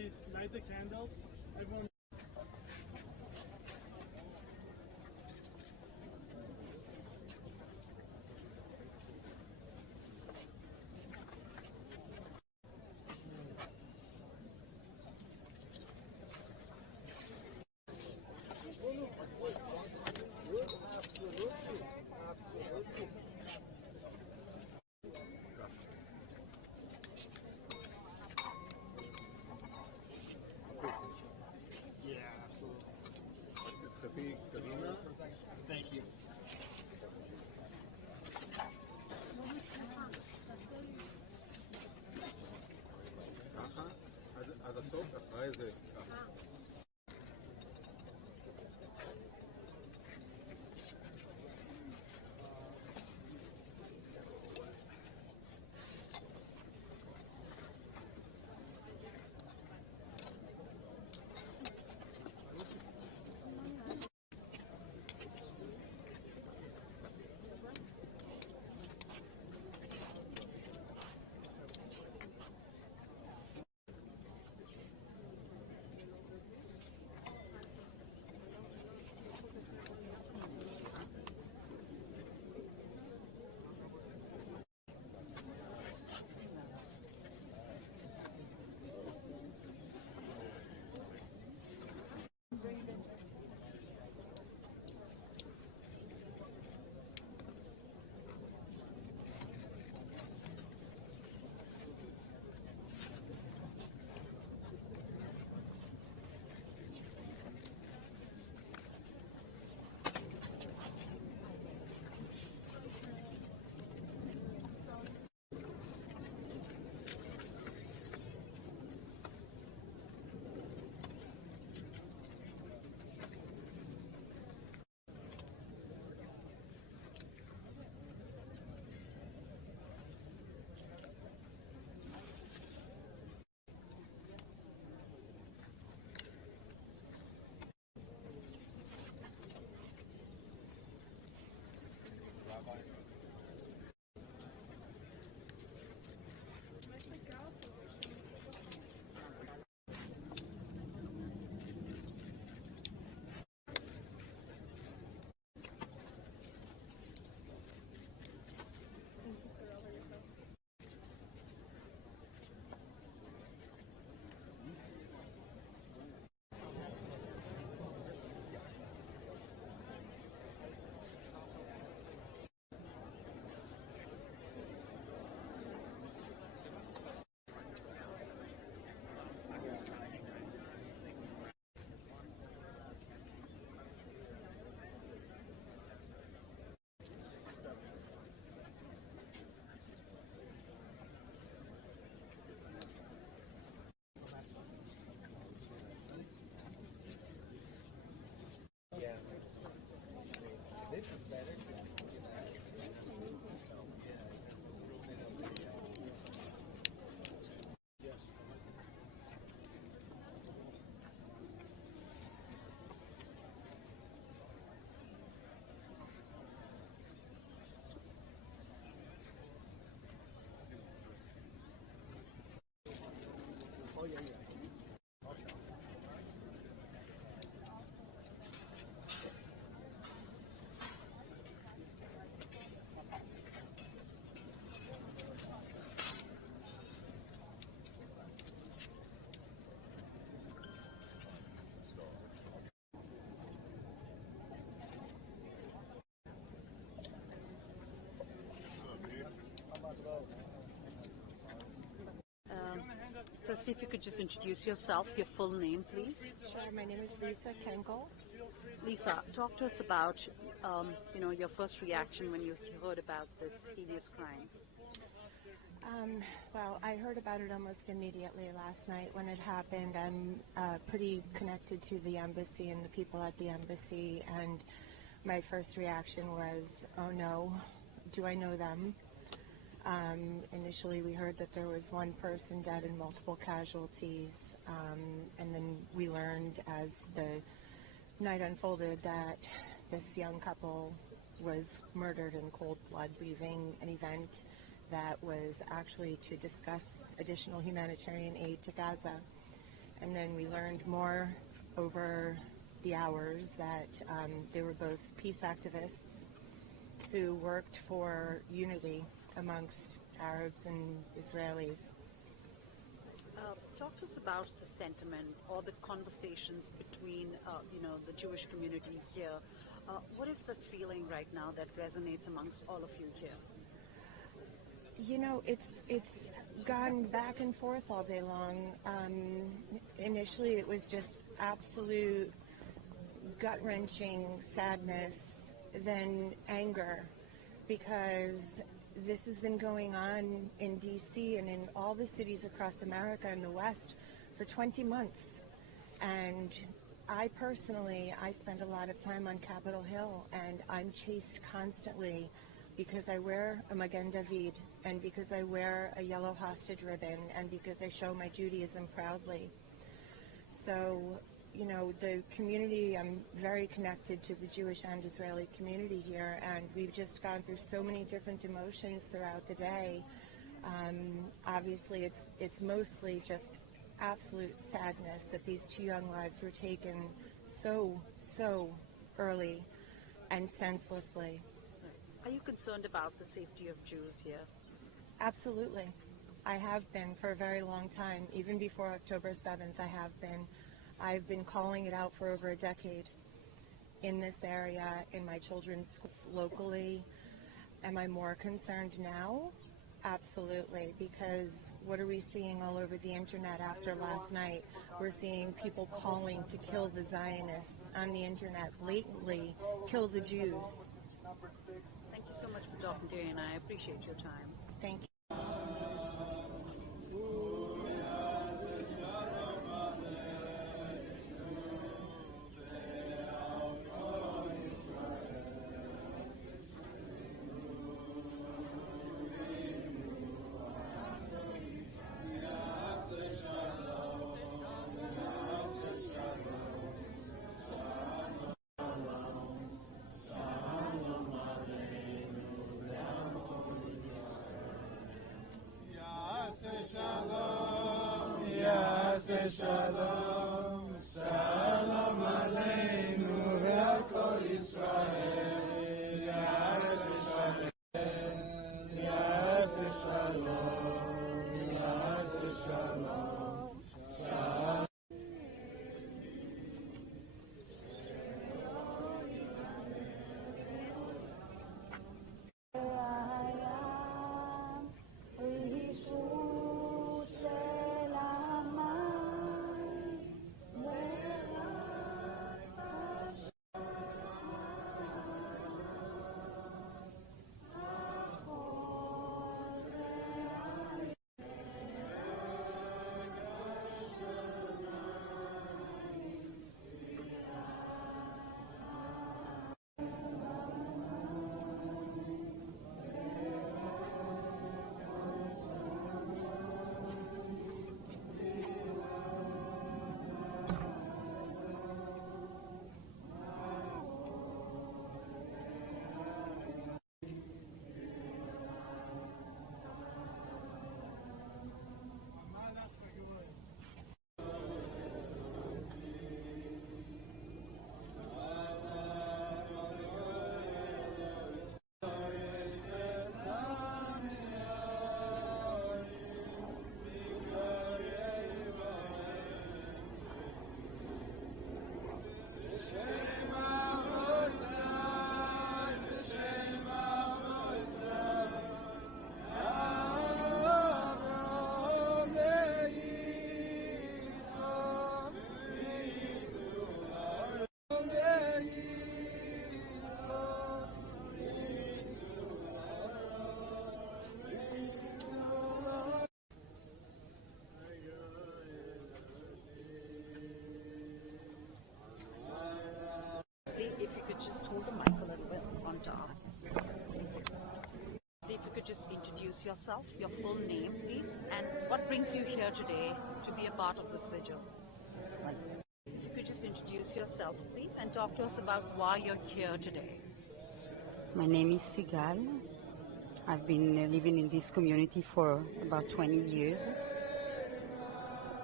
please light the candles. Everyone. Thank you. עד הסוף, אחרי זה ככה. Firstly, if you could just introduce yourself, your full name, please. Sure. My name is Lisa Kenkel. Lisa, talk to us about, your first reaction when you heard about this heinous crime. Well, I heard about it almost immediately last night when it happened. I'm pretty connected to the embassy and the people at the embassy, and my first reaction was, oh no, do I know them? Initially we heard that there was one person dead and multiple casualties, and then we learned as the night unfolded that this young couple was murdered in cold blood, leaving an event that was actually to discuss additional humanitarian aid to Gaza. And then we learned more over the hours that they were both peace activists who worked for unity amongst Arabs and Israelis. Talk to us about the sentiment or the conversations between, the Jewish community here. What is the feeling right now that resonates amongst all of you here? You know, it's gone back and forth all day long. Initially, it was just absolute gut-wrenching sadness, then anger, because this has been going on in D.C. and in all the cities across America and the West for 20 months. And I personally spend a lot of time on Capitol Hill, and I'm chased constantly because I wear a Magen David, and because I wear a yellow hostage ribbon, and because I show my Judaism proudly. So, you know, the community, I'm very connected to the Jewish and Israeli community here, and we've just gone through so many different emotions throughout the day. Obviously, it's mostly just absolute sadness that these two young lives were taken so early and senselessly. Are you concerned about the safety of Jews here? Absolutely. I have been for a very long time. Even before October 7th, I have been. I've been calling it out for over a decade in this area, in my children's schools locally. Am I more concerned now? Absolutely, because what are we seeing all over the internet after last night? We're seeing people calling to kill the Zionists on the internet, blatantly kill the Jews. Thank you so much for talking to you, and I appreciate your time. Thank you. Shalom, shalom aleinu ve'al kol Yisrael. Ya'aseh shalom, ya'aseh shalom, shalom. If you could just hold the mic a little bit on top. If you could just introduce yourself, your full name, please, and what brings you here today to be a part of this vigil. If you could just introduce yourself, please, and talk to us about why you're here today. My name is Sigal. I've been living in this community for about 20 years.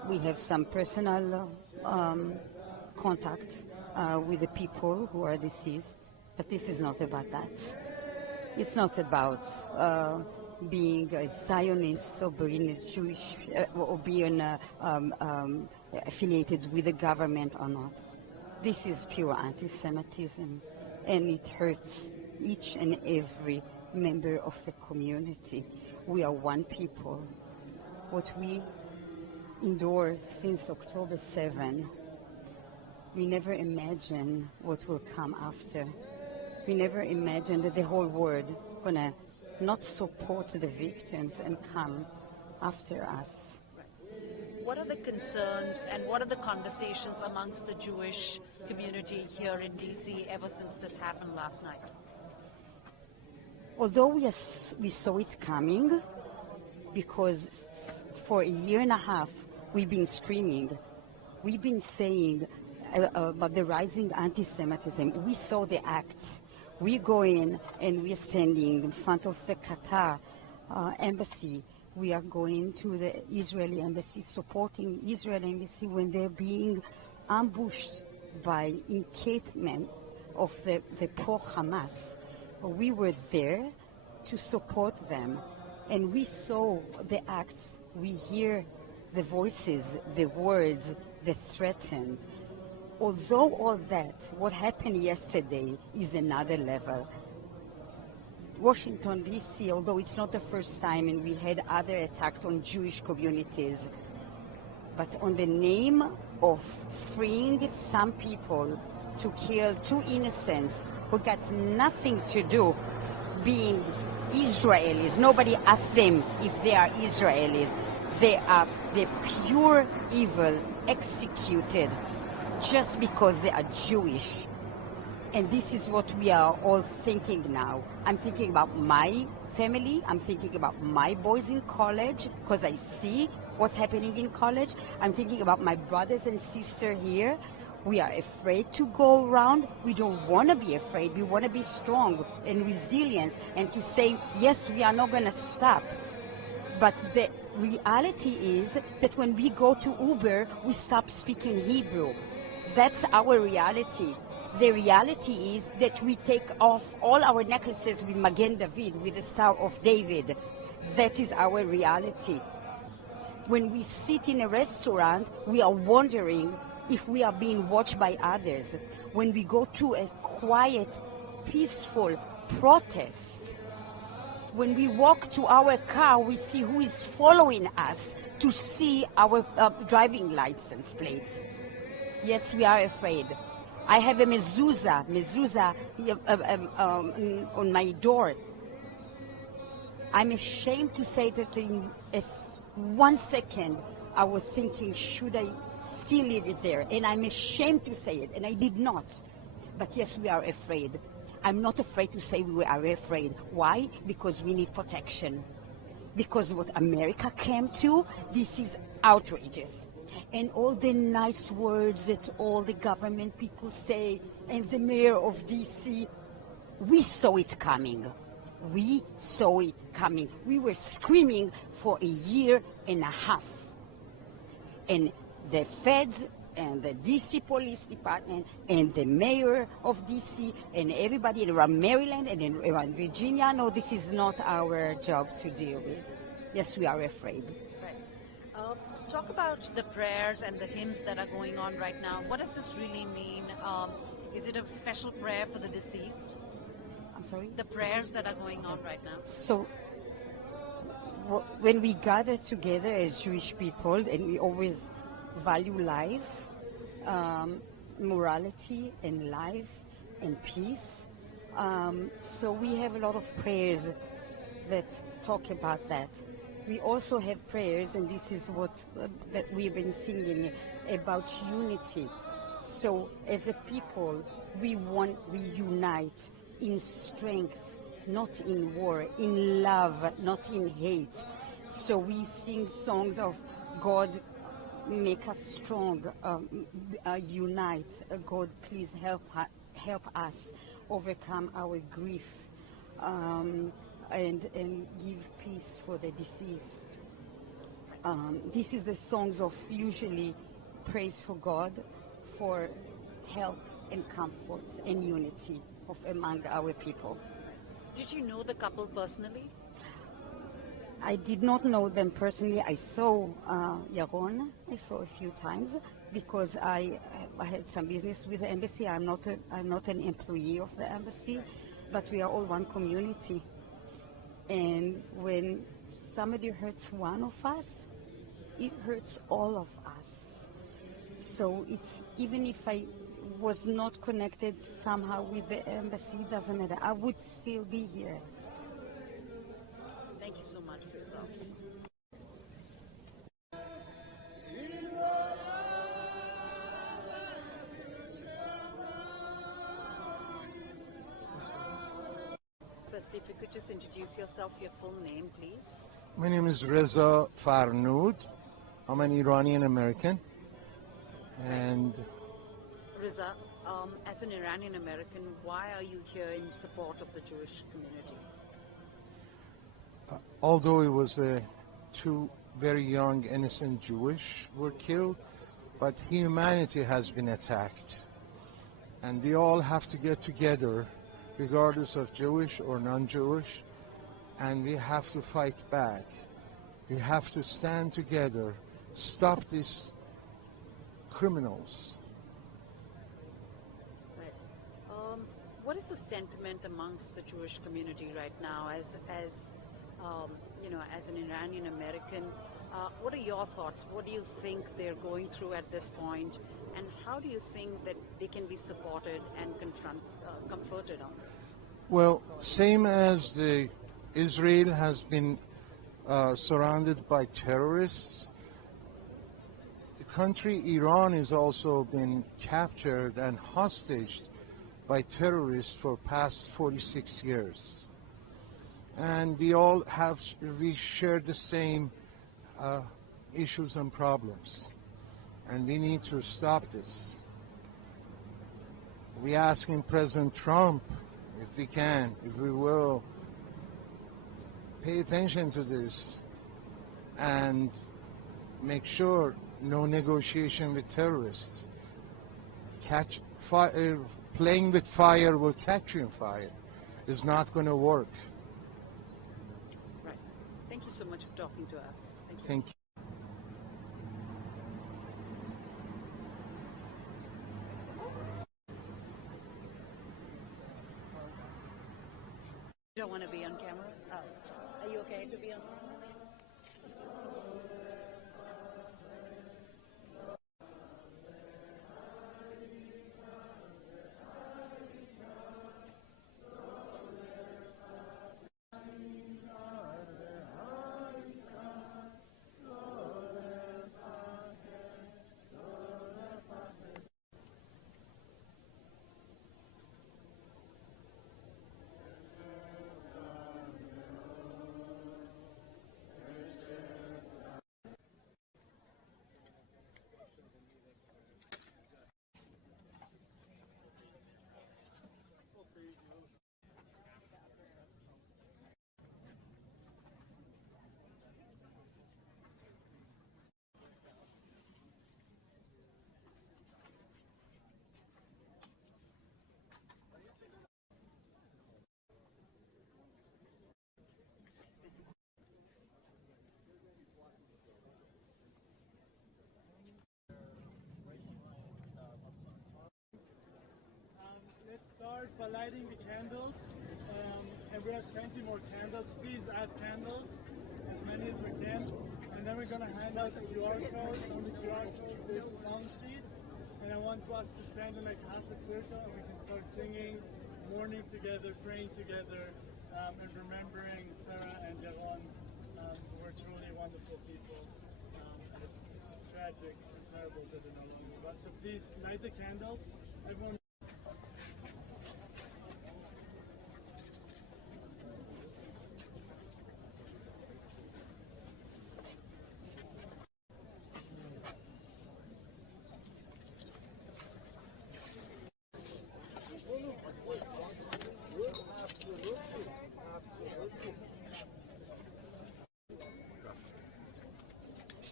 We have some personal contact with the people who are deceased, but this is not about that. It's not about being a Zionist or being a Jewish or being affiliated with the government or not. This is pure anti-Semitism, and it hurts each and every member of the community. We are one people. What we endure since October 7, we never imagine what will come after. We never imagined that the whole world gonna not support the victims and come after us. What are the concerns and what are the conversations amongst the Jewish community here in DC ever since this happened last night? Although we saw it coming, because for a year and a half we've been screaming, we've been saying about the rising anti-Semitism. We saw the acts. We go in and we are standing in front of the Qatar embassy. We are going to the Israeli embassy, supporting Israeli embassy when they're being ambushed by encampment of the pro-Hamas. We were there to support them, and we saw the acts. We hear the voices, the words, the threats. Although all that, what happened yesterday is another level. Washington, D.C., although it's not the first time, and we had other attacks on Jewish communities, but on the name of freeing some people to kill two innocents who got nothing to do being Israelis. Nobody asked them if they are Israelis. They are the pure evil executed just because they are Jewish. And this is what we are all thinking now. I'm thinking about my family. I'm thinking about my boys in college because I see what's happening in college. I'm thinking about my brothers and sisters here. We are afraid to go around. We don't want to be afraid. We want to be strong and resilient and to say, yes, we are not going to stop. But the reality is that when we go to Uber, we stop speaking Hebrew. That's our reality. The reality is that we take off all our necklaces with Magen David, with the Star of David. That is our reality. When we sit in a restaurant, we are wondering if we are being watched by others. When we go to a quiet, peaceful protest, when we walk to our car, we see who is following us to see our driving license plate. Yes, we are afraid. I have a mezuzah on my door. I'm ashamed to say that in 1 second I was thinking, should I still leave it there? And I'm ashamed to say it, and I did not. But yes, we are afraid. I'm not afraid to say we are afraid. Why? Because we need protection. Because what America came to, this is outrageous. And all the nice words that all the government people say, and the mayor of D.C., we saw it coming. We saw it coming. We were screaming for a year and a half. And the feds and the D.C. Police Department and the mayor of D.C. and everybody around Maryland and around Virginia, no, this is not our job to deal with. Yes, we are afraid. Talk about the prayers and the hymns that are going on right now. What does this really mean? Is it a special prayer for the deceased? I'm sorry? The prayers that are going on right now. So when we gather together as Jewish people, and we always value life, morality and life and peace, so we have a lot of prayers that talk about that. We also have prayers, and this is what that we've been singing about unity. So as a people, we unite in strength, not in war, in love, not in hate. So we sing songs of God, make us strong, unite. God, please help us overcome our grief. And give peace for the deceased. This is the songs of usually praise for God, for help and comfort and unity among our people. Did you know the couple personally? I did not know them personally. I saw Yaron. I saw a few times because I had some business with the embassy. I'm not an employee of the embassy, but we are all one community. And when somebody hurts one of us, it hurts all of us. So it's, even if I was not connected somehow with the embassy, it doesn't matter. I would still be here. Thank you so much for your thoughts. Firstly, if you could just introduce yourself, your full name, please. My name is Reza Farnood. I'm an Iranian American. And Riza, as an Iranian American, why are you here in support of the Jewish community? although it was two very young innocent Jewish were killed, but humanity has been attacked. And we all have to get together, regardless of Jewish or non-Jewish, and we have to fight back. We have to stand together, stop these criminals. Right. What is the sentiment amongst the Jewish community right now, as an Iranian American? What are your thoughts? What do you think they're going through at this point, and how do you think that they can be supported and comforted on this? Well, same as Israel has been surrounded by terrorists, the country Iran has also been captured and hostage by terrorists for past 46 years. And we share the same issues and problems. And we need to stop this. We asking President Trump, if we can, if we will, pay attention to this and make sure no negotiation with terrorists. Playing with fire will catch you in fire. It's not going to work. Right. Thank you so much for talking to us. Thank you. Thank you. You don't want to be on camera? Oh. Are you okay to be on camera? Let's start by lighting the candles, and we have 20 more candles. Please add candles, as many as we can, and then we're going to hand out a QR code. On the QR code there's a song sheet, and I want us to stand in like half a circle, and we can start singing, mourning together, praying together, and remembering Sarah and Yaron, who were truly wonderful people. And it's tragic and terrible that they're no longer with us. So please light the candles. Everyone.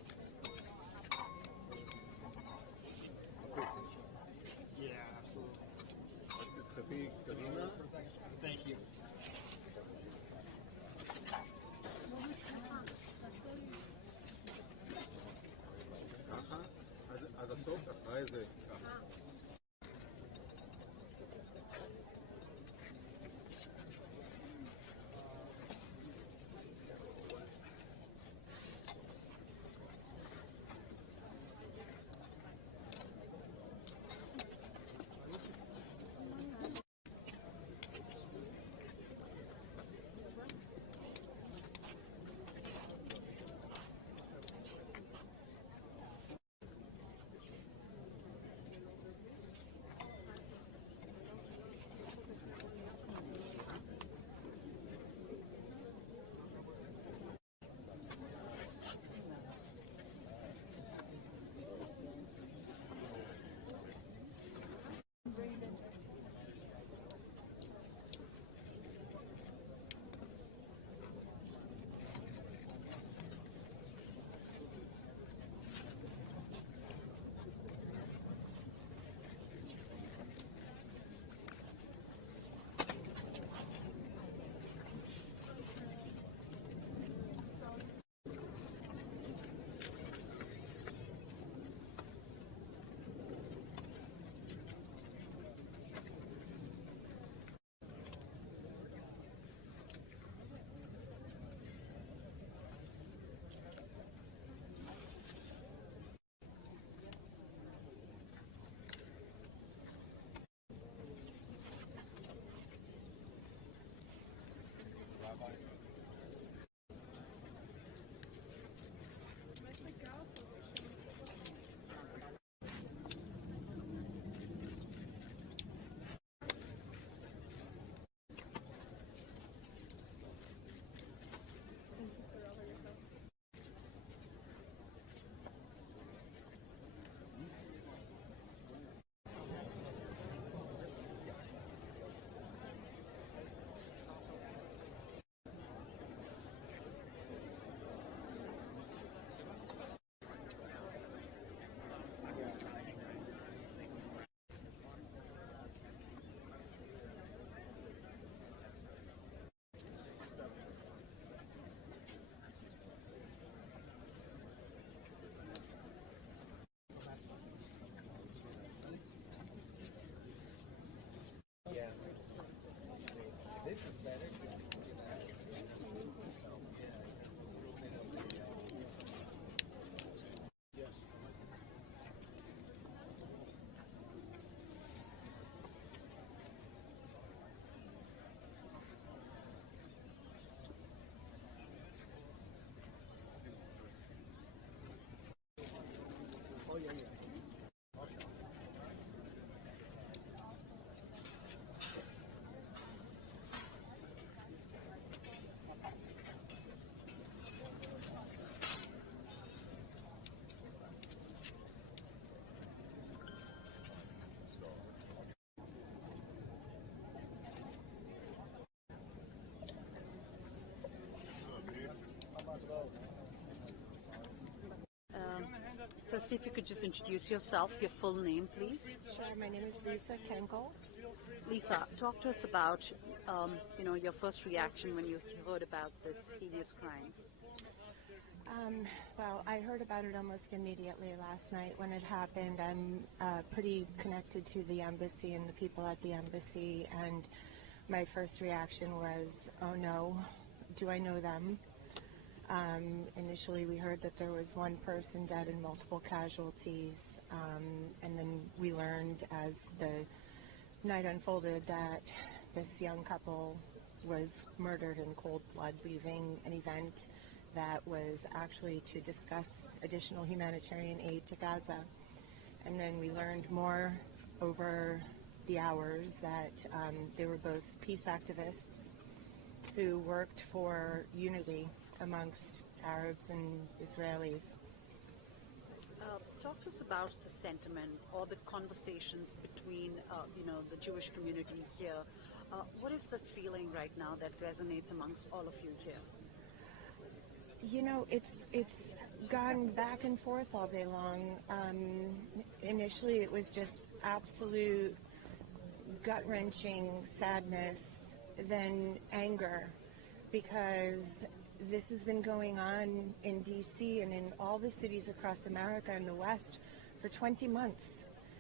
Reise. Firstly, if you could just introduce yourself, your full name, please. Sure, my name is Lisa Kenkel. Lisa, talk to us about, your first reaction when you heard about this heinous crime. Well, I heard about it almost immediately last night when it happened. I'm pretty connected to the embassy and the people at the embassy, and my first reaction was, oh no, do I know them? Initially we heard that there was one person dead and multiple casualties, and then we learned as the night unfolded that this young couple was murdered in cold blood, leaving an event that was actually to discuss additional humanitarian aid to Gaza. And then we learned more over the hours that they were both peace activists who worked for unity amongst Arabs and Israelis. Talk to us about the sentiment or the conversations between, the Jewish community here. What is the feeling right now that resonates amongst all of you here? You know, it's gone back and forth all day long. Initially, it was just absolute gut-wrenching sadness, then anger, because this has been going on in D.C. and in all the cities across America and the West for 20 months.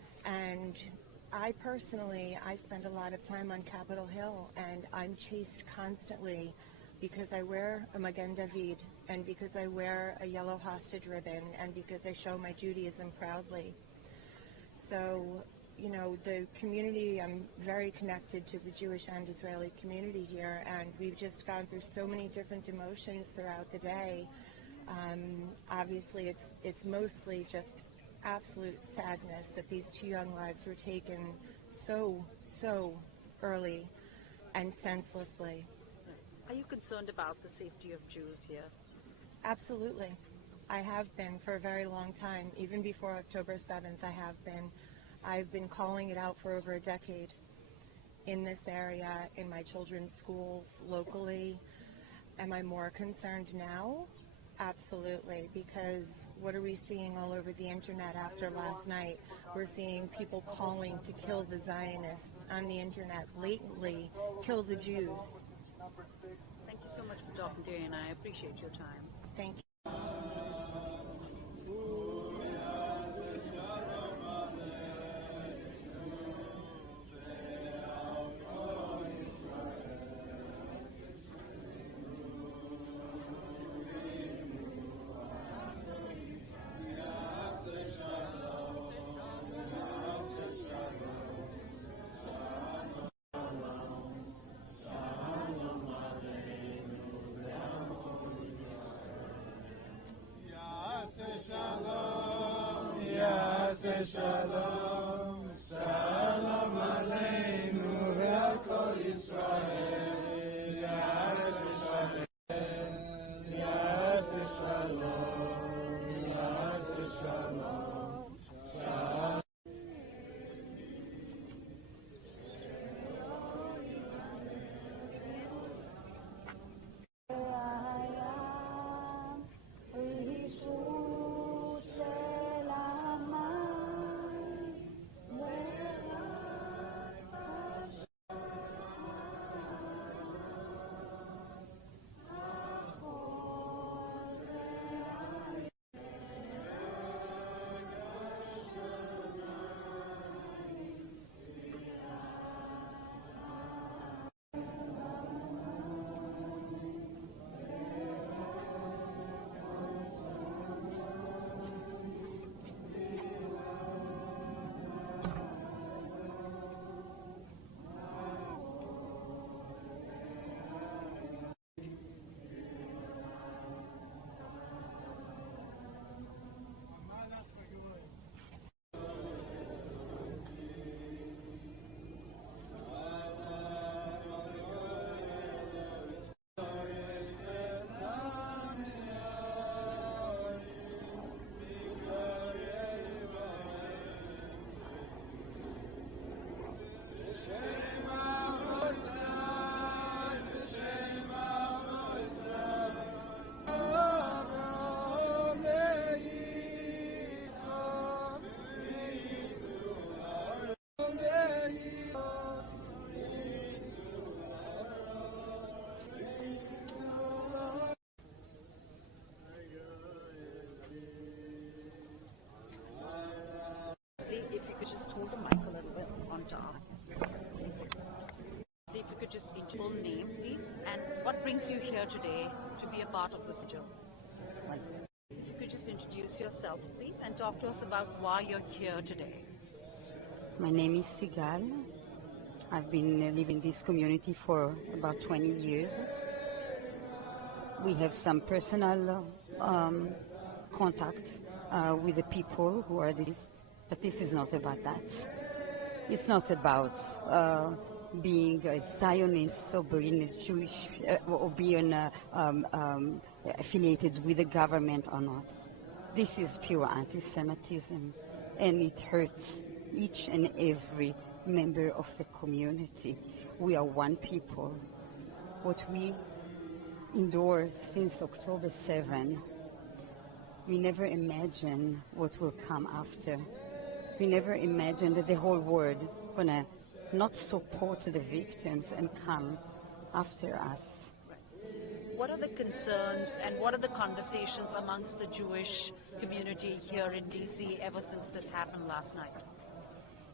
And I personally, I spend a lot of time on Capitol Hill, and I'm chased constantly because I wear a Magen David, and because I wear a yellow hostage ribbon, and because I show my Judaism proudly. So, you know, the community, I'm very connected to the Jewish and Israeli community here, and we've just gone through so many different emotions throughout the day. Obviously, it's mostly just absolute sadness that these two young lives were taken so early and senselessly. Are you concerned about the safety of Jews here? Absolutely. I have been for a very long time. Even before October 7th, I have been. I've been calling it out for over a decade in this area, in my children's schools, locally. Am I more concerned now? Absolutely, because what are we seeing all over the internet after last night? We're seeing people calling to kill the Zionists on the internet, blatantly kill the Jews. Thank you so much for talking to me, and I appreciate your time. Thank you. Shalom, shalom aleinu ve'al Yisrael. Yaseh shalom, yaseh shalom, shalom. If you could just hold the mic a little bit on top. If you could just state your full name, please, and what brings you here today to be a part of this vigil. If you could just introduce yourself, please, and talk to us about why you're here today. My name is Sigal. I've been living in this community for about 20 years. We have some personal contact with the people who are deceased, but this is not about that. It's not about being a Zionist or being a Jewish or being affiliated with the government or not. This is pure anti-Semitism, and it hurts each and every member of the community. We are one people. What we endure since October 7, we never imagine what will come after. We never imagined that the whole world gonna not support the victims and come after us. What are the concerns and what are the conversations amongst the Jewish community here in DC ever since this happened last night?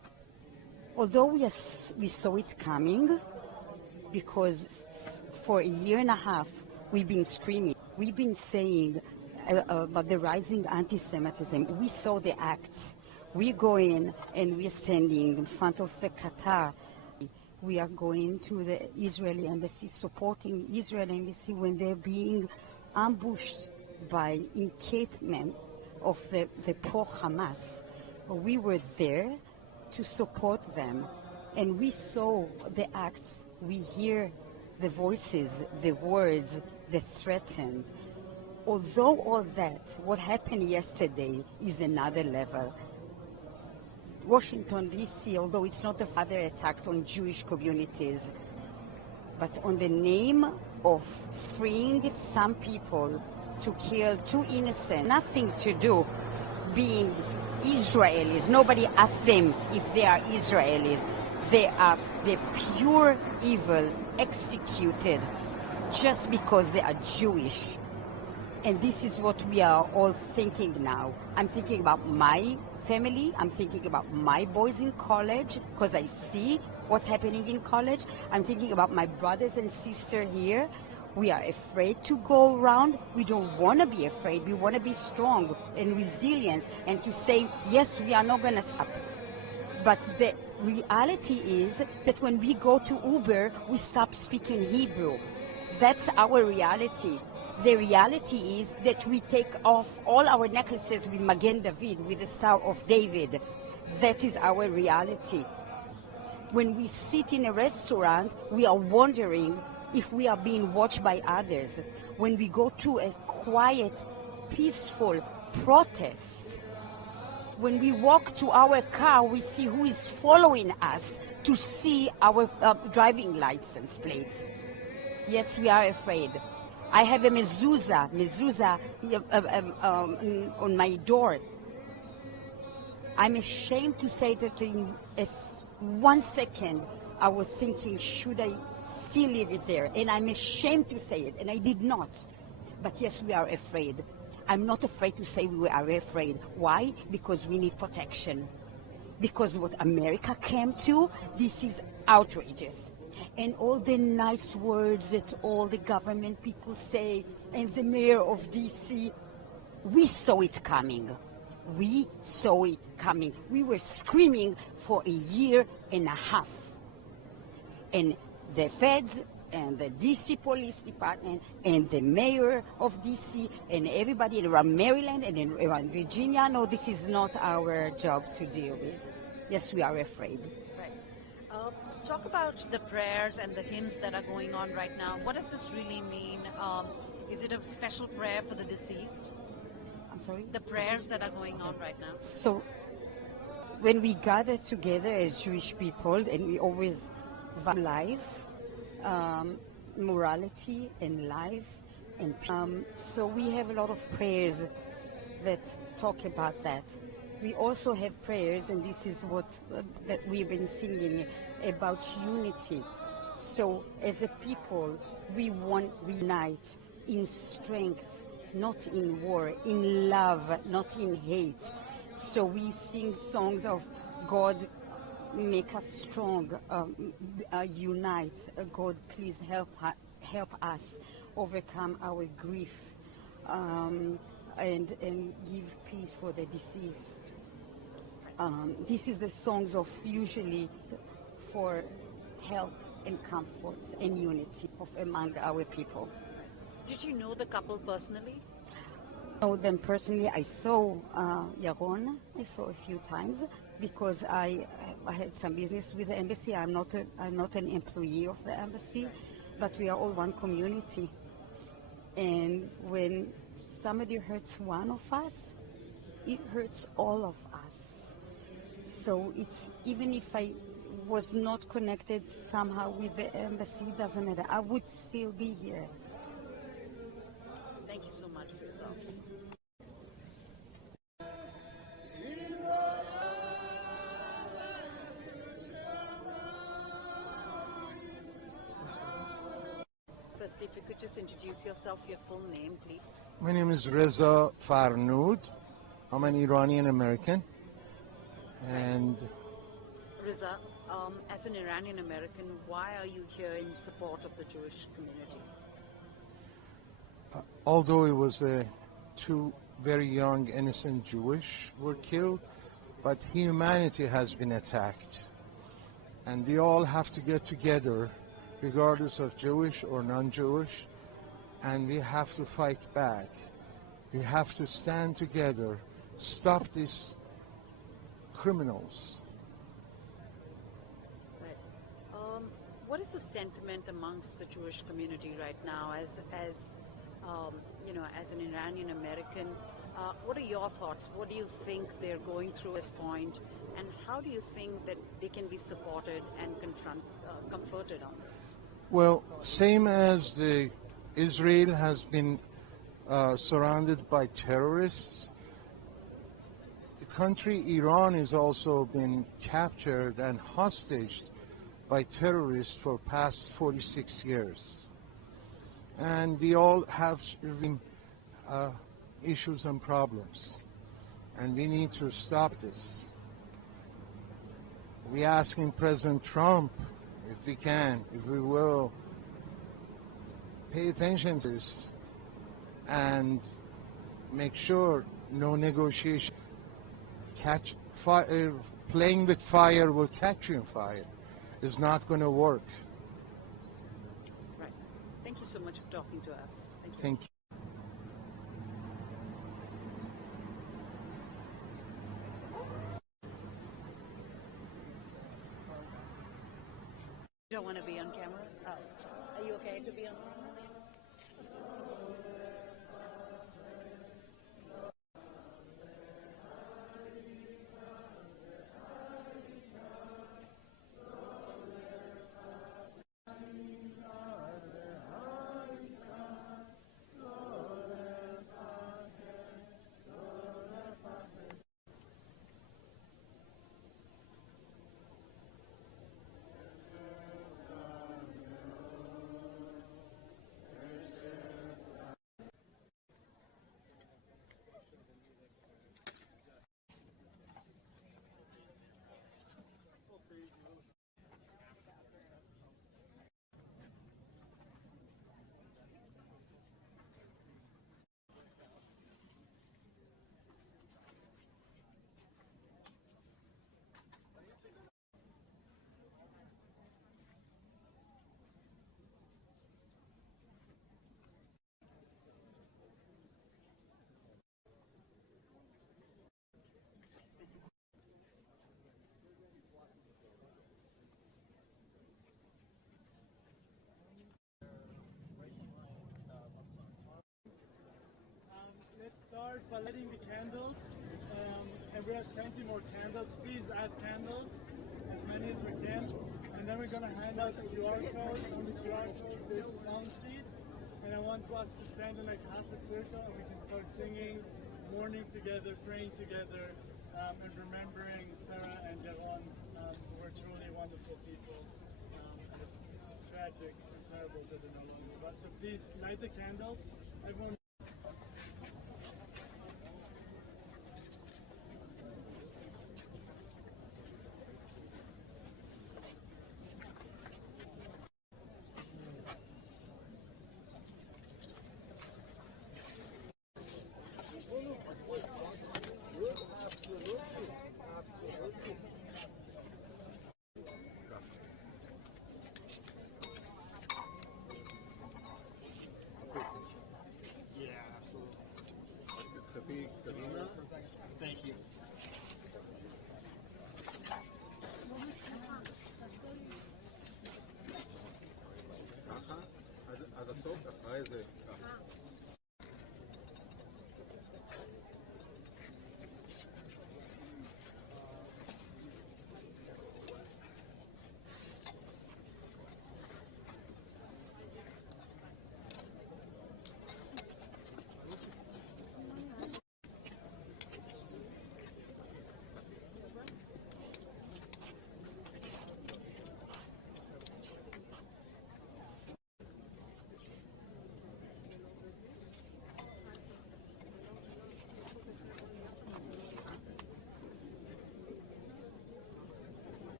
Although we saw it coming, because for a year and a half we've been screaming, we've been saying about the rising anti-Semitism. We saw the acts. We go in and we're standing in front of the Qatar. We are going to the Israeli embassy, supporting Israeli embassy when they're being ambushed by encampment of the pro-Hamas. We were there to support them, and we saw the acts. We hear the voices, the words, the threats. Although all that, what happened yesterday is another level. Washington, D.C., although it's not a further attack on Jewish communities, but on the name of freeing some people to kill two innocent, nothing to do being Israelis. Nobody asked them if they are Israelis. They are the pure evil executed just because they are Jewish. And this is what we are all thinking now. I'm thinking about my family. I'm thinking about my boys in college because I see what's happening in college. I'm thinking about my brothers and sisters here. We are afraid to go around. We don't want to be afraid. We want to be strong and resilient and to say, yes, we are not going to stop. But the reality is that when we go to Uber, we stop speaking Hebrew. That's our reality. The reality is that we take off all our necklaces with Magen David, with the Star of David. That is our reality. When we sit in a restaurant, we are wondering if we are being watched by others. When we go to a quiet, peaceful protest, when we walk to our car, we see who is following us to see our driving license plate. Yes, we are afraid. I have a mezuzah on my door. I'm ashamed to say that in 1 second I was thinking, should I still leave it there? And I'm ashamed to say it, and I did not. But yes, we are afraid. I'm not afraid to say we are afraid. Why? Because we need protection. Because what America came to, this is outrageous. And all the nice words that all the government people say, and the mayor of D.C., we saw it coming. We saw it coming. We were screaming for a year and a half. And the feds and the D.C. Police Department and the mayor of D.C. and everybody around Maryland and around Virginia, no, this is not our job to deal with. Yes, we are afraid. Right. Talk about the prayers and the hymns that are going on right now. What does this really mean? Is it a special prayer for the deceased? I'm sorry? The prayers that are going on right now. So when we gather together as Jewish people, and we always value life, morality and life, and so we have a lot of prayers that talk about that. We also have prayers, and this is what that we've been singing about unity. So as a people, we want to unite in strength, not in war, in love, not in hate. So we sing songs of God, make us strong, unite. God, please help us overcome our grief, and give peace for the deceased. This is the songs of usually for help and comfort and unity among our people. Did you know the couple personally? I know them personally. I saw Yaron. I saw a few times because I had some business with the embassy. I'm not an employee of the embassy, but we are all one community. And when somebody hurts one of us, it hurts all of us. So it's, even if I was not connected somehow with the embassy, it doesn't matter. I would still be here. Thank you so much for your thoughts. Firstly, if you could just introduce yourself, your full name, please. My name is Reza Farnood. I'm an Iranian American, and Riza, as an Iranian American, why are you here in support of the Jewish community? Although it was two very young innocent Jewish were killed, but humanity has been attacked. And we all have to get together, regardless of Jewish or non-Jewish, and we have to fight back. We have to stand together, stop these criminals. Right. What is the sentiment amongst the Jewish community right now, as you know, as an Iranian American? What are your thoughts? What do you think they're going through at this point, and how do you think that they can be supported and comforted on this? Well, same as Israel has been surrounded by terrorists, the country Iran has also been captured and hostage by terrorists for past 46 years. And we all have issues and problems, and we need to stop this. We're asking President Trump, if we can, if we will, pay attention to this and make sure no negotiation. Playing with fire will catch you in fire. It's not going to work. Right. Thank you so much for talking to us. Thank you. Thank you. You don't want to be on camera? Oh. Are you okay to be on camera? Let's start by lighting the candles, and we have plenty more candles. Please add candles, as many as we can. And then we're going to hand out a QR code. On the QR code, there's a song sheet. And I want us to stand in like half a circle, and we can start singing, mourning together, praying together, and remembering Sarah and Jaron, who were truly wonderful people. And it's tragic and terrible that they're no longer with us. So please light the candles. Everyone.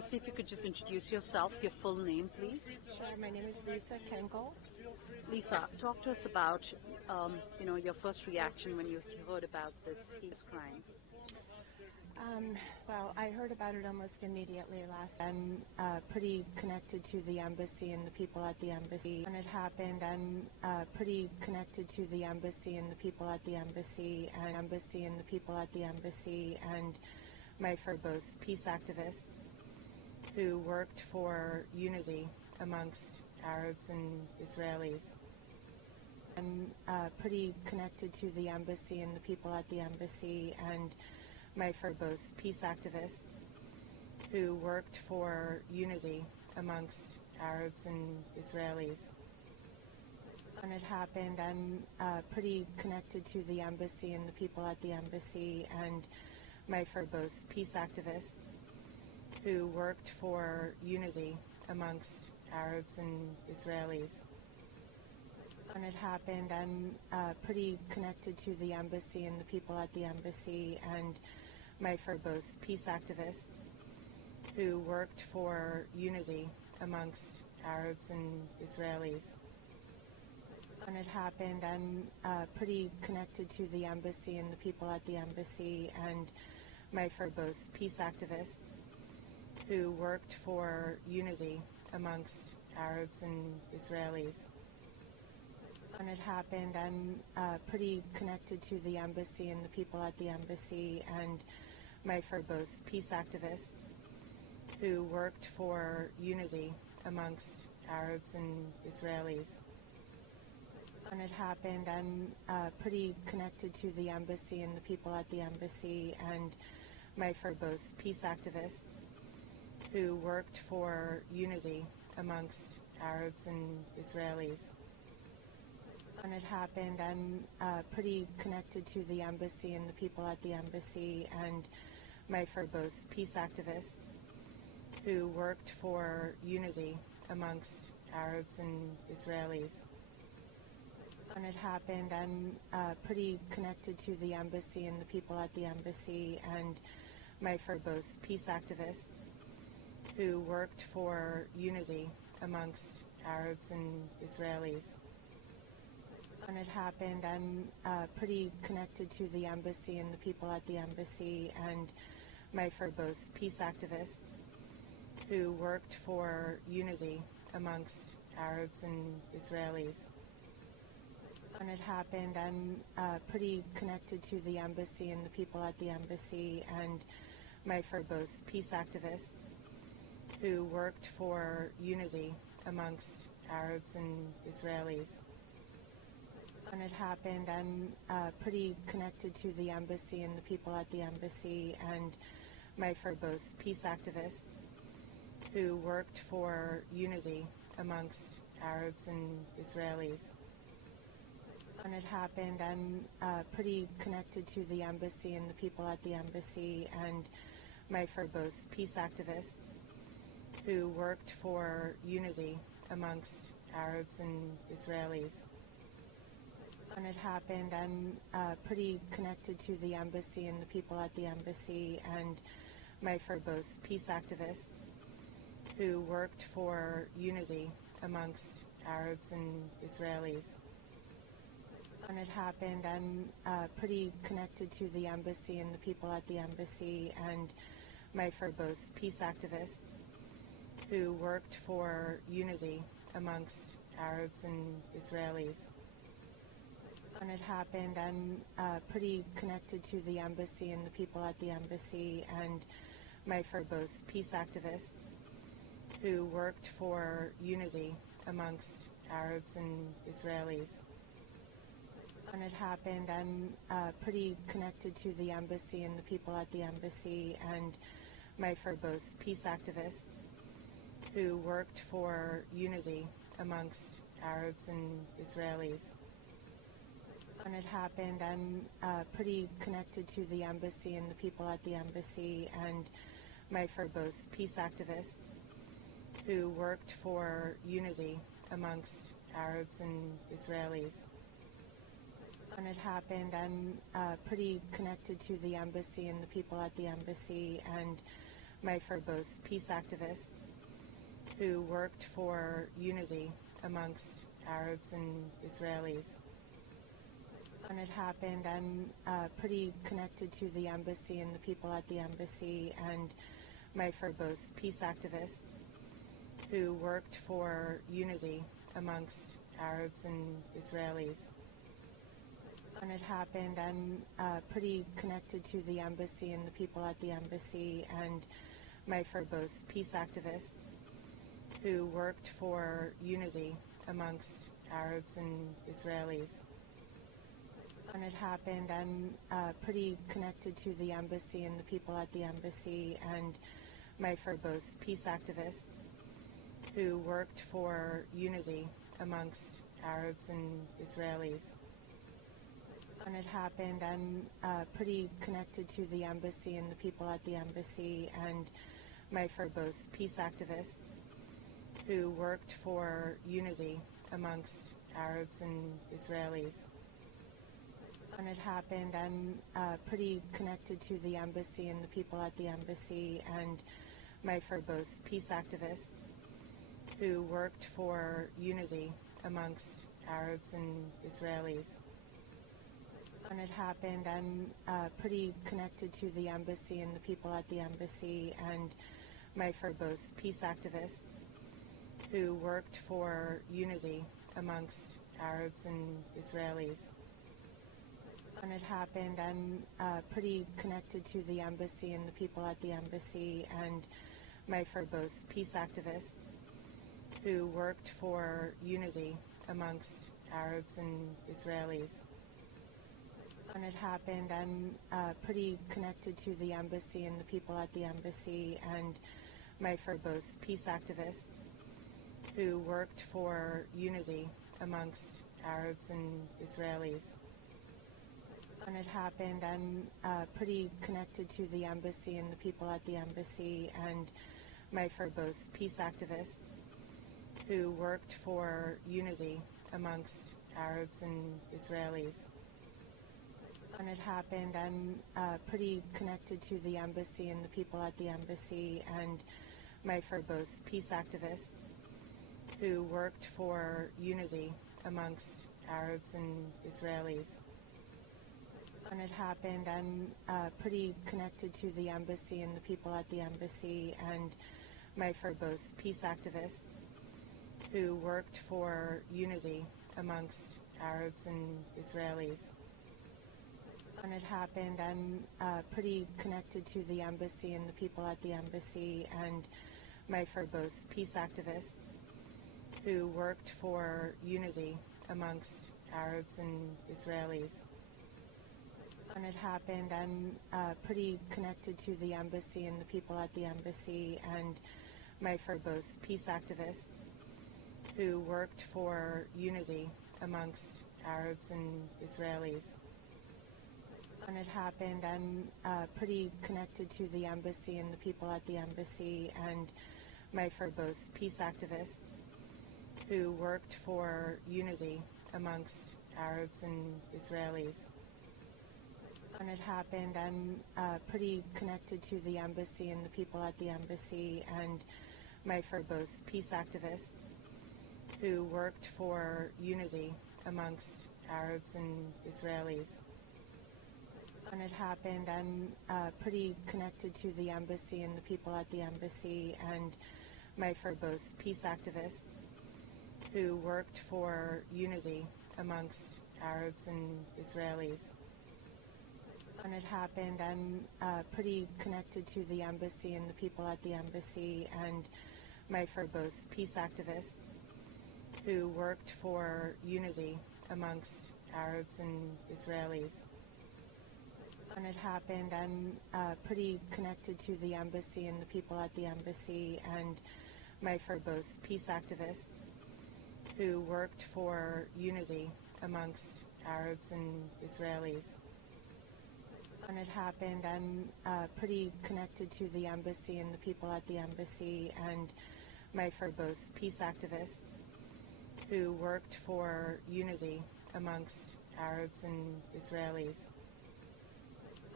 Firstly, if you could just introduce yourself, your full name, please. Sure. My name is Lisa Kenkel. Lisa, talk to us about, your first reaction when you heard about this heinous crime. Well, I heard about it almost immediately I'm pretty connected to the embassy and the people at the embassy. When it happened, I'm pretty connected to the embassy and the people at the embassy and the people at the embassy, and my for both peace activists who worked for unity amongst Arabs and Israelis. I'm pretty connected to the embassy and the people at the embassy, and my for both peace activists who worked for unity amongst Arabs and Israelis. When it happened, I'm pretty connected to the embassy and the people at the embassy, and my for both peace activists who worked for unity amongst Arabs and Israelis. When it happened, I'm pretty connected to the embassy and the people at the embassy, and my for both peace activists who worked for unity amongst Arabs and Israelis. When it happened, I'm pretty connected to the embassy and the people at the embassy, and my for both peace activists who worked for unity amongst Arabs and Israelis. When it happened, I'm pretty connected to the embassy and the people at the embassy, and my for both peace activists who worked for unity amongst Arabs and Israelis. When it happened, I'm pretty connected to the embassy and the people at the embassy, and my for both peace activists who worked for unity amongst Arabs and Israelis. When it happened, I'm pretty connected to the embassy and the people at the embassy, and my for both peace activists who worked for unity amongst Arabs and Israelis. When it happened, I'm pretty connected to the embassy and the people at the embassy, and my for both peace activists who worked for unity amongst Arabs and Israelis. When it happened, I'm pretty connected to the embassy and the people at the embassy, and my for both peace activists who worked for unity amongst Arabs and Israelis. When it happened, I'm pretty connected to the embassy and the people at the embassy, and my for both peace activists who worked for unity amongst Arabs and Israelis. When it happened, I'm pretty connected to the embassy and the people at the embassy, and my for both peace activists who worked for unity amongst Arabs and Israelis. When it happened, I'm pretty connected to the embassy and the people at the embassy, and my for both peace activists who worked for unity amongst Arabs and Israelis. When it happened, I'm pretty connected to the embassy and the people at the embassy, and my for both peace activists who worked for unity amongst Arabs and Israelis. When it happened, I'm pretty connected to the embassy and the people at the embassy, and my for both peace activists who worked for unity amongst Arabs and Israelis. When it happened, I'm pretty connected to the embassy and the people at the embassy, and my for both peace activists who worked for unity amongst Arabs and Israelis. When it happened, I'm pretty connected to the embassy and the people at the embassy, and my for both peace activists who worked for unity amongst Arabs and Israelis. When it happened, I'm pretty connected to the embassy and the people at the embassy, and my for both peace activists who worked for unity amongst Arabs and Israelis. When it happened, I'm pretty connected to the embassy and the people at the embassy, and both peace activists who worked for unity amongst Arabs and Israelis. When it happened, I'm pretty connected to the embassy and the people at the embassy, and for both peace activists who worked for unity amongst Arabs and Israelis. When it happened, I'm pretty connected to the embassy and the people at the embassy, and for both peace activists who worked for unity amongst Arabs and Israelis. When it happened, I'm pretty connected to the embassy and the people at the embassy, and for both peace activists who worked for unity amongst Arabs and Israelis. When it happened, I'm pretty connected to the embassy and the people at the embassy, and for both peace activists who worked for unity amongst Arabs and Israelis. When it happened, I'm pretty connected to the embassy and the people at the embassy, and for both peace activists who worked for unity amongst Arabs and Israelis. When it happened, I'm pretty connected to the embassy and the people at the embassy, and for both peace activists who worked for unity amongst Arabs and Israelis. When it happened, I'm pretty connected to the embassy and the people at the embassy, and for both peace activists who worked for unity amongst Arabs and Israelis. When it happened, I'm pretty connected to the embassy and the people at the embassy, and for both peace activists who worked for unity amongst Arabs and Israelis. When it happened, I'm pretty connected to the embassy and the people at the embassy, and for both peace activists who worked for unity amongst Arabs and Israelis. When it happened, I'm pretty connected to the embassy and the people at the embassy, and for both peace activists who worked for unity amongst Arabs and Israelis. When it happened, I'm pretty connected to the embassy and the people at the embassy, and for both peace activists who worked for unity amongst Arabs and Israelis. When it happened, I'm pretty connected to the embassy and the people at the embassy, and for both peace activists who worked for unity amongst Arabs and Israelis. When it happened, I'm pretty connected to the embassy and the people at the embassy, and for both peace activists who worked for unity amongst Arabs and Israelis. When it happened, I'm pretty connected to the embassy and the people at the embassy, and for both peace activists who worked for unity amongst Arabs and Israelis. When it happened, I'm pretty connected to the embassy and the people at the embassy, and for both peace activists who worked for unity amongst Arabs and Israelis. When it happened, I'm pretty connected to the embassy and the people at the embassy, and for both peace activists who worked for unity amongst Arabs and Israelis. When it happened, I'm pretty connected to the embassy and the people at the embassy, and for both peace activists who worked for unity amongst Arabs and Israelis. When it happened, I'm pretty connected to the embassy and the people at the embassy, and for both peace activists who worked for unity amongst Arabs and Israelis. When it happened, I'm pretty connected to the embassy and the people at the embassy, and for both peace activists who worked for unity amongst Arabs and Israelis.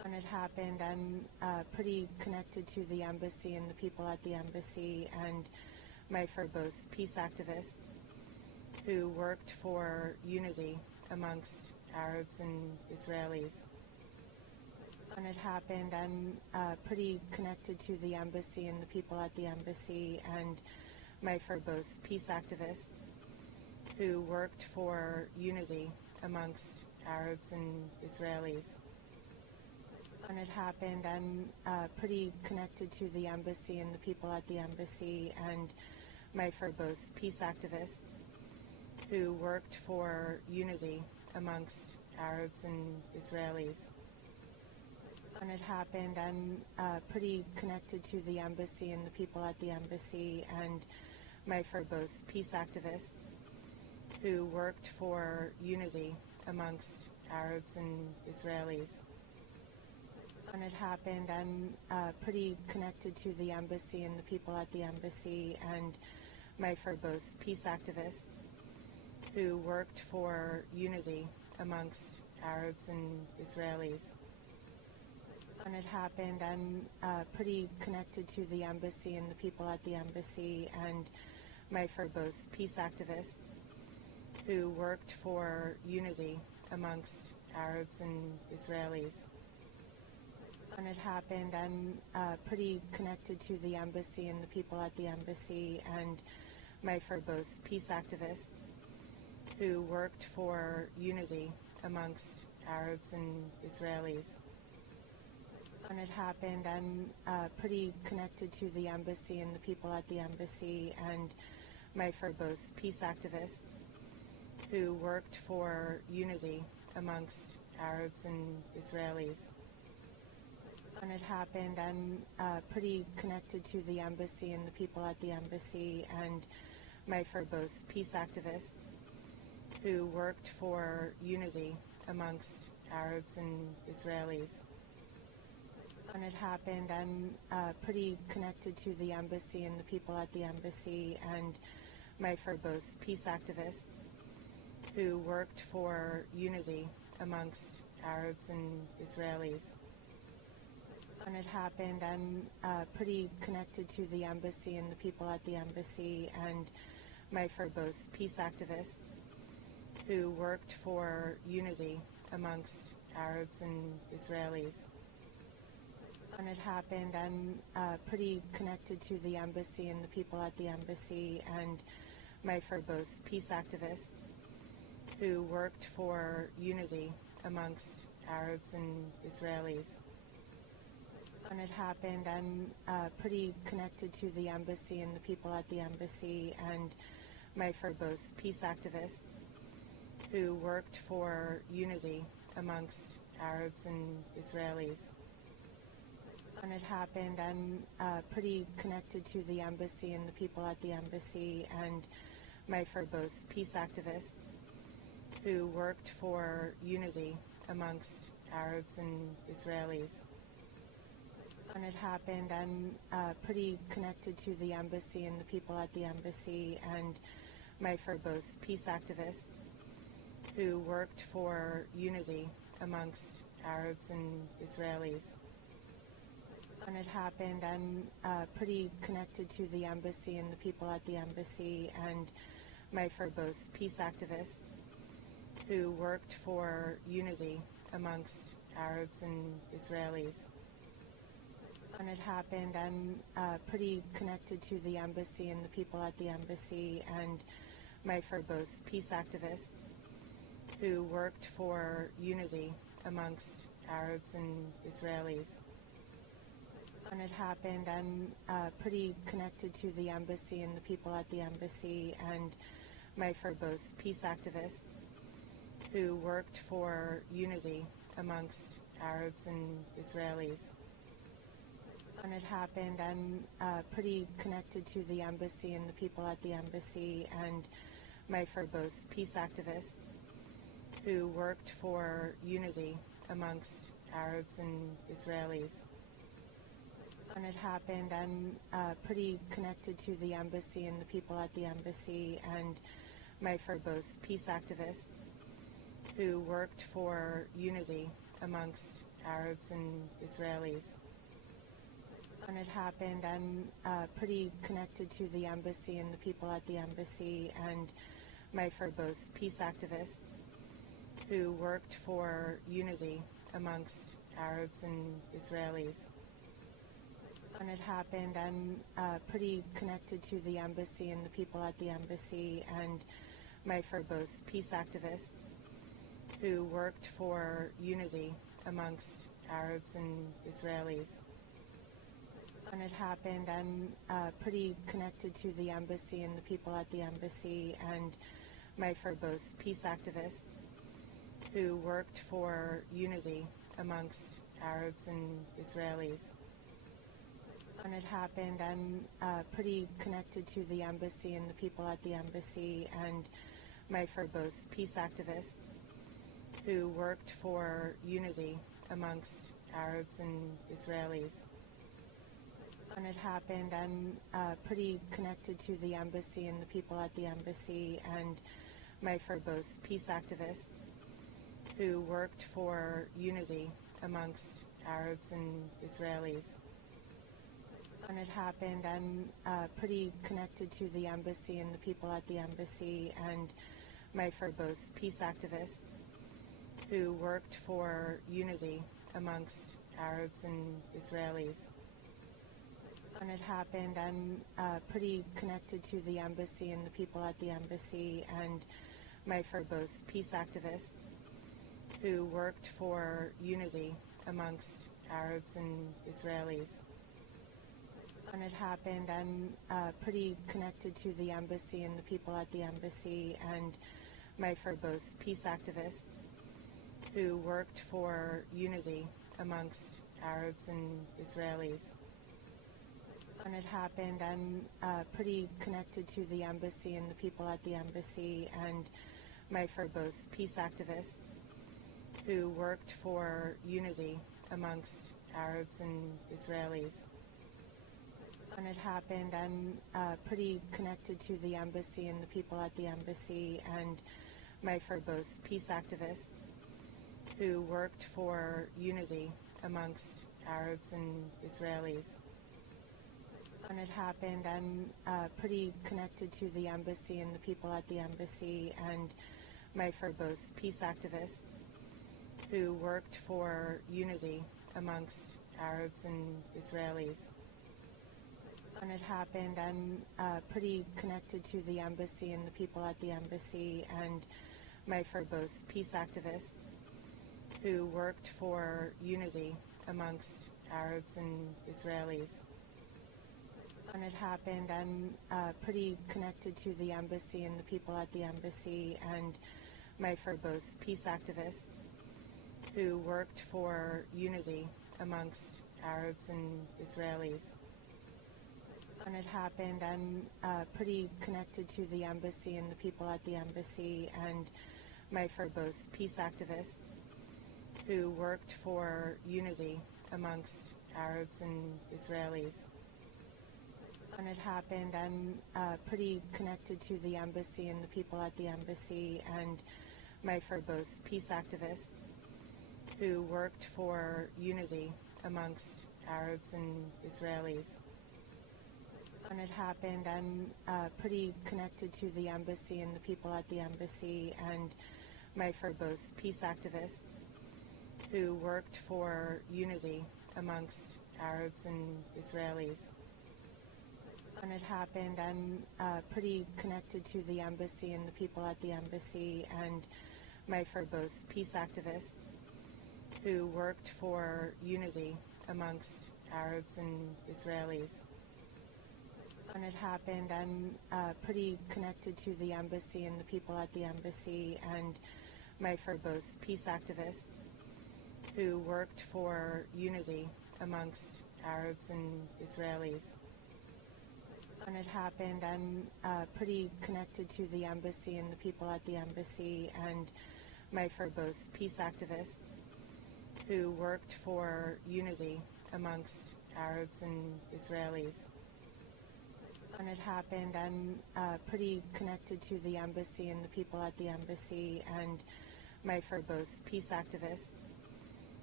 When it happened, I'm pretty connected to the embassy and the people at the embassy, and my for both peace activists who worked for unity amongst Arabs and Israelis. When it happened, I'm pretty connected to the embassy and the people at the embassy, and my for both peace activists who worked for unity amongst Arabs and Israelis. When it happened, I'm pretty connected to the embassy and the people at the embassy, and my for both peace activists who worked for unity amongst Arabs and Israelis. When it happened, I'm pretty connected to the embassy and the people at the embassy, and my for both peace activists who worked for unity amongst Arabs and Israelis. When it happened, I'm pretty connected to the embassy and the people at the embassy, and my for both peace activists who worked for unity amongst Arabs and Israelis. When it happened, I'm pretty connected to the embassy and the people at the embassy, and my for both peace activists who worked for unity amongst Arabs and Israelis. When it happened, I'm pretty connected to the embassy and the people at the embassy, and my for both peace activists who worked for unity amongst Arabs and Israelis. When it happened, I'm pretty connected to the embassy and the people at the embassy, and my for both peace activists who worked for unity amongst Arabs and Israelis. When it happened, I'm pretty connected to the embassy and the people at the embassy, and my for both peace activists who worked for unity amongst Arabs and Israelis. When it happened, I'm pretty connected to the embassy and the people at the embassy, and my for both peace activists who worked for unity amongst Arabs and Israelis. When it happened, I'm pretty connected to the embassy and the people at the embassy, and my for both peace activists who worked for unity amongst Arabs and Israelis. When it happened, I'm pretty connected to the embassy and the people at the embassy, and my for both peace activists who worked for unity amongst Arabs and Israelis. When it happened, I'm pretty connected to the embassy and the people at the embassy, and my for both peace activists who worked for unity amongst Arabs and Israelis. When it happened, I'm pretty connected to the embassy and the people at the embassy, and my for both peace activists who worked for unity amongst Arabs and Israelis. When it happened, I'm pretty connected to the embassy and the people at the embassy, and my for both peace activists who worked for unity amongst Arabs and Israelis. When it happened, I'm pretty connected to the embassy and the people at the embassy, and my for both peace activists who worked for unity amongst Arabs and Israelis. When it happened, I'm pretty connected to the embassy and the people at the embassy, and my for both peace activists who worked for unity amongst Arabs and Israelis. When it happened, I'm pretty connected to the embassy and the people at the embassy, and my for both peace activists who worked for unity amongst Arabs and Israelis. When it happened, I'm pretty connected to the embassy and the people at the embassy, and my for both peace activists who worked for unity amongst Arabs and Israelis. When it happened, I'm pretty connected to the embassy and the people at the embassy, and my for both peace activists who worked for unity amongst Arabs and Israelis. When it happened, I'm pretty connected to the embassy and the people at the embassy, and my for both peace activists who worked for unity amongst Arabs and Israelis. When it happened, I'm pretty connected to the embassy and the people at the embassy, and my for both peace activists who worked for unity amongst Arabs and Israelis. When it happened, I'm pretty connected to the embassy and the people at the embassy, and my for both peace activists who worked for unity amongst Arabs and Israelis. When it happened, I'm pretty connected to the embassy and the people at the embassy, and my for both peace activists who worked for unity amongst Arabs and Israelis. When it happened, I'm pretty connected to the embassy and the people at the embassy, and my for both peace activists who worked for unity amongst Arabs and Israelis. When it happened, I'm pretty connected to the embassy and the people at the embassy, and my for both peace activists who worked for unity amongst Arabs and Israelis. When it happened, I'm pretty connected to the embassy and the people at the embassy, and my for both peace activists who worked for unity amongst Arabs and Israelis. When it happened, I'm pretty connected to the embassy and the people at the embassy, and my for both peace activists who worked for unity amongst Arabs and Israelis. When it happened, I'm pretty connected to the embassy and the people at the embassy, and my for both peace activists who worked for unity amongst Arabs and Israelis. When it happened, I'm pretty connected to the embassy and the people at the embassy, and my for both peace activists who worked for unity amongst Arabs and Israelis. When it happened, I'm pretty connected to the embassy and the people at the embassy, and my for both peace activists who worked for unity amongst Arabs and Israelis. When it happened, I'm pretty connected to the embassy and the people at the embassy, and my for both peace activists who worked for unity amongst Arabs and Israelis. When it happened, I'm pretty connected to the embassy and the people at the embassy, and my for both peace activists who worked for unity amongst Arabs and Israelis. When it happened, I'm pretty connected to the embassy and the people at the embassy, and my for both peace activists who worked for unity amongst Arabs and Israelis. When it happened, I'm pretty connected to the embassy and the people at the embassy, and my for both peace activists who worked for unity amongst Arabs and Israelis. When it happened, I'm pretty connected to the embassy and the people at the embassy, and my for both peace activists who worked for unity amongst Arabs and Israelis. When it happened, I'm pretty connected to the embassy and the people at the embassy, and my for both peace activists who worked for unity amongst Arabs and Israelis. When it happened, I'm pretty connected to the embassy and the people at the embassy, and my for both peace activists who worked for unity amongst Arabs and Israelis. When it happened, I'm pretty connected to the embassy and the people at the embassy, and my for both peace activists who worked for unity amongst Arabs and Israelis. When it happened, I'm pretty connected to the embassy and the people at the embassy, and my for both peace activists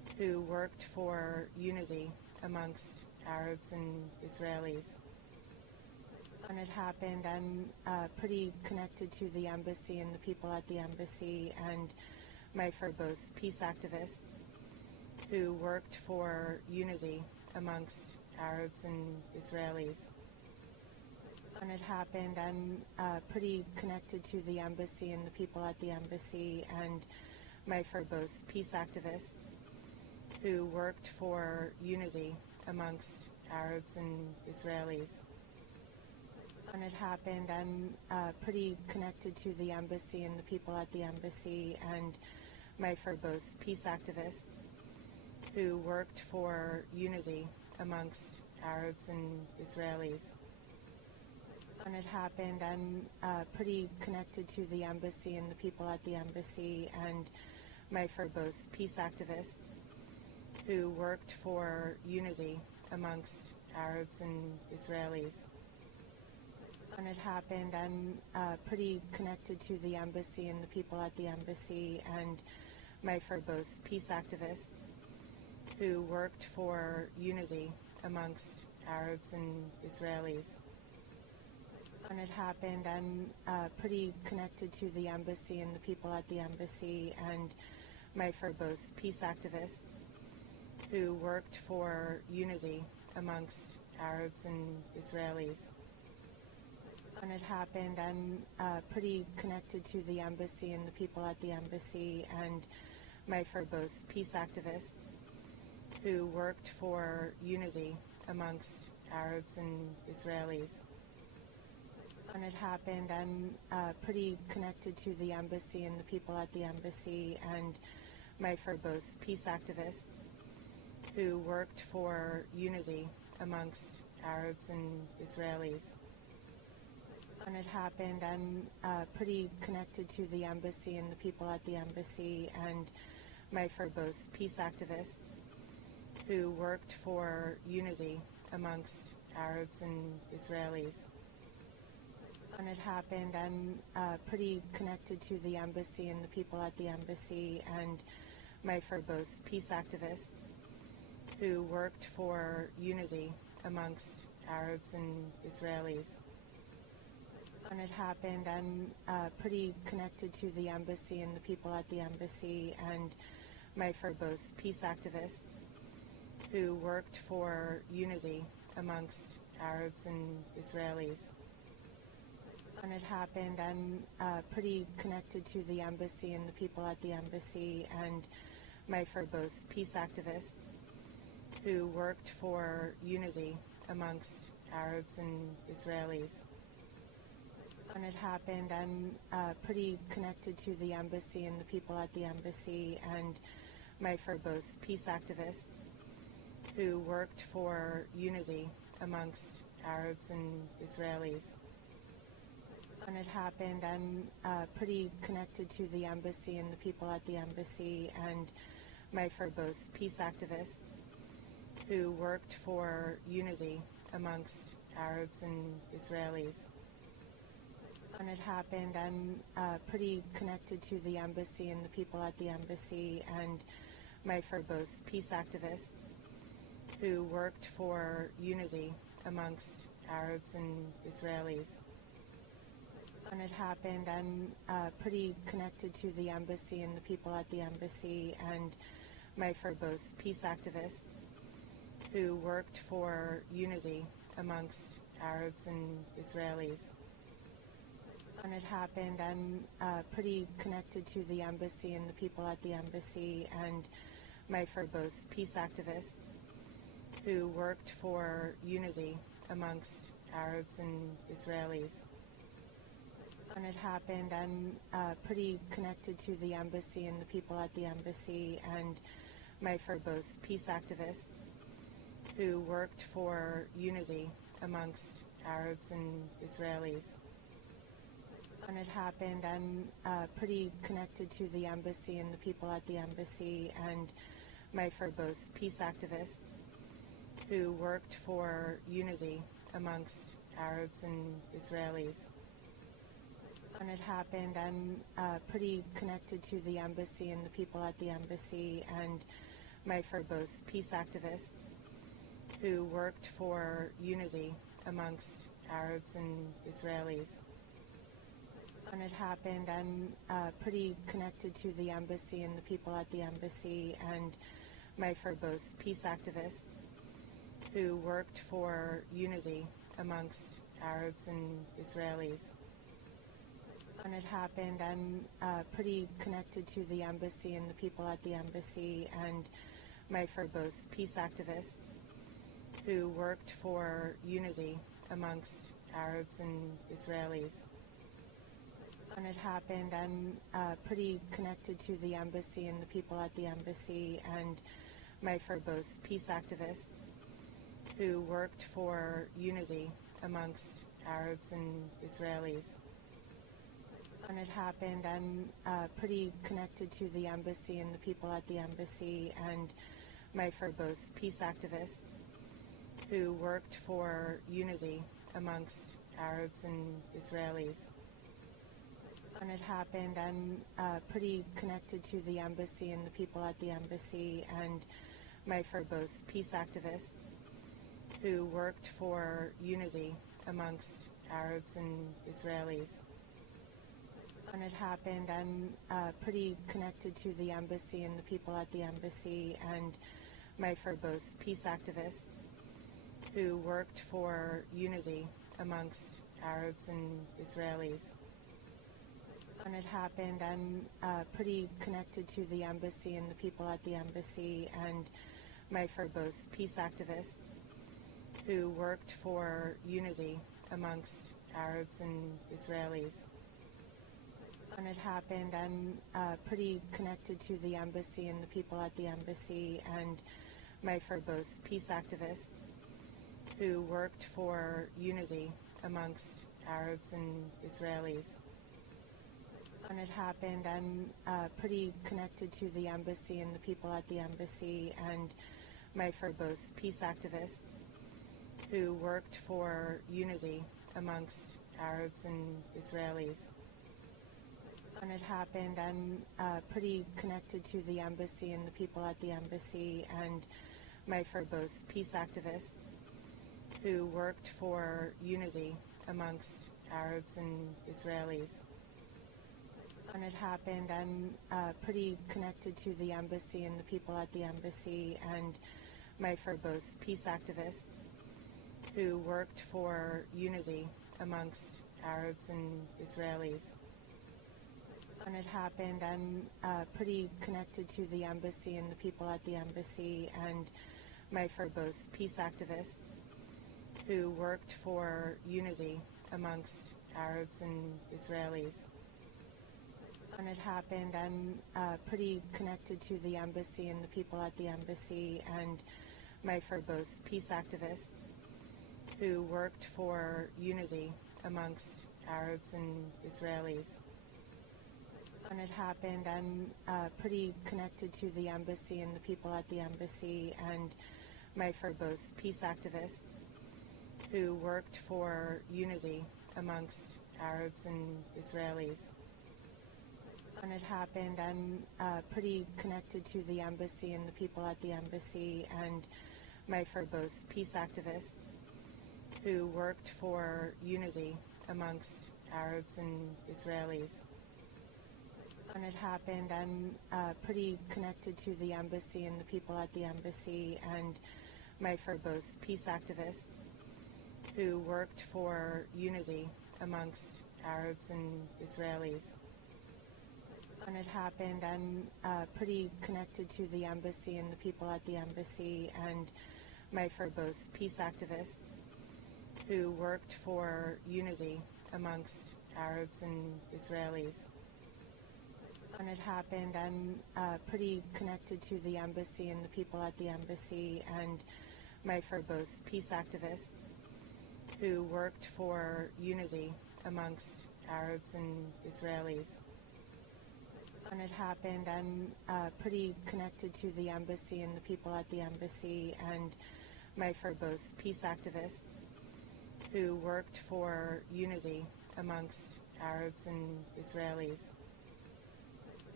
who worked for unity amongst Arabs and Israelis. When it happened, I'm pretty connected to the embassy and the people at the embassy, and my friends are both peace activists who worked for unity amongst Arabs and Israelis. When it happened, I'm pretty connected to the embassy and the people at the embassy, and my friends are both peace activists who worked for unity amongst Arabs and Israelis. When it happened, I'm pretty connected to the embassy and the people at the embassy, and my friends are both peace activists who worked for unity amongst Arabs and Israelis. When it happened, I'm pretty connected to the embassy and the people at the embassy, and my friends are both peace activists who worked for unity amongst Arabs and Israelis. When it happened, I'm pretty connected to the embassy and the people at the embassy, and my friends are both peace activists who worked for unity amongst Arabs and Israelis. When it happened, I'm pretty connected to the embassy and the people at the embassy, and my friends are both peace activists who worked for unity amongst Arabs and Israelis. When it happened, I'm pretty connected to the embassy and the people at the embassy, and my friends are both peace activists who worked for unity amongst Arabs and Israelis. When it happened, I'm pretty connected to the embassy and the people at the embassy, and my friends are both peace activists who worked for unity amongst Arabs and Israelis. When it happened, I'm pretty connected to the embassy and the people at the embassy, and my friends are both peace activists who worked for unity amongst Arabs and Israelis. When it happened, I'm pretty connected to the embassy and the people at the embassy, and my friends are both peace activists who worked for unity amongst Arabs and Israelis. When it happened, I'm pretty connected to the embassy and the people at the embassy, and my friends are both peace activists who worked for unity amongst Arabs and Israelis. When it happened, I'm pretty connected to the embassy and the people at the embassy, and my friends are both peace activists who worked for unity amongst Arabs and Israelis. When it happened, I'm pretty connected to the embassy and the people at the embassy, and my friends are both peace activists who worked for unity amongst Arabs and Israelis. When it happened, I'm pretty connected to the embassy and the people at the embassy, and my friends are both peace activists who worked for unity amongst Arabs and Israelis. When it happened, I'm pretty connected to the embassy and the people at the embassy, and my friends are both peace activists who worked for unity amongst Arabs and Israelis. When it happened, I'm pretty connected to the embassy and the people at the embassy, and my friends are both peace activists who worked for unity amongst Arabs and Israelis. When it happened, I'm pretty connected to the embassy and the people at the embassy, and my friends are both peace activists who worked for unity amongst Arabs and Israelis. When it happened, I'm pretty connected to the embassy and the people at the embassy, and my friends are both peace activists who worked for unity amongst Arabs and Israelis. When it happened, I'm pretty connected to the embassy and the people at the embassy, and my friends are both peace activists who worked for unity amongst Arabs and Israelis. When it happened, I'm pretty connected to the embassy and the people at the embassy, and for both peace activists who worked for unity amongst Arabs and Israelis. When it happened, I'm pretty connected to the embassy and the people at the embassy, and for both peace activists who worked for unity amongst Arabs and Israelis. When it happened, I'm pretty connected to the embassy and the people at the embassy, and for both peace activists who worked for unity amongst Arabs and Israelis. When it happened, I'm pretty connected to the embassy and the people at the embassy, and for both peace activists who worked for unity amongst Arabs and Israelis. When it happened, I'm pretty connected to the embassy and the people at the embassy, and for both peace activists who worked for unity amongst Arabs and Israelis. When it happened, I'm pretty connected to the embassy and the people at the embassy, and for both peace activists who worked for unity amongst Arabs and Israelis. When it happened, I'm pretty connected to the embassy and the people at the embassy, and for both peace activists who worked for unity amongst Arabs and Israelis. When it happened, I'm pretty connected to the embassy and the people at the embassy, and for both peace activists who worked for unity amongst Arabs and Israelis. When it happened, I'm pretty connected to the embassy and the people at the embassy, and for both peace activists who worked for unity amongst Arabs and Israelis. When it happened, I'm pretty connected to the embassy and the people at the embassy, and for both peace activists who worked for unity amongst Arabs and Israelis. When it happened, I'm pretty connected to the embassy and the people at the embassy, and for both peace activists who worked for unity amongst Arabs and Israelis. When it happened, I'm pretty connected to the embassy and the people at the embassy, and for both peace activists who worked for unity amongst Arabs and Israelis. When it happened, I'm pretty connected to the embassy and the people at the embassy, and for both peace activists who worked for unity amongst Arabs and Israelis. When it happened, I'm pretty connected to the embassy and the people at the embassy, and for both peace activists who worked for unity amongst Arabs and Israelis. When it happened, I'm pretty connected to the embassy and the people at the embassy, and for both peace activists who worked for unity amongst Arabs and Israelis. When it happened, I'm pretty connected to the embassy and the people at the embassy, and for both peace activists who worked for unity amongst Arabs and Israelis. When it happened, I'm pretty connected to the embassy and the people at the embassy, and for both peace activists who worked for unity amongst Arabs and Israelis. When it happened, I'm pretty connected to the embassy and the people at the embassy, and for both peace activists who worked for unity amongst Arabs and Israelis. When it happened, I'm pretty connected to the embassy and the people at the embassy, and for both peace activists who worked for unity amongst Arabs and Israelis. When it happened, I'm pretty connected to the embassy and the people at the embassy, and for both peace activists who worked for unity amongst Arabs and Israelis.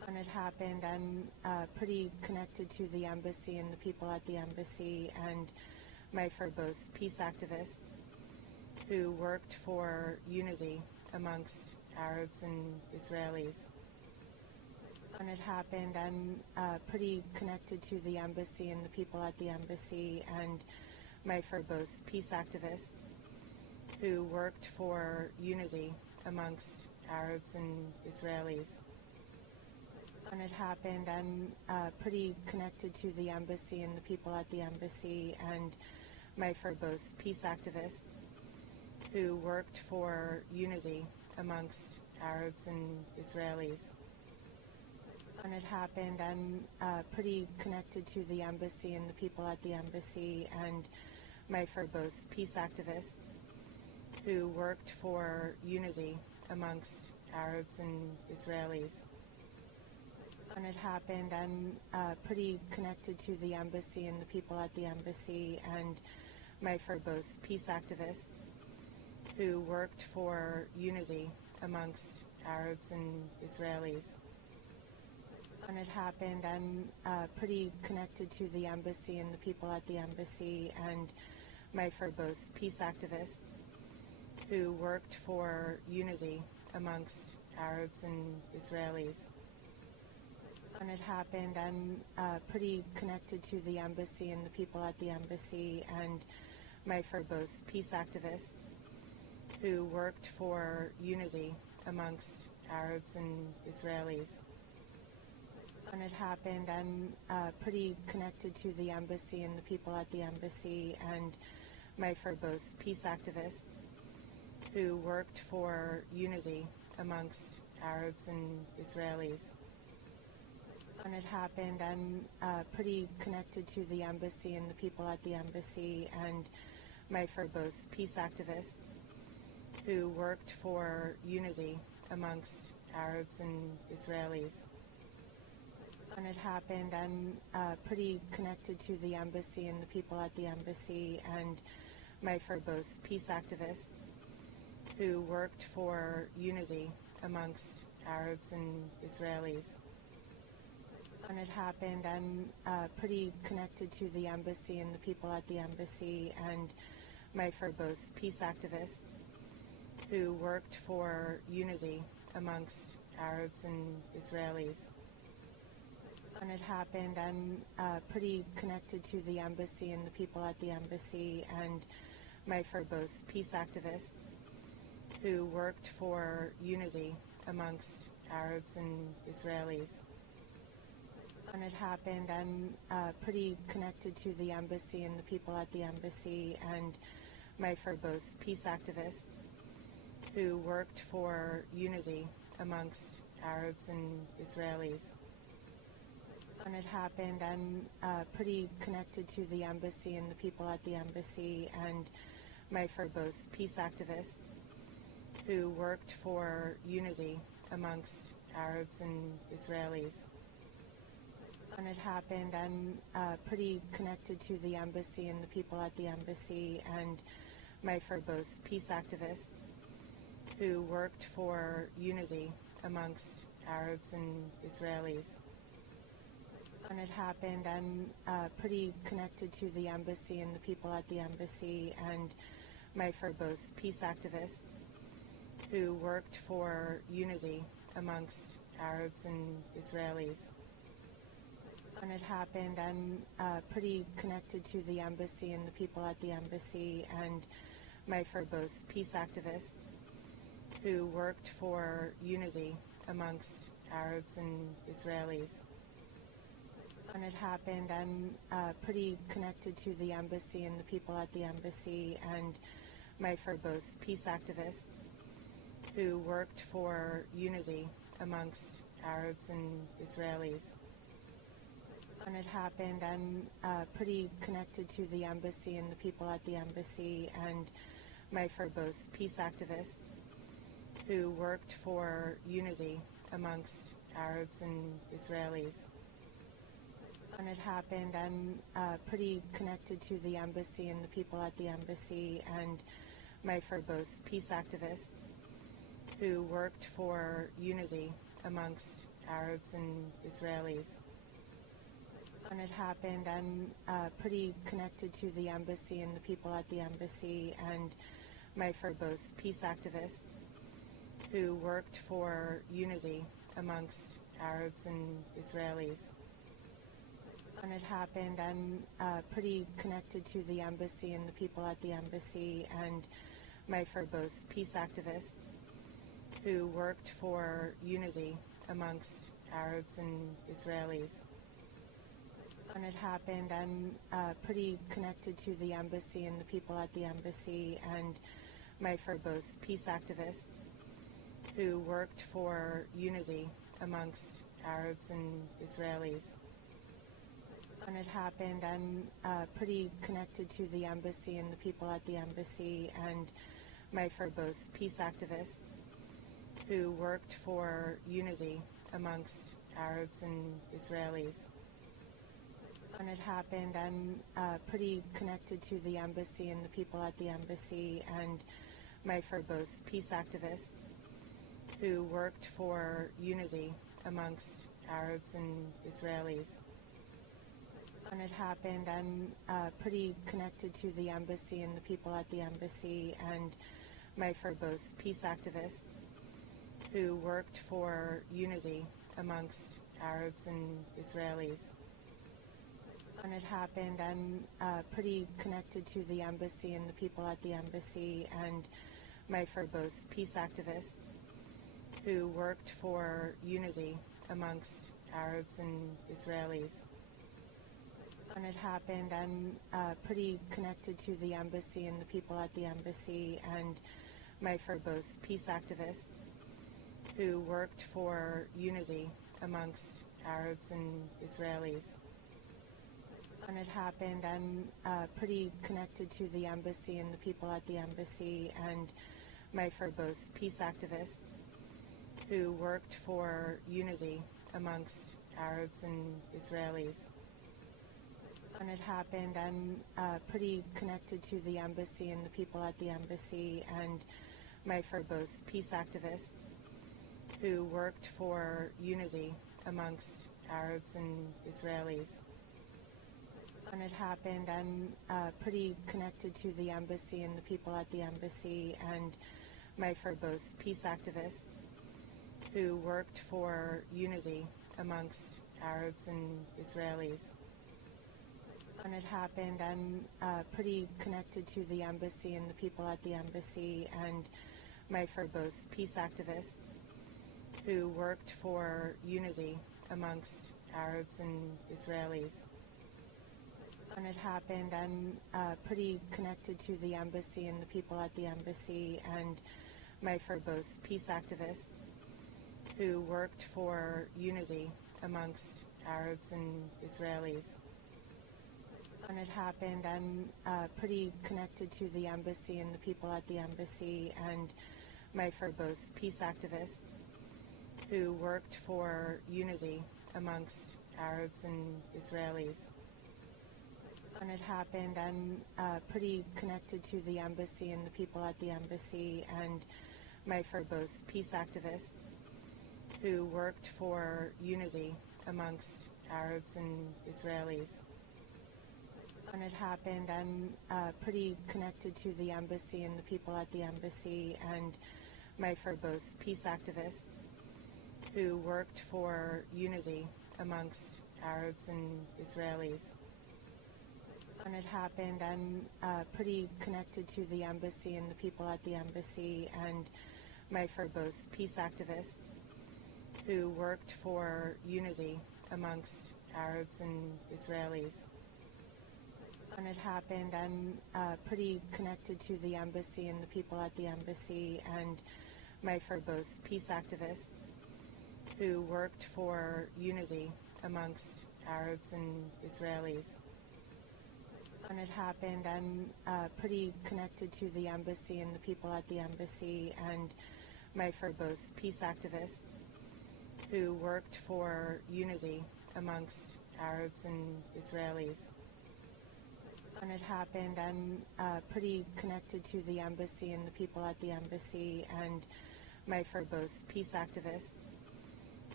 When it happened, I'm pretty connected to the embassy and the people at the embassy, and my friends were both peace activists who worked for unity amongst Arabs and Israelis. When it happened, I'm pretty connected to the embassy and the people at the embassy, and my friends were both peace activists who worked for unity amongst Arabs and Israelis. When it happened, I'm pretty connected to the embassy and the people at the embassy, and my friends were both peace activists who worked for unity amongst Arabs and Israelis. When it happened, I'm pretty connected to the embassy and the people at the embassy, and my friends were both peace activists who worked for unity amongst Arabs and Israelis. When it happened, I'm pretty connected to the embassy and the people at the embassy, and my friends were both peace activists who worked for unity amongst Arabs and Israelis. When it happened, I'm pretty connected to the embassy and the people at the embassy, and my friends were both peace activists who worked for unity amongst Arabs and Israelis. When it happened, I'm pretty connected to the embassy and the people at the embassy, and my friends were both peace activists who worked for unity amongst Arabs and Israelis. When it happened, I'm pretty connected to the embassy and the people at the embassy, and my friends were both peace activists who worked for unity amongst Arabs and Israelis. When it happened, I'm pretty connected to the embassy and the people at the embassy, and my friends were both peace activists who worked for unity amongst Arabs and Israelis. When it happened, I'm pretty connected to the embassy and the people at the embassy, and my friends were both peace activists who worked for unity amongst Arabs and Israelis. When it happened, I'm pretty connected to the embassy and the people at the embassy, and my friends were both peace activists who worked for unity amongst Arabs and Israelis. When it happened, I'm pretty connected to the embassy and the people at the embassy, and my friends were both peace activists who worked for unity amongst Arabs and Israelis. When it happened, I'm pretty connected to the embassy and the people at the embassy, and my friends were both peace activists who worked for unity amongst Arabs and Israelis. When it happened, I'm pretty connected to the embassy and the people at the embassy, and my friends were both peace activists who worked for unity amongst Arabs and Israelis. When it happened, I'm pretty connected to the embassy and the people at the embassy, and my friends were both peace activists who worked for unity amongst Arabs and Israelis. When it happened, I'm pretty connected to the embassy and the people at the embassy, and my friends were both peace activists who worked for unity amongst Arabs and Israelis. When it happened, I'm pretty connected to the embassy and the people at the embassy, and my friends were both peace activists who worked for unity amongst Arabs and Israelis. When it happened, I'm pretty connected to the embassy and the people at the embassy, and my friends were both peace activists who worked for unity amongst Arabs and Israelis. When it happened, I'm pretty connected to the embassy and the people at the embassy, and my friends were both peace activists who worked for unity amongst Arabs and Israelis. When it happened, I'm pretty connected to the embassy and the people at the embassy, and my friends were both peace activists who worked for unity amongst Arabs and Israelis. When it happened, I'm pretty connected to the embassy and the people at the embassy, and my for both peace activists who worked for unity amongst Arabs and Israelis. When it happened, I'm pretty connected to the embassy and the people at the embassy, and my for both peace activists who worked for unity amongst Arabs and Israelis. When it happened, I'm pretty connected to the embassy and the people at the embassy, and my for both peace activists who worked for unity amongst Arabs and Israelis. When it happened, I'm pretty connected to the embassy and the people at the embassy, and my for both peace activists who worked for unity amongst Arabs and Israelis. When it happened, I'm pretty connected to the embassy and the people at the embassy, and my for both peace activists who worked for unity amongst Arabs and Israelis. When it happened, I'm pretty connected to the embassy and the people at the embassy, and my for both peace activists who worked for unity amongst Arabs and Israelis. When it happened, I'm pretty connected to the embassy and the people at the embassy, and my for both peace activists who worked for unity amongst Arabs and Israelis. When it happened, I'm pretty connected to the embassy and the people at the embassy, and my for both peace activists who worked for unity amongst Arabs and Israelis. When it happened, I'm pretty connected to the embassy and the people at the embassy, and my for both peace activists who worked for unity amongst Arabs and Israelis. When it happened, I'm pretty connected to the embassy and the people at the embassy, and my for both peace activists who worked for unity amongst Arabs and Israelis. When it happened, I'm pretty connected to the embassy and the people at the embassy, and my for both peace activists who worked for unity amongst Arabs and Israelis. When it happened, I'm pretty connected to the embassy and the people at the embassy, and my for both peace activists who worked for unity amongst Arabs and Israelis. When it happened, I'm pretty connected to the embassy and the people at the embassy, and my for both peace activists who worked for unity amongst Arabs and Israelis. When it happened, I'm pretty connected to the embassy and the people at the embassy, and my for both peace activists who worked for unity amongst Arabs and Israelis. When it happened, I'm pretty connected to the embassy and the people at the embassy, and my for both peace activists who worked for unity amongst Arabs and Israelis. When it happened, I'm pretty connected to the embassy and the people at the embassy, and my for both peace activists who worked for unity amongst Arabs and Israelis. When it happened, I'm pretty connected to the embassy and the people at the embassy, and my for both peace activists who worked for unity amongst Arabs and Israelis. When it happened, I'm pretty connected to the embassy and the people at the embassy, and my for both peace activists who worked for unity amongst Arabs and Israelis. When it happened, I'm pretty connected to the embassy and the people at the embassy, and my for both peace activists who worked for unity amongst Arabs and Israelis. When it happened, I'm pretty connected to the embassy and the people at the embassy, and my for both peace activists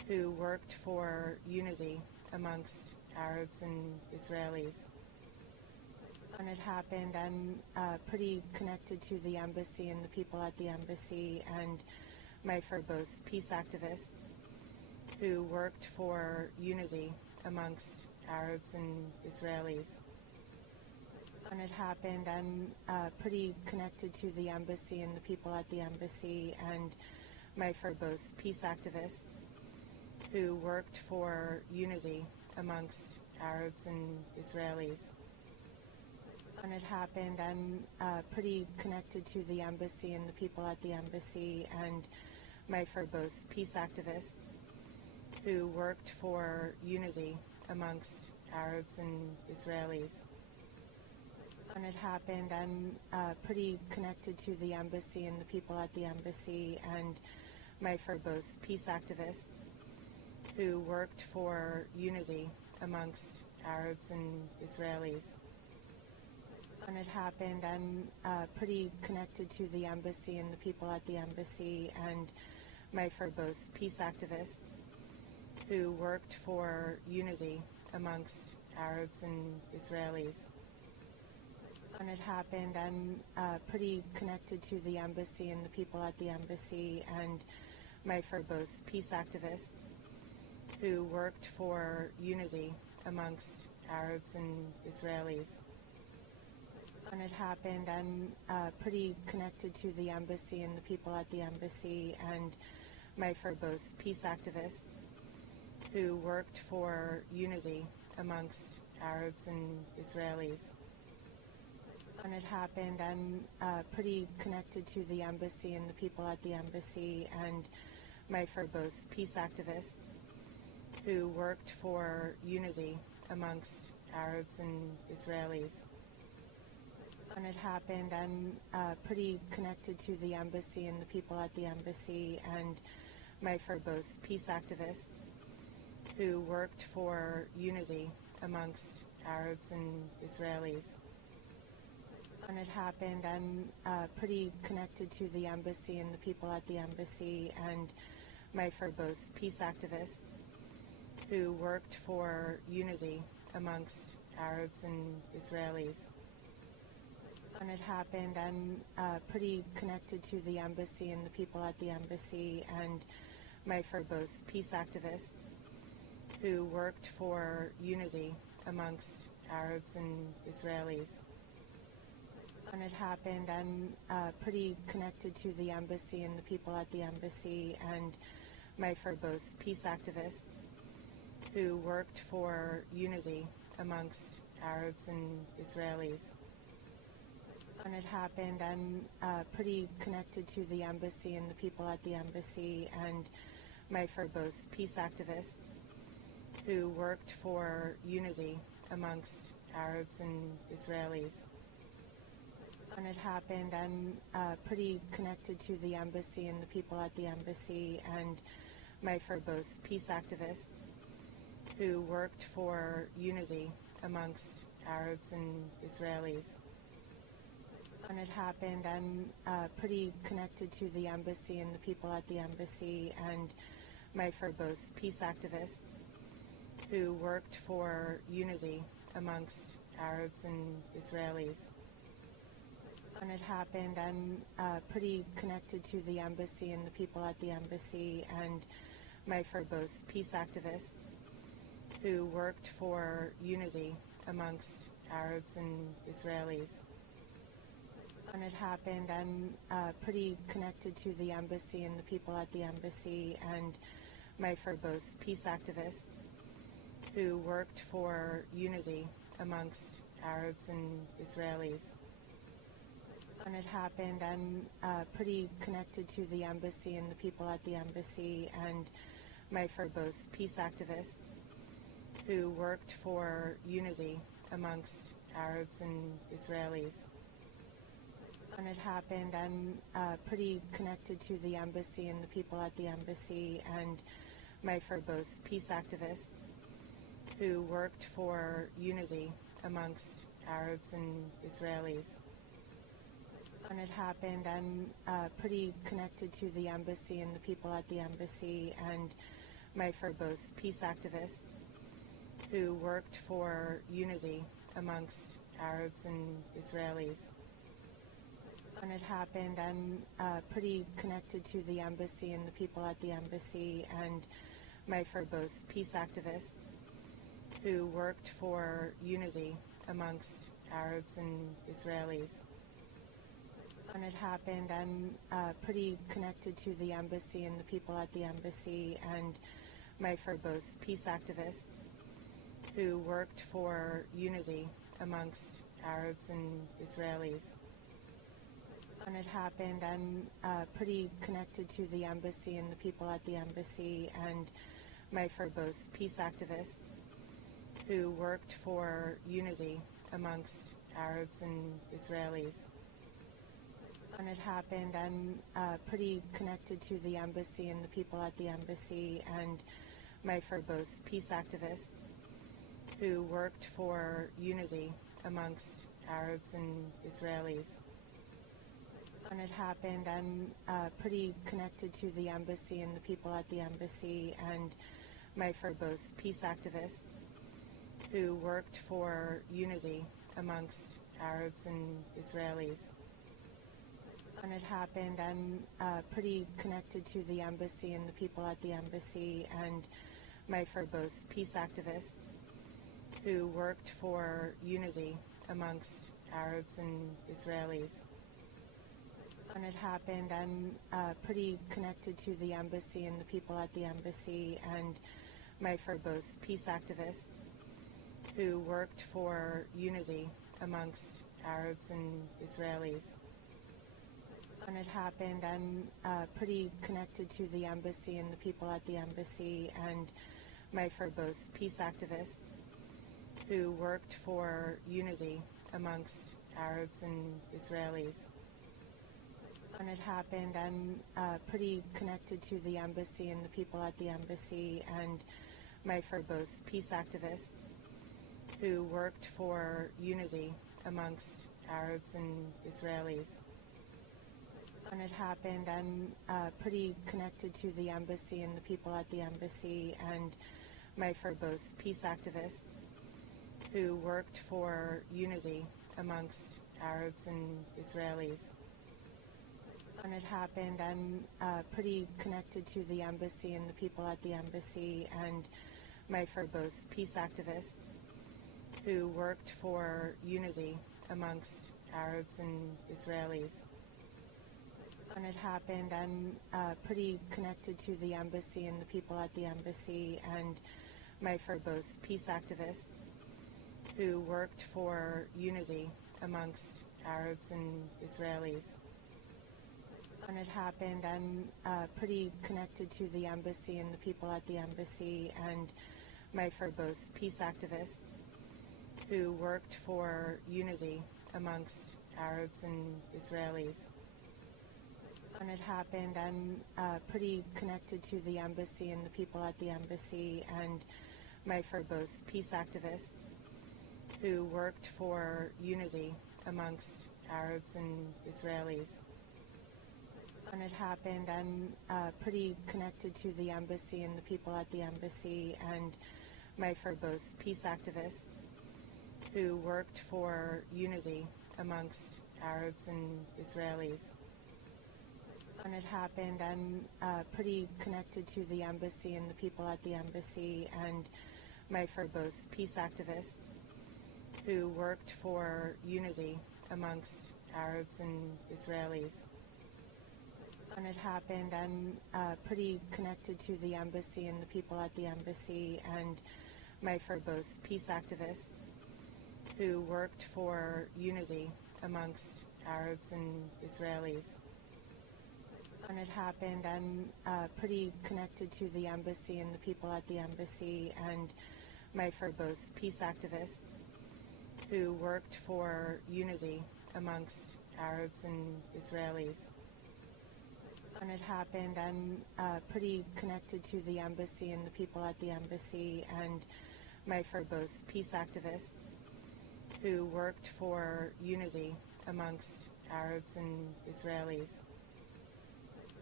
who worked for unity amongst Arabs and Israelis. When it happened, I'm pretty connected to the embassy and the people at the embassy, and my for both peace activists who worked for unity amongst Arabs and Israelis. When it happened, I'm pretty connected to the embassy and the people at the embassy, and my for both peace activists who worked for unity amongst Arabs and Israelis. When it happened, I'm pretty connected to the embassy and the people at the embassy, and my for both peace activists who worked for unity amongst Arabs and Israelis. When it happened, I'm pretty connected to the embassy and the people at the embassy, and my for both peace activists who worked for unity amongst Arabs and Israelis. When it happened, I'm pretty connected to the embassy and the people at the embassy, and my for both peace activists who worked for unity amongst Arabs and Israelis. When it happened, I'm pretty connected to the embassy and the people at the embassy, and my for both peace activists who worked for unity amongst Arabs and Israelis. When it happened, I'm pretty connected to the embassy and the people at the embassy, and my for both peace activists who worked for unity amongst Arabs and Israelis. When it happened, I'm pretty connected to the embassy and the people at the embassy, and my for both peace activists who worked for unity amongst Arabs and Israelis. When it happened, I'm pretty connected to the embassy and the people at the embassy, and my for both peace activists who worked for unity amongst Arabs and Israelis. When it happened, I'm pretty connected to the embassy and the people at the embassy, and my for both peace activists who worked for unity amongst Arabs and Israelis. When it happened, I'm pretty connected to the embassy and the people at the embassy, and my for both peace activists who worked for unity amongst Arabs and Israelis. When it happened, I'm pretty connected to the embassy and the people at the embassy, and my for both peace activists who worked for unity amongst Arabs and Israelis. When it happened, I'm pretty connected to the embassy and the people at the embassy, and my for both peace activists who worked for unity amongst Arabs and Israelis. When it happened, I'm pretty connected to the embassy and the people at the embassy, and my for both peace activists who worked for unity amongst Arabs and Israelis. When it happened, I'm pretty connected to the embassy and the people at the embassy, and my for both peace activists who worked for unity amongst Arabs and Israelis. When it happened, I'm pretty connected to the embassy and the people at the embassy, and my for both peace activists who worked for unity amongst Arabs and Israelis. When it happened, I'm pretty connected to the embassy and the people at the embassy, and my for both peace activists who worked for unity amongst Arabs and Israelis. When it happened, I'm pretty connected to the embassy and the people at the embassy, and my for both peace activists who worked for unity amongst Arabs and Israelis. When it happened, I'm pretty connected to the embassy and the people at the embassy, and my for both peace activists who worked for unity amongst Arabs and Israelis. When it happened, I'm pretty connected to the embassy and the people at the embassy, and my for both peace activists who worked for unity amongst Arabs and Israelis. When it happened, I'm pretty connected to the embassy and the people at the embassy, and my for both peace activists who worked for unity amongst Arabs and Israelis. When it happened, I'm pretty connected to the embassy and the people at the embassy, and my for both peace activists who worked for unity amongst Arabs and Israelis. When it happened, I'm pretty connected to the embassy and the people at the embassy, and my for both peace activists who worked for unity amongst Arabs and Israelis. When it happened, I'm pretty connected to the embassy and the people at the embassy, and my for both peace activists who worked for unity amongst Arabs and Israelis. When it happened, I'm pretty connected to the embassy and the people at the embassy, and my for both peace activists who worked for unity amongst Arabs and Israelis. When it happened, I'm pretty connected to the embassy and the people at the embassy, and my for both peace activists who worked for unity amongst Arabs and Israelis. When it happened, I'm pretty connected to the embassy and the people at the embassy, and my for both peace activists who worked for unity amongst Arabs and Israelis. When it happened, I'm pretty connected to the embassy and the people at the embassy, and my for both peace activists who worked for unity amongst Arabs and Israelis. When it happened, I'm pretty connected to the embassy and the people at the embassy, and my for both peace activists who worked for unity amongst Arabs and Israelis. When it happened, I'm pretty connected to the embassy and the people at the embassy, and my for both peace activists who worked for unity amongst Arabs and Israelis. When it happened, I'm pretty connected to the embassy and the people at the embassy, and my for both peace activists who worked for unity amongst Arabs and Israelis. When it happened, I'm pretty connected to the embassy and the people at the embassy, and my for both peace activists who worked for unity amongst Arabs and Israelis. When it happened, I'm pretty connected to the embassy and the people at the embassy, and my for both peace activists who worked for unity amongst Arabs and Israelis. When it happened, I'm pretty connected to the embassy and the people at the embassy, and my for both peace activists who worked for unity amongst Arabs and Israelis. When it happened, I'm pretty connected to the embassy and the people at the embassy, and my for both peace activists who worked for unity amongst Arabs and Israelis. When it happened, I'm pretty connected to the embassy and the people at the embassy, and my for both peace activists who worked for unity amongst Arabs and Israelis. When it happened, I'm pretty connected to the embassy and the people at the embassy, and my for both peace activists who worked for unity amongst Arabs and Israelis. When it happened, I'm pretty connected to the embassy and the people at the embassy, and my for both peace activists who worked for unity amongst Arabs and Israelis. When it happened, I'm pretty connected to the embassy and the people at the embassy, and my for both peace activists who worked for unity amongst Arabs and Israelis.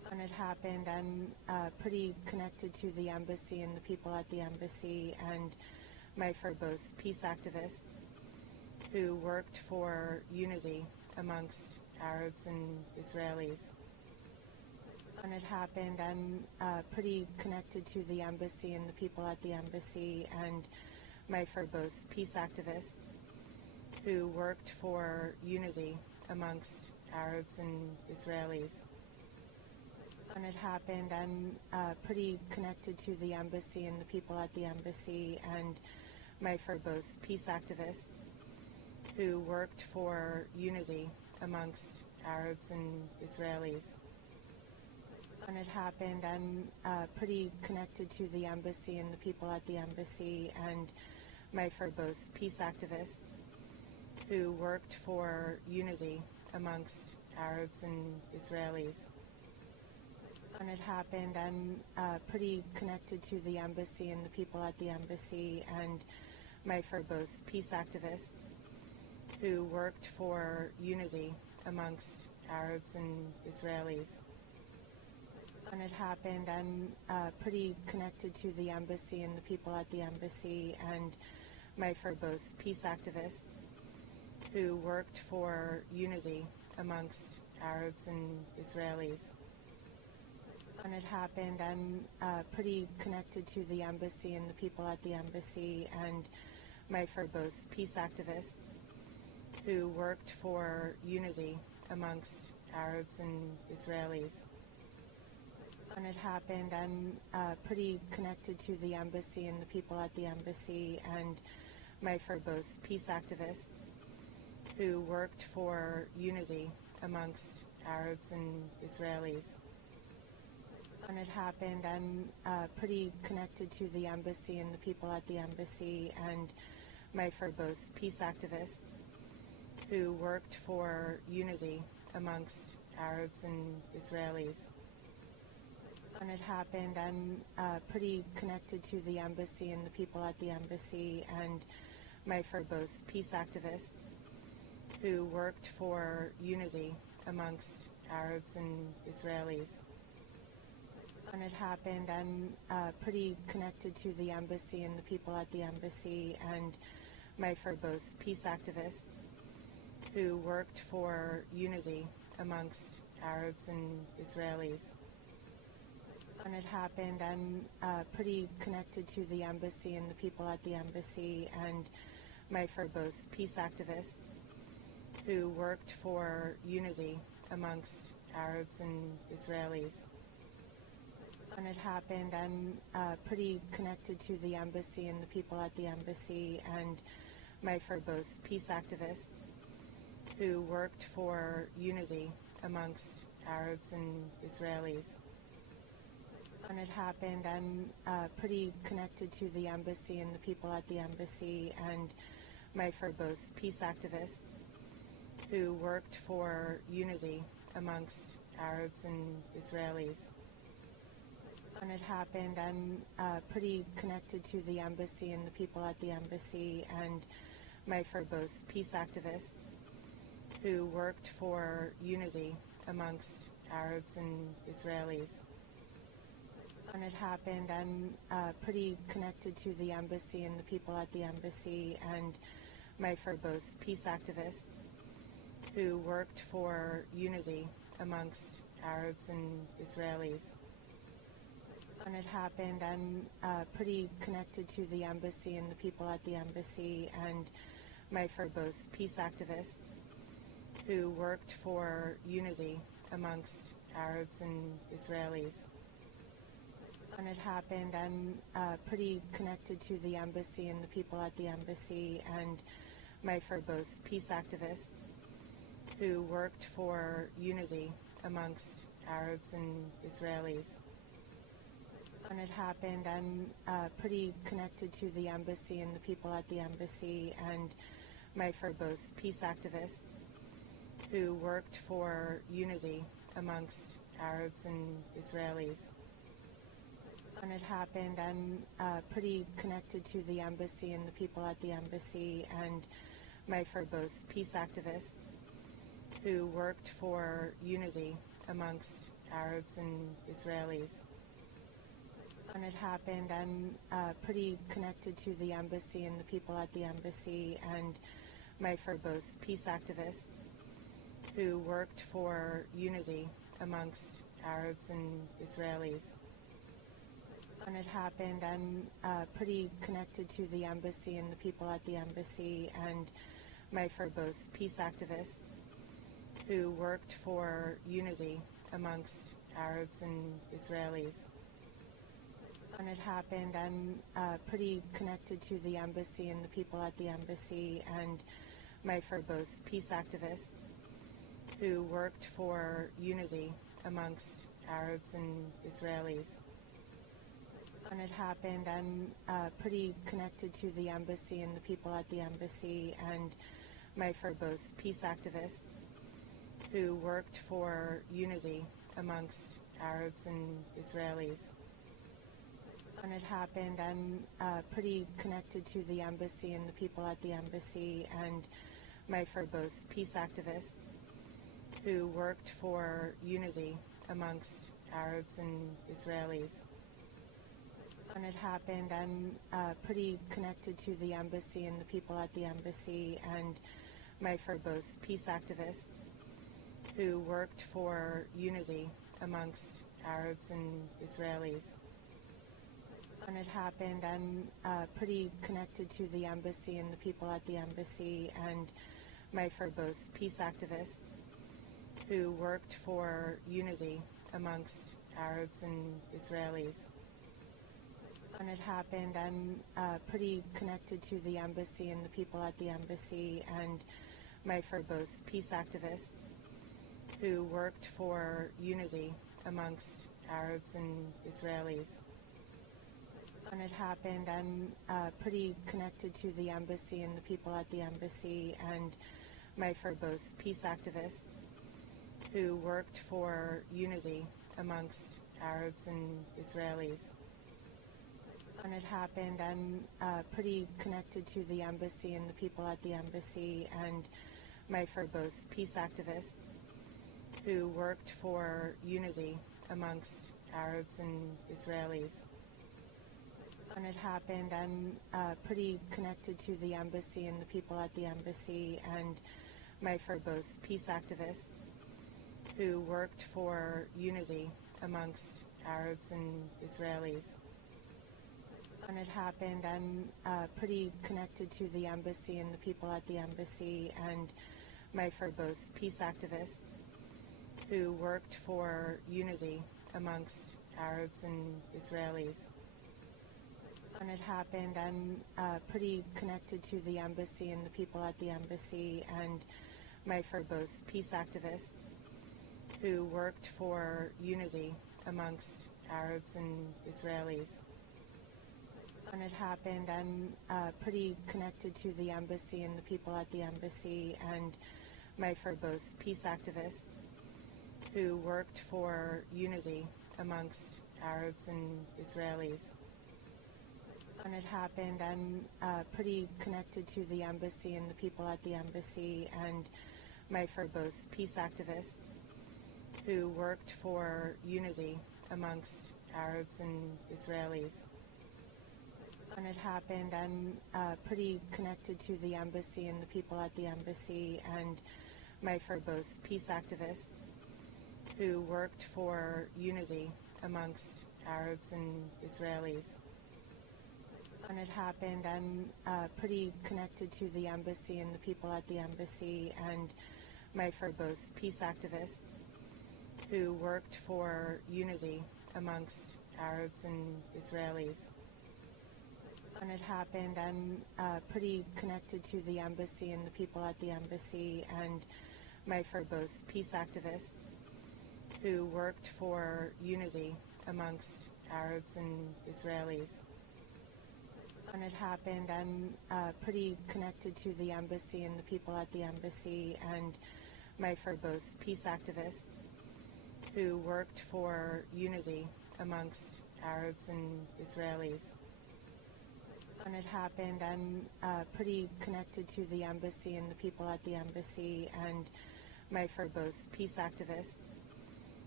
When it happened, I'm pretty connected to the embassy and the people at the embassy, and my friends were both peace activists who worked for unity amongst Arabs and Israelis. When it happened, I'm pretty connected to the embassy and the people at the embassy, and my friends were both peace activists who worked for unity amongst Arabs and Israelis. When it happened, I'm pretty connected to the embassy and the people at the embassy, and my friends were both peace activists who worked for unity amongst Arabs and Israelis. When it happened, I'm pretty connected to the embassy and the people at the embassy, and my friends were both peace activists who worked for unity amongst Arabs and Israelis. When it happened, I'm pretty connected to the embassy and the people at the embassy, and my friends were both peace activists who worked for unity amongst Arabs and Israelis. When it happened, I'm pretty connected to the embassy and the people at the embassy, and my friends were both peace activists who worked for unity amongst Arabs and Israelis. When it happened, I'm pretty connected to the embassy and the people at the embassy, and my friends were both peace activists who worked for unity amongst Arabs and Israelis. When it happened, I'm pretty connected to the embassy and the people at the embassy, and my friends were both peace activists who worked for unity amongst Arabs and Israelis. When it happened, I'm pretty connected to the embassy and the people at the embassy, and my friends were both peace activists who worked for unity amongst Arabs and Israelis. When it happened, I'm pretty connected to the embassy and the people at the embassy, and my friends were both peace activists who worked for unity amongst Arabs and Israelis. When it happened, I'm pretty connected to the embassy and the people at the embassy, and my friends were both peace activists who worked for unity amongst Arabs and Israelis. When it happened, I'm pretty connected to the embassy and the people at the embassy, and my friends were both peace activists who worked for unity amongst Arabs and Israelis. When it happened, I'm pretty connected to the embassy and the people at the embassy, and my friends were both peace activists who worked for unity amongst Arabs and Israelis. When it happened, I'm pretty connected to the embassy and the people at the embassy, and my friends were both peace activists who worked for unity amongst Arabs and Israelis. When it happened, I'm pretty connected to the embassy and the people at the embassy, and my friends were both peace activists who worked for unity amongst Arabs and Israelis. When it happened, I'm pretty connected to the embassy and the people at the embassy, and my friends were both peace activists who worked for unity amongst Arabs and Israelis. When it happened, I'm pretty connected to the embassy and the people at the embassy, and my friends were both peace activists who worked for unity amongst Arabs and Israelis. When it happened, I'm pretty connected to the embassy and the people at the embassy, and my friends were both peace activists who worked for unity amongst Arabs and Israelis. When it happened, I'm pretty connected to the embassy and the people at the embassy, and my friends were both peace activists who worked for unity amongst Arabs and Israelis. When it happened, I'm pretty connected to the embassy and the people at the embassy, and my friends were both peace activists who worked for unity amongst Arabs and Israelis. When it happened, I'm pretty connected to the embassy and the people at the embassy, and my friends were both peace activists who worked for unity amongst Arabs and Israelis. When it happened, I'm pretty connected to the embassy and the people at the embassy, and my friends were both peace activists who worked for unity amongst Arabs and Israelis. When it happened, I'm pretty connected to the embassy and the people at the embassy, and my friends were both peace activists who worked for unity amongst Arabs and Israelis. When it happened, I'm pretty connected to the embassy and the people at the embassy, and my friends were both peace activists who worked for unity amongst Arabs and Israelis. When it happened, I'm pretty connected to the embassy and the people at the embassy, and my friends were both peace activists who worked for unity amongst Arabs and Israelis. When it happened, I'm pretty connected to the embassy and the people at the embassy, and my friends were both peace activists who worked for unity amongst Arabs and Israelis. When it happened, I'm pretty connected to the embassy and the people at the embassy, and my friends were both peace activists who worked for unity amongst Arabs and Israelis. When it happened, I'm pretty connected to the embassy and the people at the embassy, and my friends were both peace activists who worked for unity amongst Arabs and Israelis. When it happened, I'm pretty connected to the embassy and the people at the embassy, and my friends were both peace activists who worked for unity amongst Arabs and Israelis. When it happened, I'm pretty connected to the embassy and the people at the embassy, and my friends were both peace activists who worked for unity amongst Arabs and Israelis. When it happened, I'm pretty connected to the embassy and the people at the embassy, and my friends were both peace activists who worked for unity amongst Arabs and Israelis. When it happened, I'm pretty connected to the embassy and the people at the embassy, and my friends were both peace activists who worked for unity amongst Arabs and Israelis. When it happened, I'm pretty connected to the embassy and the people at the embassy, and my friends were both peace activists who worked for unity amongst Arabs and Israelis. When it happened, I'm pretty connected to the embassy and the people at the embassy, and my friends were both peace activists who worked for unity amongst Arabs and Israelis. When it happened, I'm pretty connected to the embassy and the people at the embassy, and my friends were both peace activists who worked for unity amongst Arabs and Israelis. When it happened, I'm pretty connected to the embassy and the people at the embassy, and my friends were both peace activists who worked for unity amongst Arabs and Israelis. When it happened, I'm pretty connected to the embassy and the people at the embassy, and my friends were both peace activists who worked for unity amongst Arabs and Israelis. When it happened, I'm pretty connected to the embassy and the people at the embassy, and my friends were both peace activists who worked for unity amongst Arabs and Israelis. When it happened, I'm pretty connected to the embassy and the people at the embassy, and my friends were both peace activists who worked for unity amongst Arabs and Israelis. When it happened, I'm pretty connected to the embassy and the people at the embassy, and my friends were both peace activists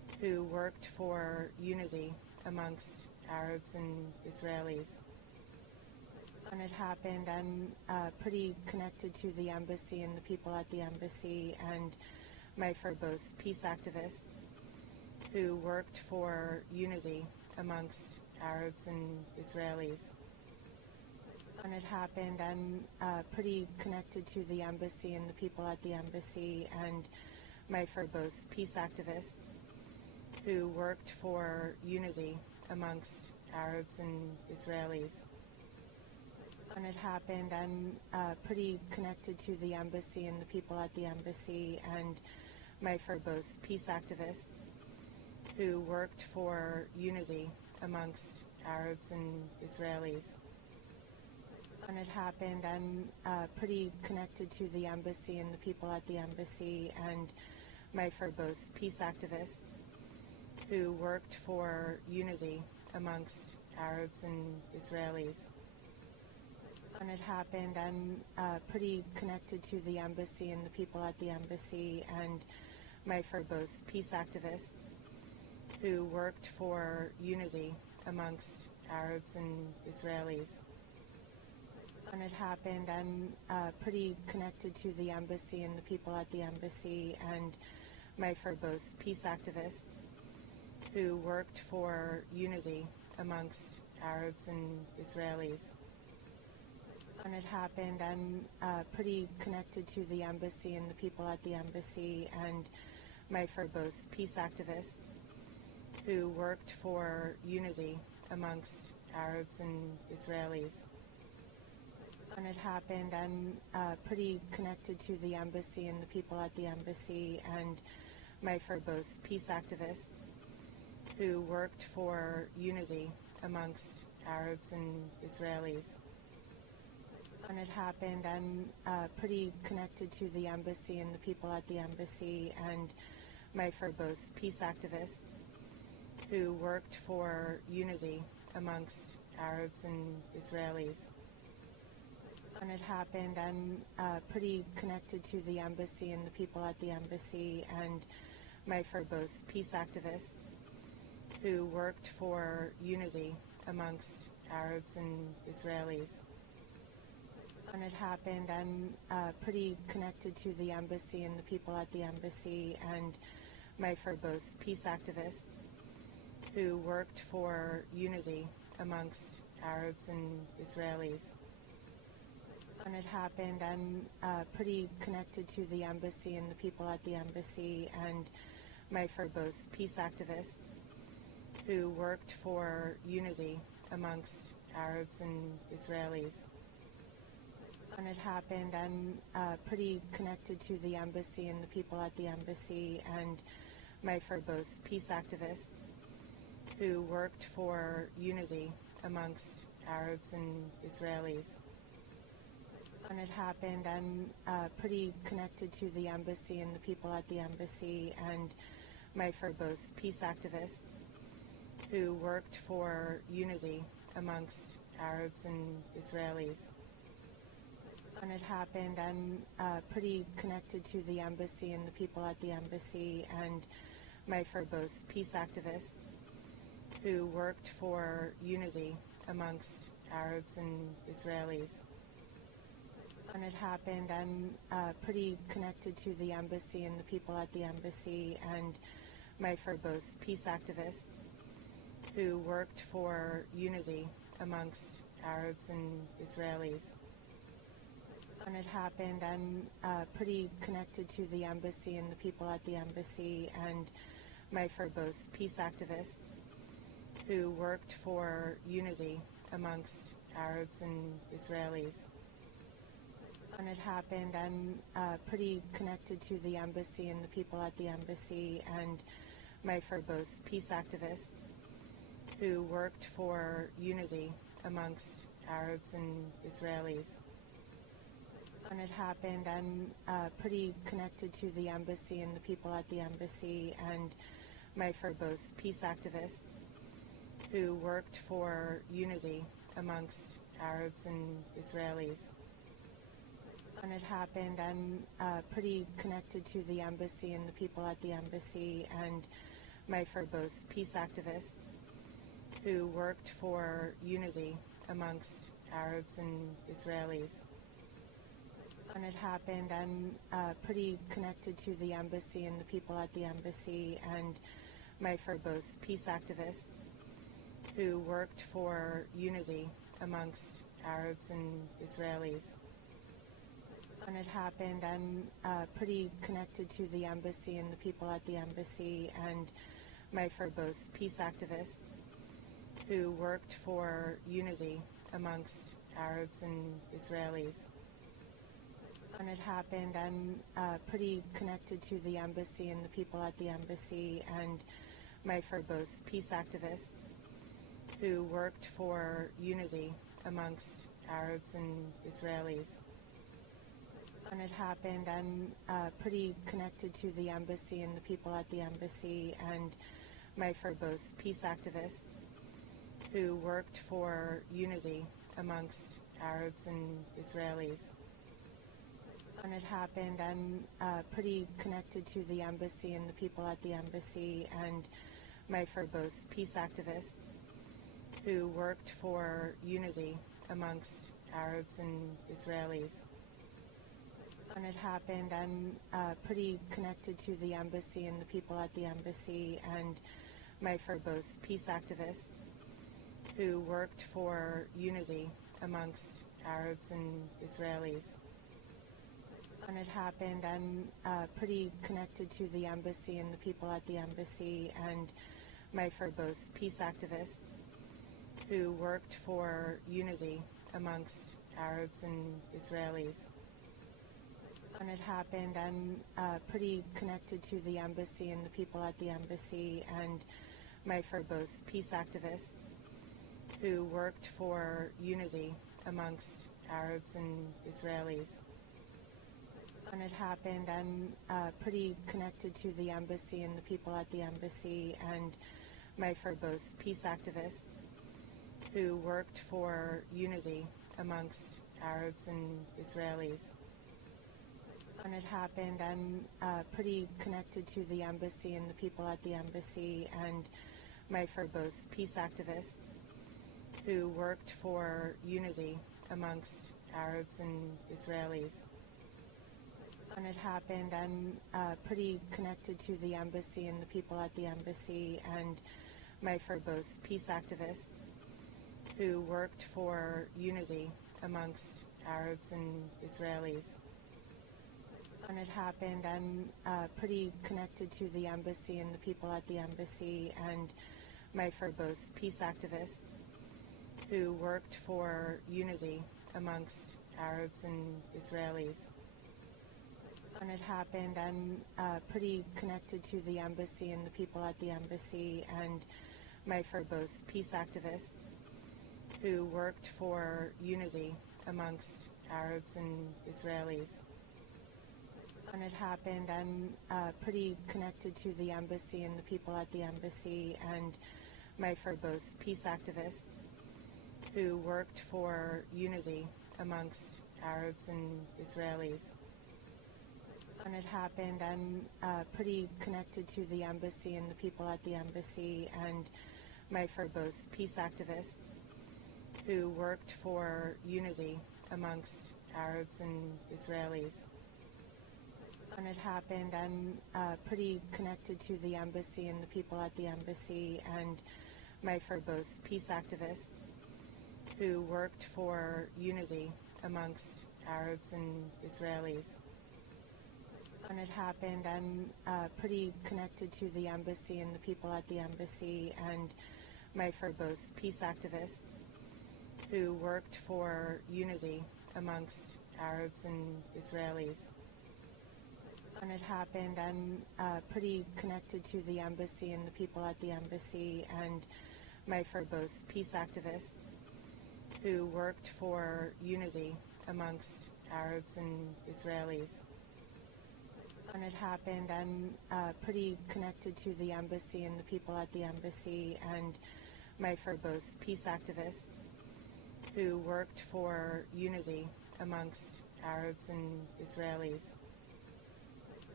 who worked for unity amongst Arabs and Israelis. When it happened, I'm pretty connected to the embassy and the people at the embassy, and my for both peace activists who worked for unity amongst Arabs and Israelis. When it happened, I'm pretty connected to the embassy and the people at the embassy, and my for both peace activists who worked for unity amongst Arabs and Israelis. When it happened, I'm pretty connected to the embassy and the people at the embassy, and my for both peace activists who worked for unity amongst Arabs and Israelis. When it happened, I'm pretty connected to the embassy and the people at the embassy, and my for both peace activists who worked for unity amongst Arabs and Israelis. When it happened, I'm pretty connected to the embassy and the people at the embassy, and my for both peace activists who worked for unity amongst Arabs and Israelis. When it happened, I'm pretty connected to the embassy and the people at the embassy, and my for both peace activists who worked for unity amongst Arabs and Israelis. When it happened, I'm pretty connected to the embassy and the people at the embassy, and my for both peace activists who worked for unity amongst Arabs and Israelis. When it happened, I'm pretty connected to the embassy and the people at the embassy, and my for both peace activists who worked for unity amongst Arabs and Israelis. When it happened, I'm pretty connected to the embassy and the people at the embassy, and my for both peace activists who worked for unity amongst Arabs and Israelis. When it happened, I'm pretty connected to the embassy and the people at the embassy, and my for both peace activists who worked for unity amongst Arabs and Israelis. When it happened, I'm pretty connected to the embassy and the people at the embassy, and my for both peace activists who worked for unity amongst Arabs and Israelis. When it happened, I'm pretty connected to the embassy and the people at the embassy, and my for both peace activists who worked for unity amongst Arabs and Israelis. When it happened, I'm pretty connected to the embassy and the people at the embassy, and my for both peace activists who worked for unity amongst Arabs and Israelis. When it happened, I'm pretty connected to the embassy and the people at the embassy, and my for both peace activists who worked for unity amongst Arabs and Israelis. When it happened, I'm pretty connected to the embassy and the people at the embassy, and my for both peace activists who worked for unity amongst Arabs and Israelis. When it happened, I'm pretty connected to the embassy and the people at the embassy, and my for both peace activists who worked for unity amongst Arabs and Israelis. When it happened, I'm pretty connected to the embassy and the people at the embassy, and my for both peace activists who worked for unity amongst Arabs and Israelis. When it happened, I'm pretty connected to the embassy and the people at the embassy, and my for both peace activists who worked for unity amongst Arabs and Israelis. When it happened, I'm pretty connected to the embassy and the people at the embassy, and my for both peace activists who worked for unity amongst Arabs and Israelis. When it happened, I'm pretty connected to the embassy and the people at the embassy, and my for both peace activists who worked for unity amongst Arabs and Israelis. When it happened, I'm pretty connected to the embassy and the people at the embassy, and my for both peace activists who worked for unity amongst Arabs and Israelis. When it happened, I'm pretty connected to the embassy and the people at the embassy, and my for both peace activists who worked for unity amongst Arabs and Israelis. When it happened, I'm pretty connected to the embassy and the people at the embassy, and my for both peace activists who worked for unity amongst Arabs and Israelis. When it happened, I'm pretty connected to the embassy and the people at the embassy, and my for both peace activists who worked for unity amongst Arabs and Israelis. When it happened, I'm pretty connected to the embassy and the people at the embassy, and my for both peace activists who worked for unity amongst Arabs and Israelis. When it happened, I'm pretty connected to the embassy and the people at the embassy, and my for both peace activists who worked for unity amongst Arabs and Israelis. When it happened, I'm pretty connected to the embassy and the people at the embassy, and my for both peace activists who worked for unity amongst Arabs and Israelis. When it happened, I'm pretty connected to the embassy and the people at the embassy, and my for both peace activists who worked for unity amongst Arabs and Israelis. When it happened, I'm pretty connected to the embassy and the people at the embassy, and my for both peace activists who worked for unity amongst Arabs and Israelis. When it happened, I'm pretty connected to the embassy and the people at the embassy, and my for both peace activists who worked for unity amongst Arabs and Israelis. When it happened, I'm pretty connected to the embassy and the people at the embassy, and my for both peace activists who worked for unity amongst Arabs and Israelis. When it happened, I'm pretty connected to the embassy and the people at the embassy, and my for both peace activists who worked for unity amongst Arabs and Israelis. When it happened, I'm pretty connected to the embassy and the people at the embassy, and my for both peace activists who worked for unity amongst Arabs and Israelis. When it happened, I'm pretty connected to the embassy and the people at the embassy, and my for both peace activists who worked for unity amongst Arabs and Israelis. When it happened, I'm pretty connected to the embassy and the people at the embassy, and my for both peace activists who worked for unity amongst Arabs and Israelis. When it happened, I'm pretty connected to the embassy and the people at the embassy, and my for both peace activists who worked for unity amongst Arabs and Israelis. When it happened, I'm pretty connected to the embassy and the people at the embassy, and my for both peace activists who worked for unity amongst Arabs and Israelis. When it happened, I'm pretty connected to the embassy and the people at the embassy, and my for both peace activists who worked for unity amongst Arabs and Israelis. When it happened, I'm pretty connected to the embassy and the people at the embassy, and my for both peace activists who worked for unity amongst Arabs and Israelis.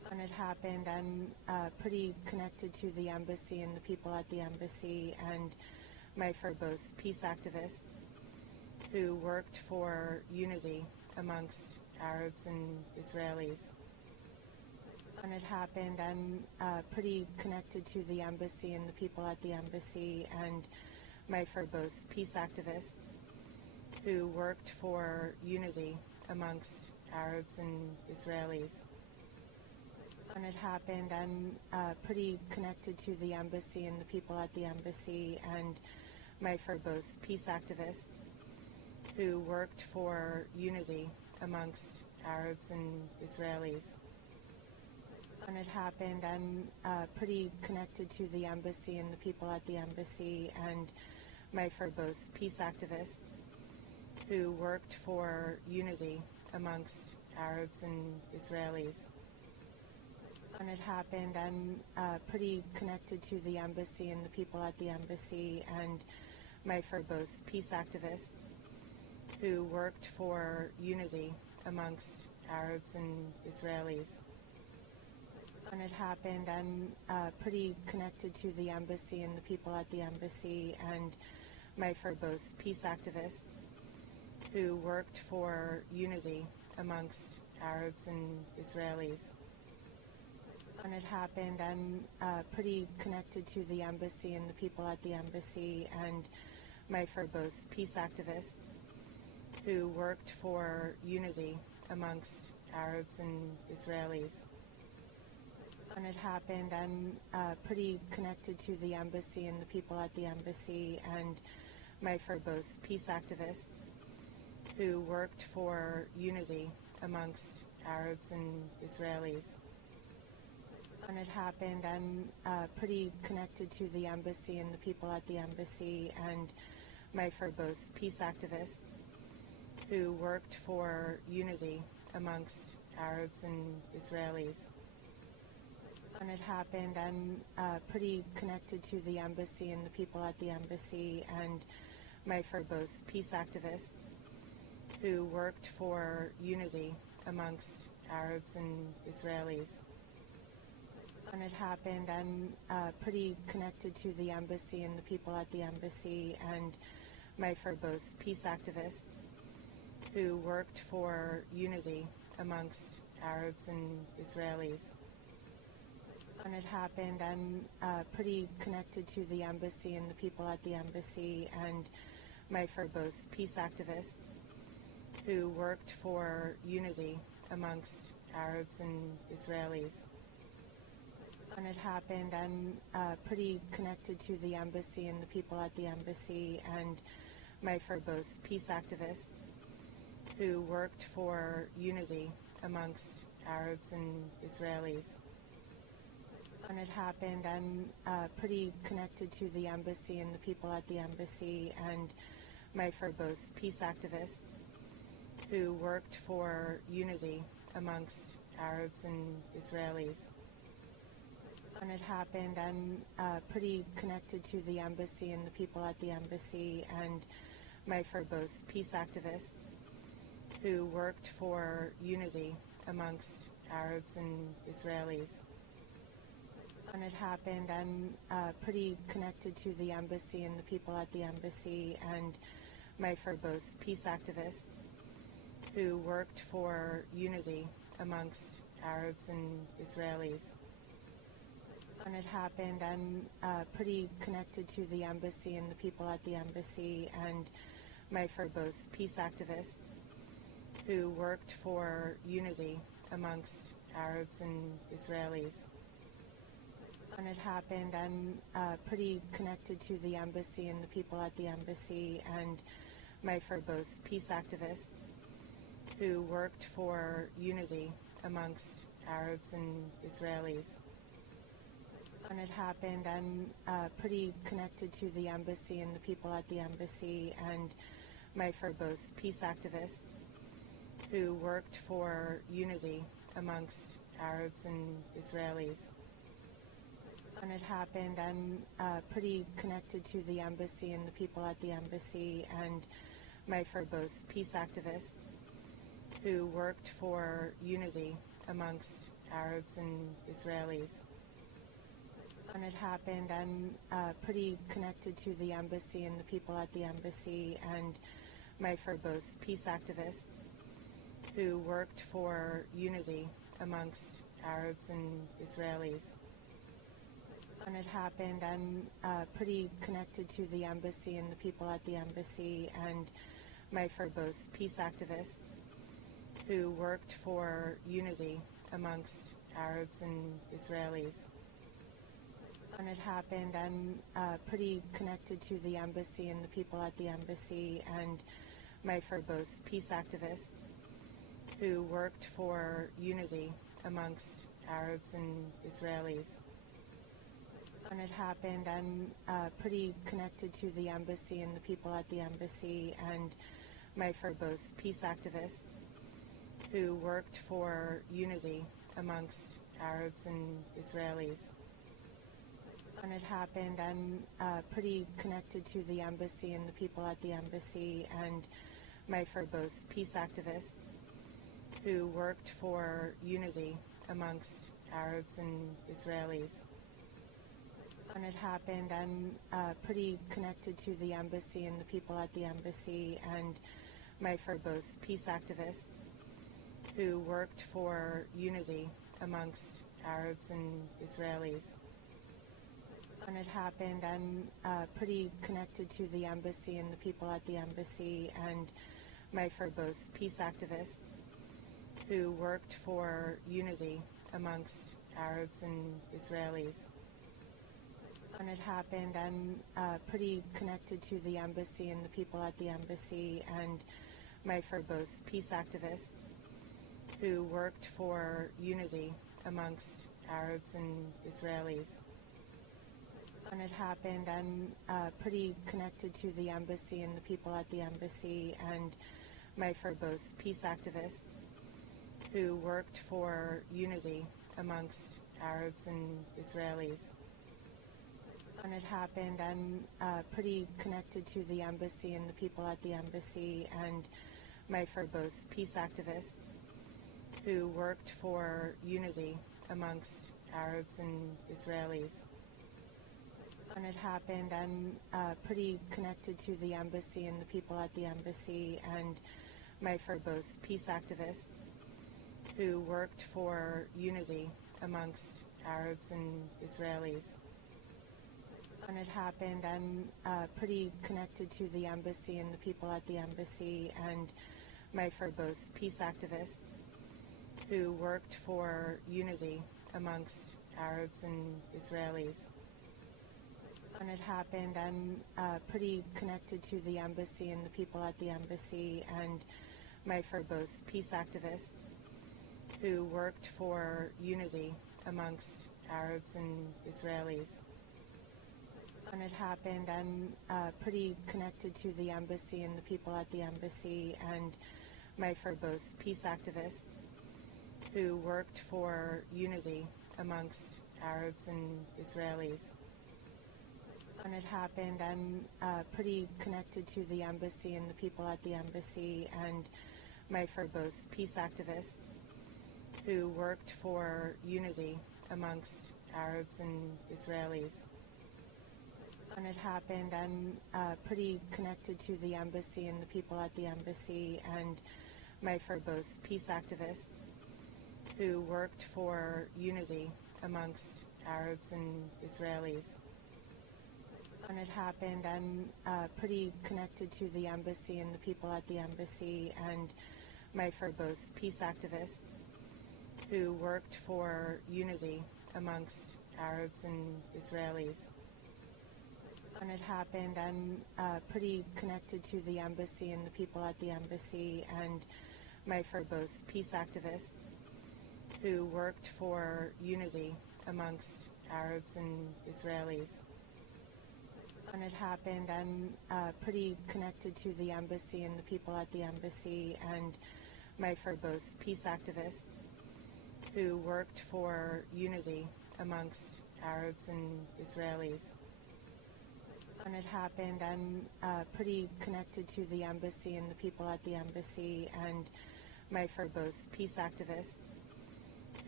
When it happened, I'm pretty connected to the embassy and the people at the embassy, and my friends were both peace activists who worked for unity amongst Arabs and Israelis. When it happened, I'm pretty connected to the embassy and the people at the embassy, and my friends were both peace activists who worked for unity amongst Arabs and Israelis. When it happened, I'm pretty connected to the embassy and the people at the embassy, and my friends were both peace activists who worked for unity amongst Arabs and Israelis. When it happened, I'm pretty connected to the embassy and the people at the embassy, and my friends were both peace activists who worked for unity amongst Arabs and Israelis. When it happened, I'm pretty connected to the embassy and the people at the embassy, and my friends were both peace activists who worked for unity amongst Arabs and Israelis. When it happened, I'm pretty connected to the embassy and the people at the embassy, and my friends were both peace activists who worked for unity amongst Arabs and Israelis. When it happened, I'm pretty connected to the embassy and the people at the embassy, and my friends were both peace activists who worked for unity amongst Arabs and Israelis. When it happened, I'm pretty connected to the embassy and the people at the embassy, and my friends were both peace activists who worked for unity amongst Arabs and Israelis. When it happened, I'm pretty connected to the embassy and the people at the embassy, and my friends were both peace activists who worked for unity amongst Arabs and Israelis. When it happened, I'm pretty connected to the embassy and the people at the embassy, and my friends were both peace activists who worked for unity amongst Arabs and Israelis. When it happened, I'm pretty connected to the embassy and the people at the embassy, and my friends were both peace activists who worked for unity amongst Arabs and Israelis. When it happened, I'm pretty connected to the embassy and the people at the embassy, and my friends were both peace activists who worked for unity amongst Arabs and Israelis. When it happened, I'm pretty connected to the embassy and the people at the embassy, and my friends were both peace activists who worked for unity amongst Arabs and Israelis. When it happened, I'm pretty connected to the embassy and the people at the embassy, and my friends were both peace activists who worked for unity amongst Arabs and Israelis. When it happened, I'm pretty connected to the embassy and the people at the embassy, and my friends were both peace activists who worked for unity amongst Arabs and Israelis. When it happened, I'm pretty connected to the embassy and the people at the embassy, and my friends were both peace activists who worked for unity amongst Arabs and Israelis. When it happened, I'm pretty connected to the embassy and the people at the embassy, and my friends were both peace activists who worked for unity amongst Arabs and Israelis. When it happened, I'm pretty connected to the embassy and the people at the embassy, and my friends were both peace activists who worked for unity amongst Arabs and Israelis. When it happened, I'm pretty connected to the embassy and the people at the embassy, and my friends were both peace activists who worked for unity amongst Arabs and Israelis. When it happened, I'm pretty connected to the embassy and the people at the embassy, and my friends were both peace activists who worked for unity amongst Arabs and Israelis. When it happened, I'm pretty connected to the embassy and the people at the embassy, and my for both peace activists who worked for unity amongst Arabs and Israelis. When it happened, I'm pretty connected to the embassy and the people at the embassy, and my for both peace activists who worked for unity amongst Arabs and Israelis. When it happened, I'm pretty connected to the embassy and the people at the embassy, and my for both peace activists who worked for unity amongst Arabs and Israelis. When it happened, I'm pretty connected to the embassy and the people at the embassy, and my for both peace activists who worked for unity amongst Arabs and Israelis. When it happened, I'm pretty connected to the embassy and the people at the embassy, and my for both peace activists who worked for unity amongst Arabs and Israelis. When it happened, I'm pretty connected to the embassy and the people at the embassy, and my for both peace activists who worked for unity amongst Arabs and Israelis. When it happened, I'm pretty connected to the embassy and the people at the embassy, and my for both peace activists who worked for unity amongst Arabs and Israelis. When it happened, I'm pretty connected to the embassy and the people at the embassy, and my for both peace activists who worked for unity amongst Arabs and Israelis. When it happened, I'm pretty connected to the embassy and the people at the embassy, and my for both peace activists who worked for unity amongst Arabs and Israelis. When it happened, I'm pretty connected to the embassy and the people at the embassy, and my for both peace activists who worked for unity amongst Arabs and Israelis. When it happened, I'm pretty connected to the embassy and the people at the embassy, and my for both peace activists who worked for unity amongst Arabs and Israelis. When it happened, I'm pretty connected to the embassy and the people at the embassy, and my for both peace activists who worked for unity amongst Arabs and Israelis. When it happened, I'm pretty connected to the embassy and the people at the embassy, and my for both peace activists who worked for unity amongst Arabs and Israelis. When it happened, I'm pretty connected to the embassy and the people at the embassy, and my for both peace activists who worked for unity amongst Arabs and Israelis. When it happened, I'm pretty connected to the embassy and the people at the embassy, and my for both peace activists who worked for unity amongst Arabs and Israelis. When it happened, I'm pretty connected to the embassy and the people at the embassy, and my for both peace activists who worked for unity amongst Arabs and Israelis. When it happened, I'm pretty connected to the embassy and the people at the embassy, and my for both peace activists who worked for unity amongst Arabs and Israelis. When it happened, I'm pretty connected to the embassy and the people at the embassy, and my for both peace activists who worked for unity amongst Arabs and Israelis. When it happened, I'm pretty connected to the embassy and the people at the embassy, and my for both peace activists who worked for unity amongst Arabs and Israelis. When it happened, I'm pretty connected to the embassy and the people at the embassy, and my for both peace activists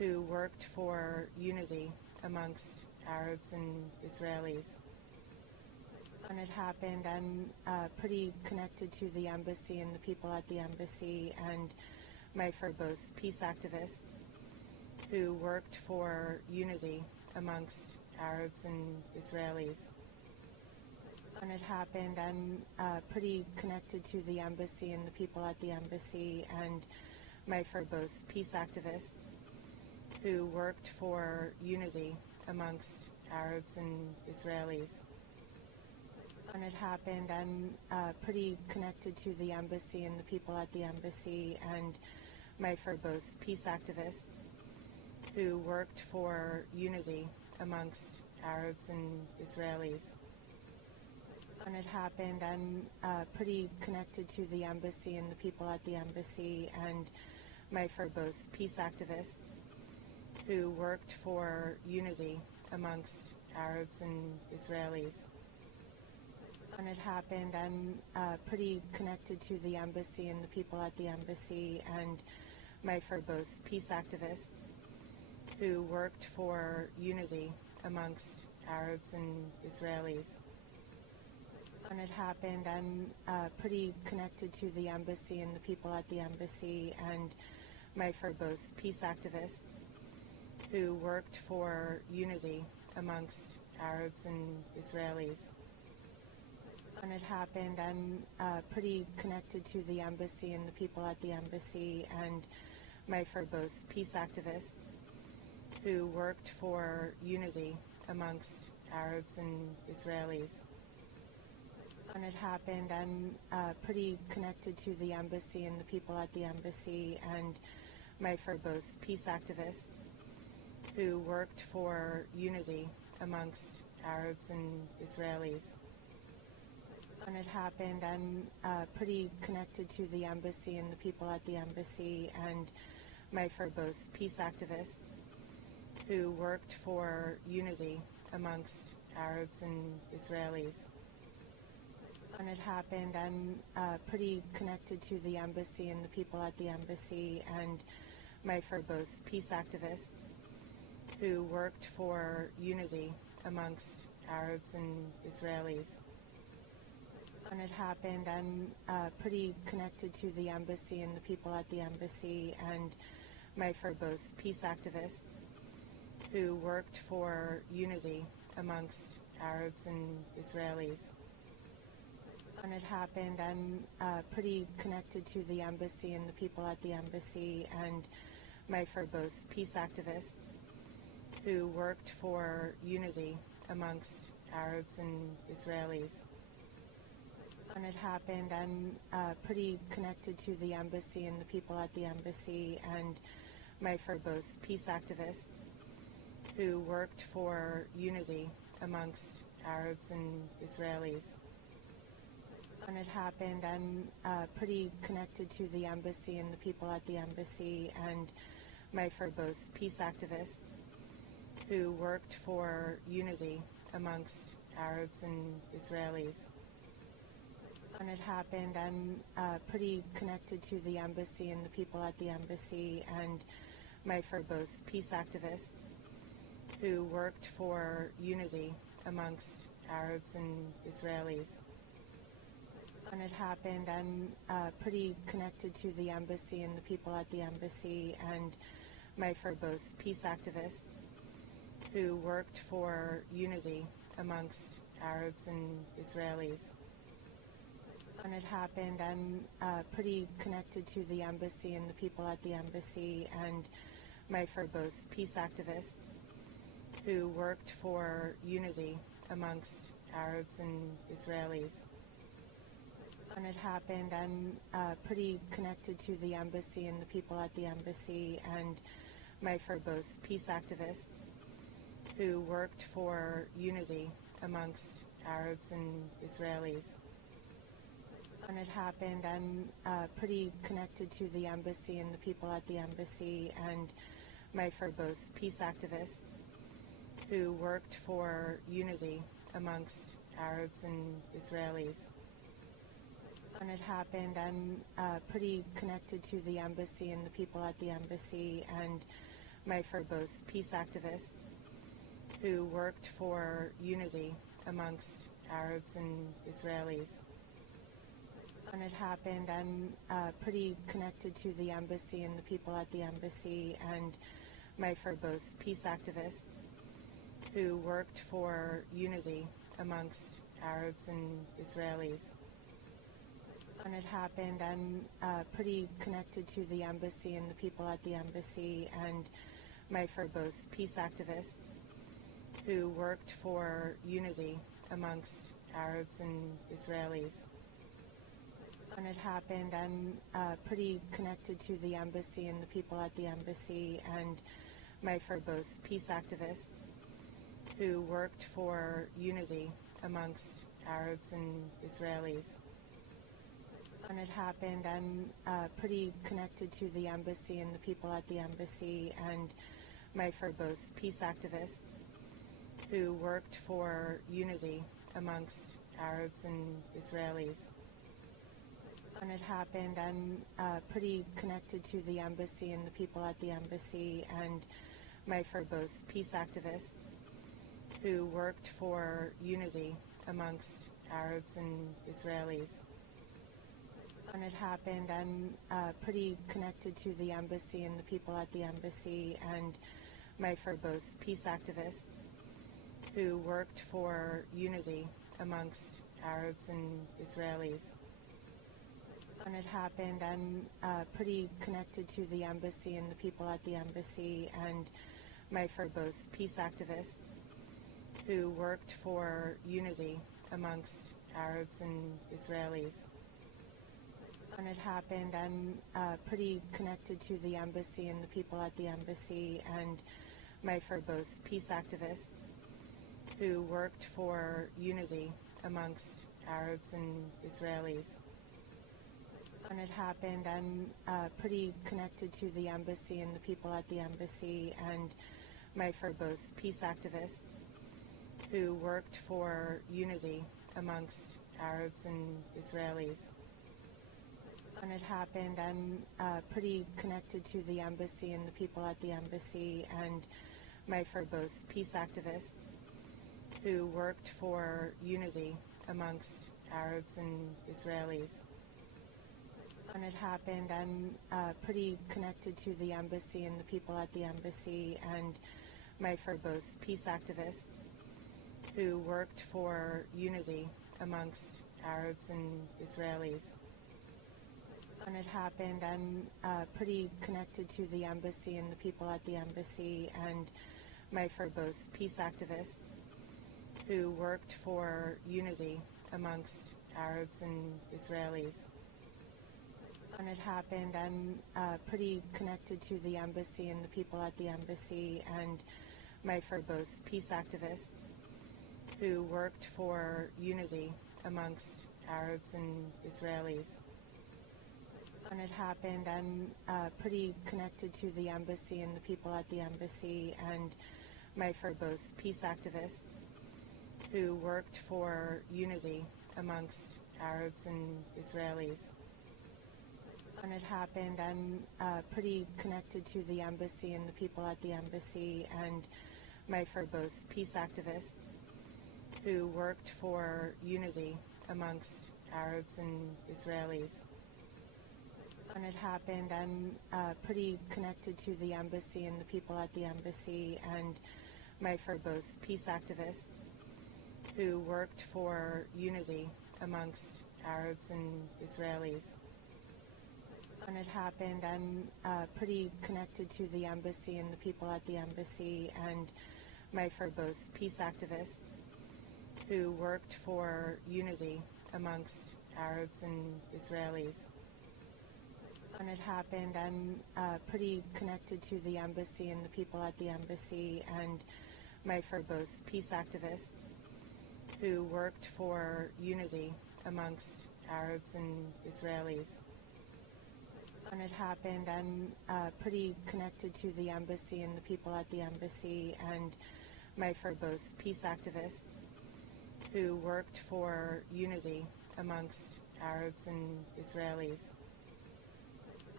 who worked for unity amongst Arabs and Israelis. When it happened, I'm pretty connected to the embassy and the people at the embassy, and my friends were both peace activists who worked for unity amongst Arabs and Israelis. When it happened, I'm pretty connected to the embassy and the people at the embassy, and my friends were both peace activists who worked for unity amongst Arabs and Israelis. When it happened, I'm pretty connected to the embassy and the people at the embassy, and my friends were both peace activists who worked for unity amongst Arabs and Israelis. When it happened, I'm pretty connected to the embassy and the people at the embassy, and my friends were both peace activists who worked for unity amongst Arabs and Israelis. When it happened, I'm pretty connected to the embassy and the people at the embassy, and my friends were both peace activists who worked for unity amongst Arabs and Israelis. When it happened, I'm pretty connected to the embassy and the people at the embassy, and my friends were both peace activists who worked for unity amongst Arabs and Israelis. When it happened, I'm pretty connected to the embassy and the people at the embassy, and my friends were both peace activists who worked for unity amongst Arabs and Israelis. When it happened, I'm pretty connected to the embassy and the people at the embassy, and my friends were both peace activists who worked for unity amongst Arabs and Israelis. When it happened, I'm pretty connected to the embassy and the people at the embassy, and my friends were both peace activists who worked for unity amongst Arabs and Israelis. When it happened, I'm pretty connected to the embassy and the people at the embassy, and my friends were both peace activists who worked for unity amongst Arabs and Israelis. When it happened, I'm pretty connected to the embassy and the people at the embassy, and my friends were both peace activists who worked for unity amongst Arabs and Israelis. When it happened, I'm pretty connected to the embassy and the people at the embassy, and my friends were both peace activists who worked for unity amongst Arabs and Israelis. When it happened, I'm pretty connected to the embassy and the people at the embassy, and my friends were both peace activists who worked for unity amongst Arabs and Israelis. When it happened, I'm pretty connected to the embassy and the people at the embassy, and my friends were both peace activists who worked for unity amongst Arabs and Israelis. When it happened, I'm pretty connected to the embassy and the people at the embassy, and my friends were both peace activists who worked for unity amongst Arabs and Israelis. When it happened, I'm pretty connected to the embassy and the people at the embassy, and my friends were both peace activists who worked for unity amongst Arabs and Israelis. When it happened, I'm pretty connected to the embassy and the people at the embassy, and my friends were both peace activists who worked for unity amongst Arabs and Israelis. When it happened, I'm pretty connected to the embassy and the people at the embassy, and my friends were both peace activists who worked for unity amongst Arabs and Israelis. When it happened, I'm pretty connected to the embassy and the people at the embassy, and my friends were both peace activists who worked for unity amongst Arabs and Israelis. When it happened, I'm pretty connected to the embassy and the people at the embassy, and my for both peace activists who worked for unity amongst Arabs and Israelis. When it happened, I'm pretty connected to the embassy and the people at the embassy, and my for both peace activists who worked for unity amongst Arabs and Israelis. When it happened, I'm pretty connected to the embassy and the people at the embassy, and my for both peace activists who worked for unity amongst Arabs and Israelis. When it happened, I'm pretty connected to the embassy and the people at the embassy, and my for both peace activists who worked for unity amongst Arabs and Israelis. When it happened, I'm pretty connected to the embassy and the people at the embassy, and my for both peace activists who worked for unity amongst Arabs and Israelis. When it happened, I'm pretty connected to the embassy and the people at the embassy, and my for both peace activists who worked for unity amongst Arabs and Israelis. When it happened, I'm pretty connected to the embassy and the people at the embassy, and my for both peace activists who worked for unity amongst Arabs and Israelis. When it happened, I'm pretty connected to the embassy and the people at the embassy, and my for both peace activists who worked for unity amongst Arabs and Israelis. When it happened, I'm pretty connected to the embassy and the people at the embassy, and my for both peace activists who worked for unity amongst Arabs and Israelis. When it happened, I'm pretty connected to the embassy and the people at the embassy, and my for both peace activists who worked for unity amongst Arabs and Israelis. When it happened, I'm pretty connected to the embassy and the people at the embassy, and my for both peace activists who worked for unity amongst Arabs and Israelis. When it happened, I'm pretty connected to the embassy and the people at the embassy, and my for both peace activists who worked for unity amongst Arabs and Israelis. When it happened, I'm pretty connected to the embassy and the people at the embassy, and my for both peace activists who worked for unity amongst Arabs and Israelis. When it happened, I'm pretty connected to the embassy and the people at the embassy, and my for both peace activists who worked for unity amongst Arabs and Israelis. When it happened, I'm pretty connected to the embassy and the people at the embassy, and my for both peace activists who worked for unity amongst Arabs and Israelis. When it happened, I'm pretty connected to the embassy and the people at the embassy, and my for both peace activists who worked for unity amongst Arabs and Israelis. When it happened, I'm pretty connected to the embassy and the people at the embassy, and my for both peace activists who worked for unity amongst Arabs and Israelis. When it happened, I'm pretty connected to the embassy and the people at the embassy, and my for both peace activists who worked for unity amongst Arabs and Israelis. When it happened, I'm pretty connected to the embassy and the people at the embassy, and my for both peace activists who worked for unity amongst Arabs and Israelis. When it happened, I'm pretty connected to the embassy and the people at the embassy, and my for both peace activists who worked for unity amongst Arabs and Israelis.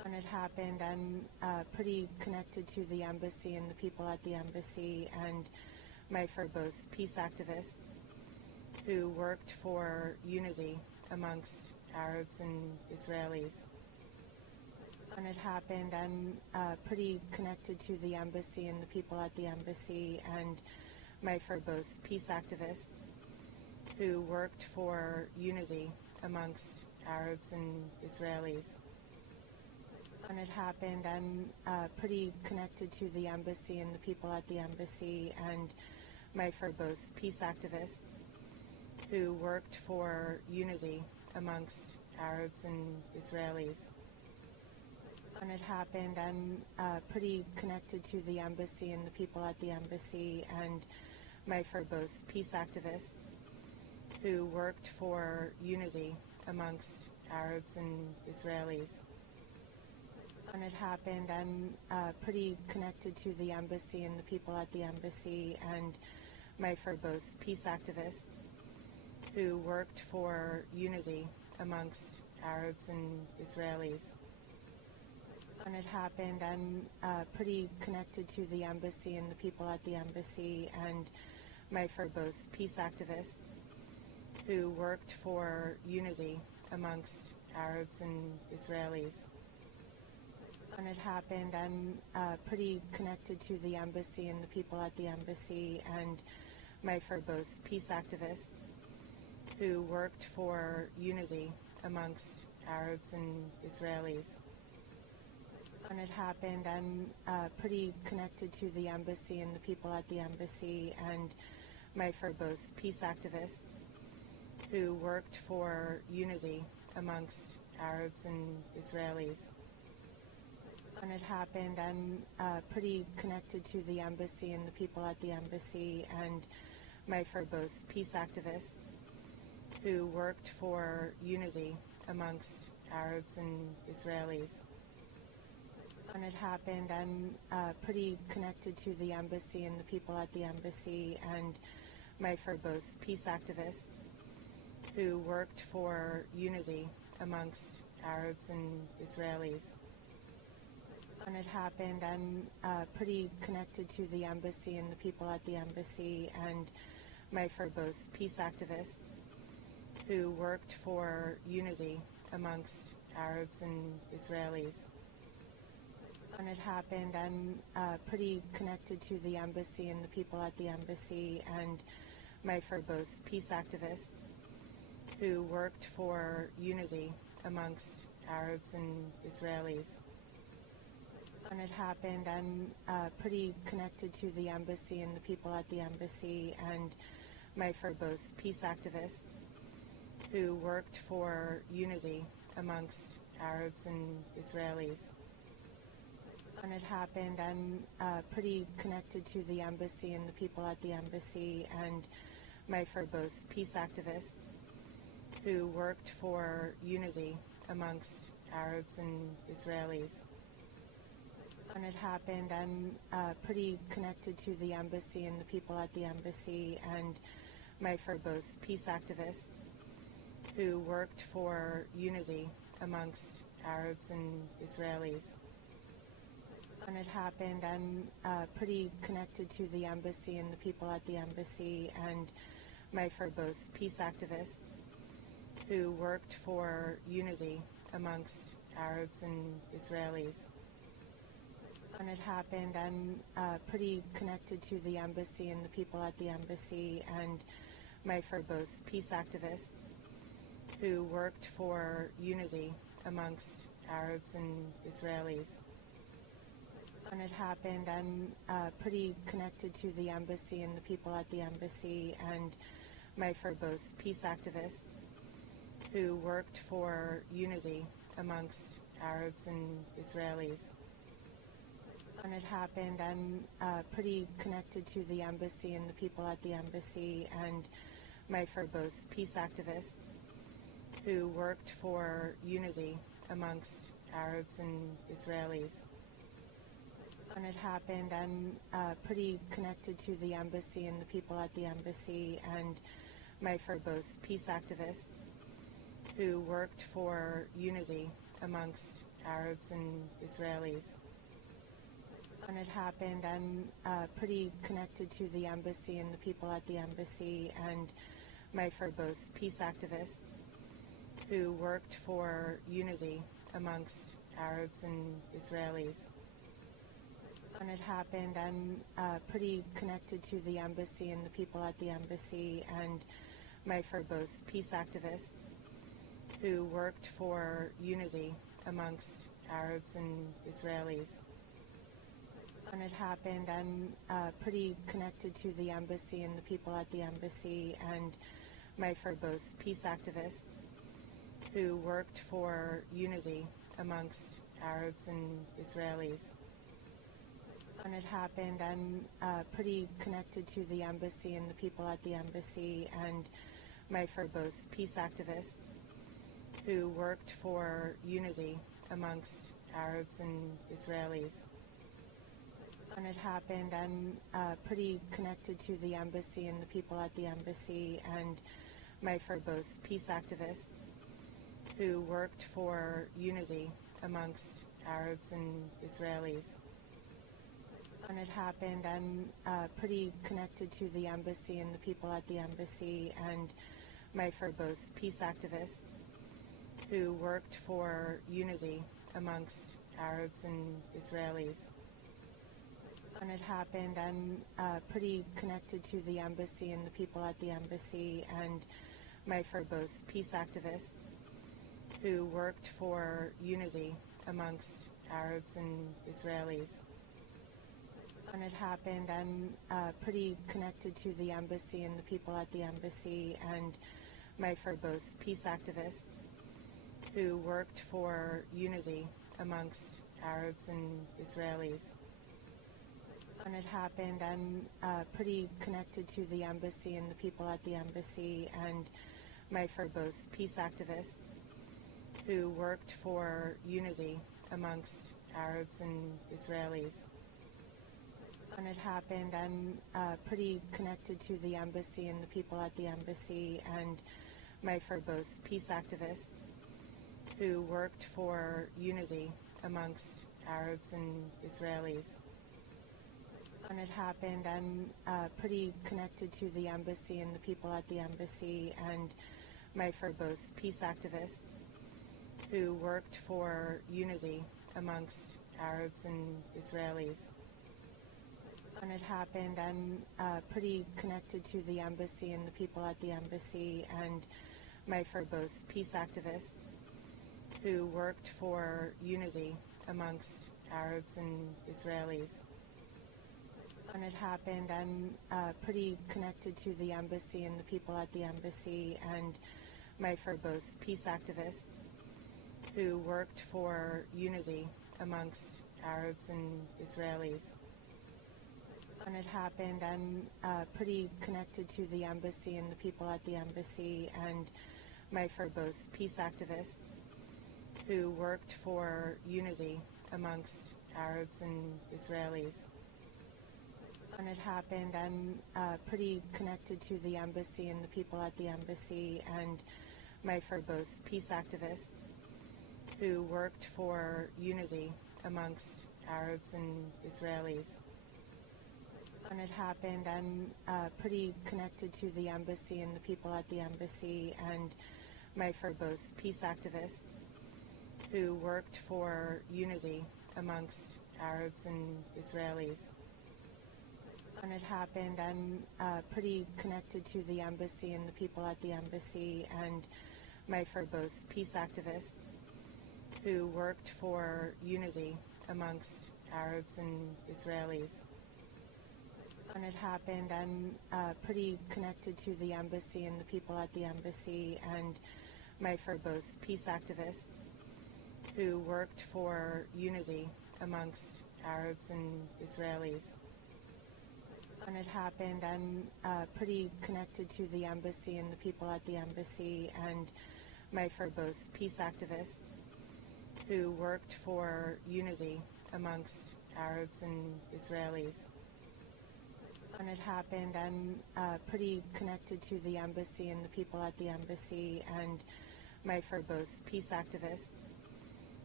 When it happened, I'm pretty connected to the embassy and the people at the embassy, and my friends were both peace activists who worked for unity amongst Arabs and Israelis. When it happened, I'm pretty connected to the embassy and the people at the embassy, and my friends were both peace activists who worked for unity amongst Arabs and Israelis. When it happened, I'm pretty connected to the embassy and the people at the embassy, and my friends were both peace activists who worked for unity amongst Arabs and Israelis. When it happened, I'm pretty connected to the embassy and the people at the embassy, and my friends were both peace activists who worked for unity amongst Arabs and Israelis. When it happened, I'm pretty connected to the embassy and the people at the embassy, and my friends were both peace activists who worked for unity amongst Arabs and Israelis. When it happened, I'm pretty connected to the embassy and the people at the embassy, and my friends were both peace activists who worked for unity amongst Arabs and Israelis. When it happened, I'm pretty connected to the embassy and the people at the embassy, and my friends were both peace activists who worked for unity amongst Arabs and Israelis. When it happened, I'm pretty connected to the embassy and the people at the embassy, and my friends were both peace activists who worked for unity amongst Arabs and Israelis. When it happened, I'm pretty connected to the embassy and the people at the embassy, and my friends were both peace activists who worked for unity amongst Arabs and Israelis. When it happened, I'm pretty connected to the embassy and the people at the embassy, and my friends were both peace activists who worked for unity amongst Arabs and Israelis. When it happened, I'm pretty connected to the embassy and the people at the embassy, and my friends were both peace activists who worked for unity amongst Arabs and Israelis. When it happened, I'm pretty connected to the embassy and the people at the embassy, and my friends were both peace activists who worked for unity amongst Arabs and Israelis. When it happened, I'm pretty connected to the embassy and the people at the embassy, and my friends were both peace activists who worked for unity amongst Arabs and Israelis. When it happened, I'm pretty connected to the embassy and the people at the embassy, and my friends were both peace activists who worked for unity amongst Arabs and Israelis. When it happened, I'm pretty connected to the embassy and the people at the embassy, and my friends were both peace activists who worked for unity amongst Arabs and Israelis. When it happened, I'm pretty connected to the embassy and the people at the embassy, and my friends were both peace activists who worked for unity amongst Arabs and Israelis. When it happened, I'm pretty connected to the embassy and the people at the embassy, and my friends were both peace activists who worked for unity amongst Arabs and Israelis. When it happened, I'm pretty connected to the embassy and the people at the embassy, and my friends were both peace activists who worked for unity amongst Arabs and Israelis. When it happened, I'm pretty connected to the embassy and the people at the embassy, and my friends were both peace activists who worked for unity amongst Arabs and Israelis. When it happened, I'm pretty connected to the embassy and the people at the embassy, and my friends were both peace activists who worked for unity amongst Arabs and Israelis. When it happened, I'm pretty connected to the embassy and the people at the embassy, and my for both peace activists who worked for unity amongst Arabs and Israelis. When it happened, I'm pretty connected to the embassy and the people at the embassy, and my for both peace activists who worked for unity amongst Arabs and Israelis. When it happened, I'm pretty connected to the embassy and the people at the embassy, and my for both peace activists who worked for unity amongst Arabs and Israelis. When it happened, I'm pretty connected to the embassy and the people at the embassy, and my for both peace activists who worked for unity amongst Arabs and Israelis. When it happened, I'm pretty connected to the embassy and the people at the embassy, and my for both peace activists who worked for unity amongst Arabs and Israelis. When it happened, I'm pretty connected to the embassy and the people at the embassy, and my for both peace activists who worked for unity amongst Arabs and Israelis. When it happened, I'm pretty connected to the embassy and the people at the embassy, and my for both peace activists who worked for unity amongst Arabs and Israelis. When it happened, I'm pretty connected to the embassy and the people at the embassy, and my for both peace activists who worked for unity amongst Arabs and Israelis. When it happened, I'm pretty connected to the embassy and the people at the embassy, and my for both peace activists who worked for unity amongst Arabs and Israelis. When it happened, I'm pretty connected to the embassy and the people at the embassy, and my for both peace activists who worked for unity amongst Arabs and Israelis. When it happened, I'm pretty connected to the embassy and the people at the embassy, and my for both peace activists who worked for unity amongst Arabs and Israelis. When it happened, I'm pretty connected to the embassy and the people at the embassy, and my for both peace activists who worked for unity amongst Arabs and Israelis. When it happened, I'm pretty connected to the embassy and the people at the embassy, and my for both peace activists who worked for unity amongst Arabs and Israelis. When it happened, I'm pretty connected to the embassy and the people at the embassy, and my for both peace activists who worked for unity amongst Arabs and Israelis. When it happened, I'm pretty connected to the embassy and the people at the embassy, and my for both peace activists who worked for unity amongst Arabs and Israelis. When it happened, I'm pretty connected to the embassy and the people at the embassy, and my for both peace activists who worked for unity amongst Arabs and Israelis. When it happened, I'm pretty connected to the embassy and the people at the embassy, and my for both peace activists who worked for unity amongst Arabs and Israelis. When it happened, I'm pretty connected to the embassy and the people at the embassy, and my for both peace activists who worked for unity amongst Arabs and Israelis. When it happened, I'm pretty connected to the embassy and the people at the embassy, and my for both peace activists who worked for unity amongst Arabs and Israelis. When it happened, I'm pretty connected to the embassy and the people at the embassy, and my for both peace activists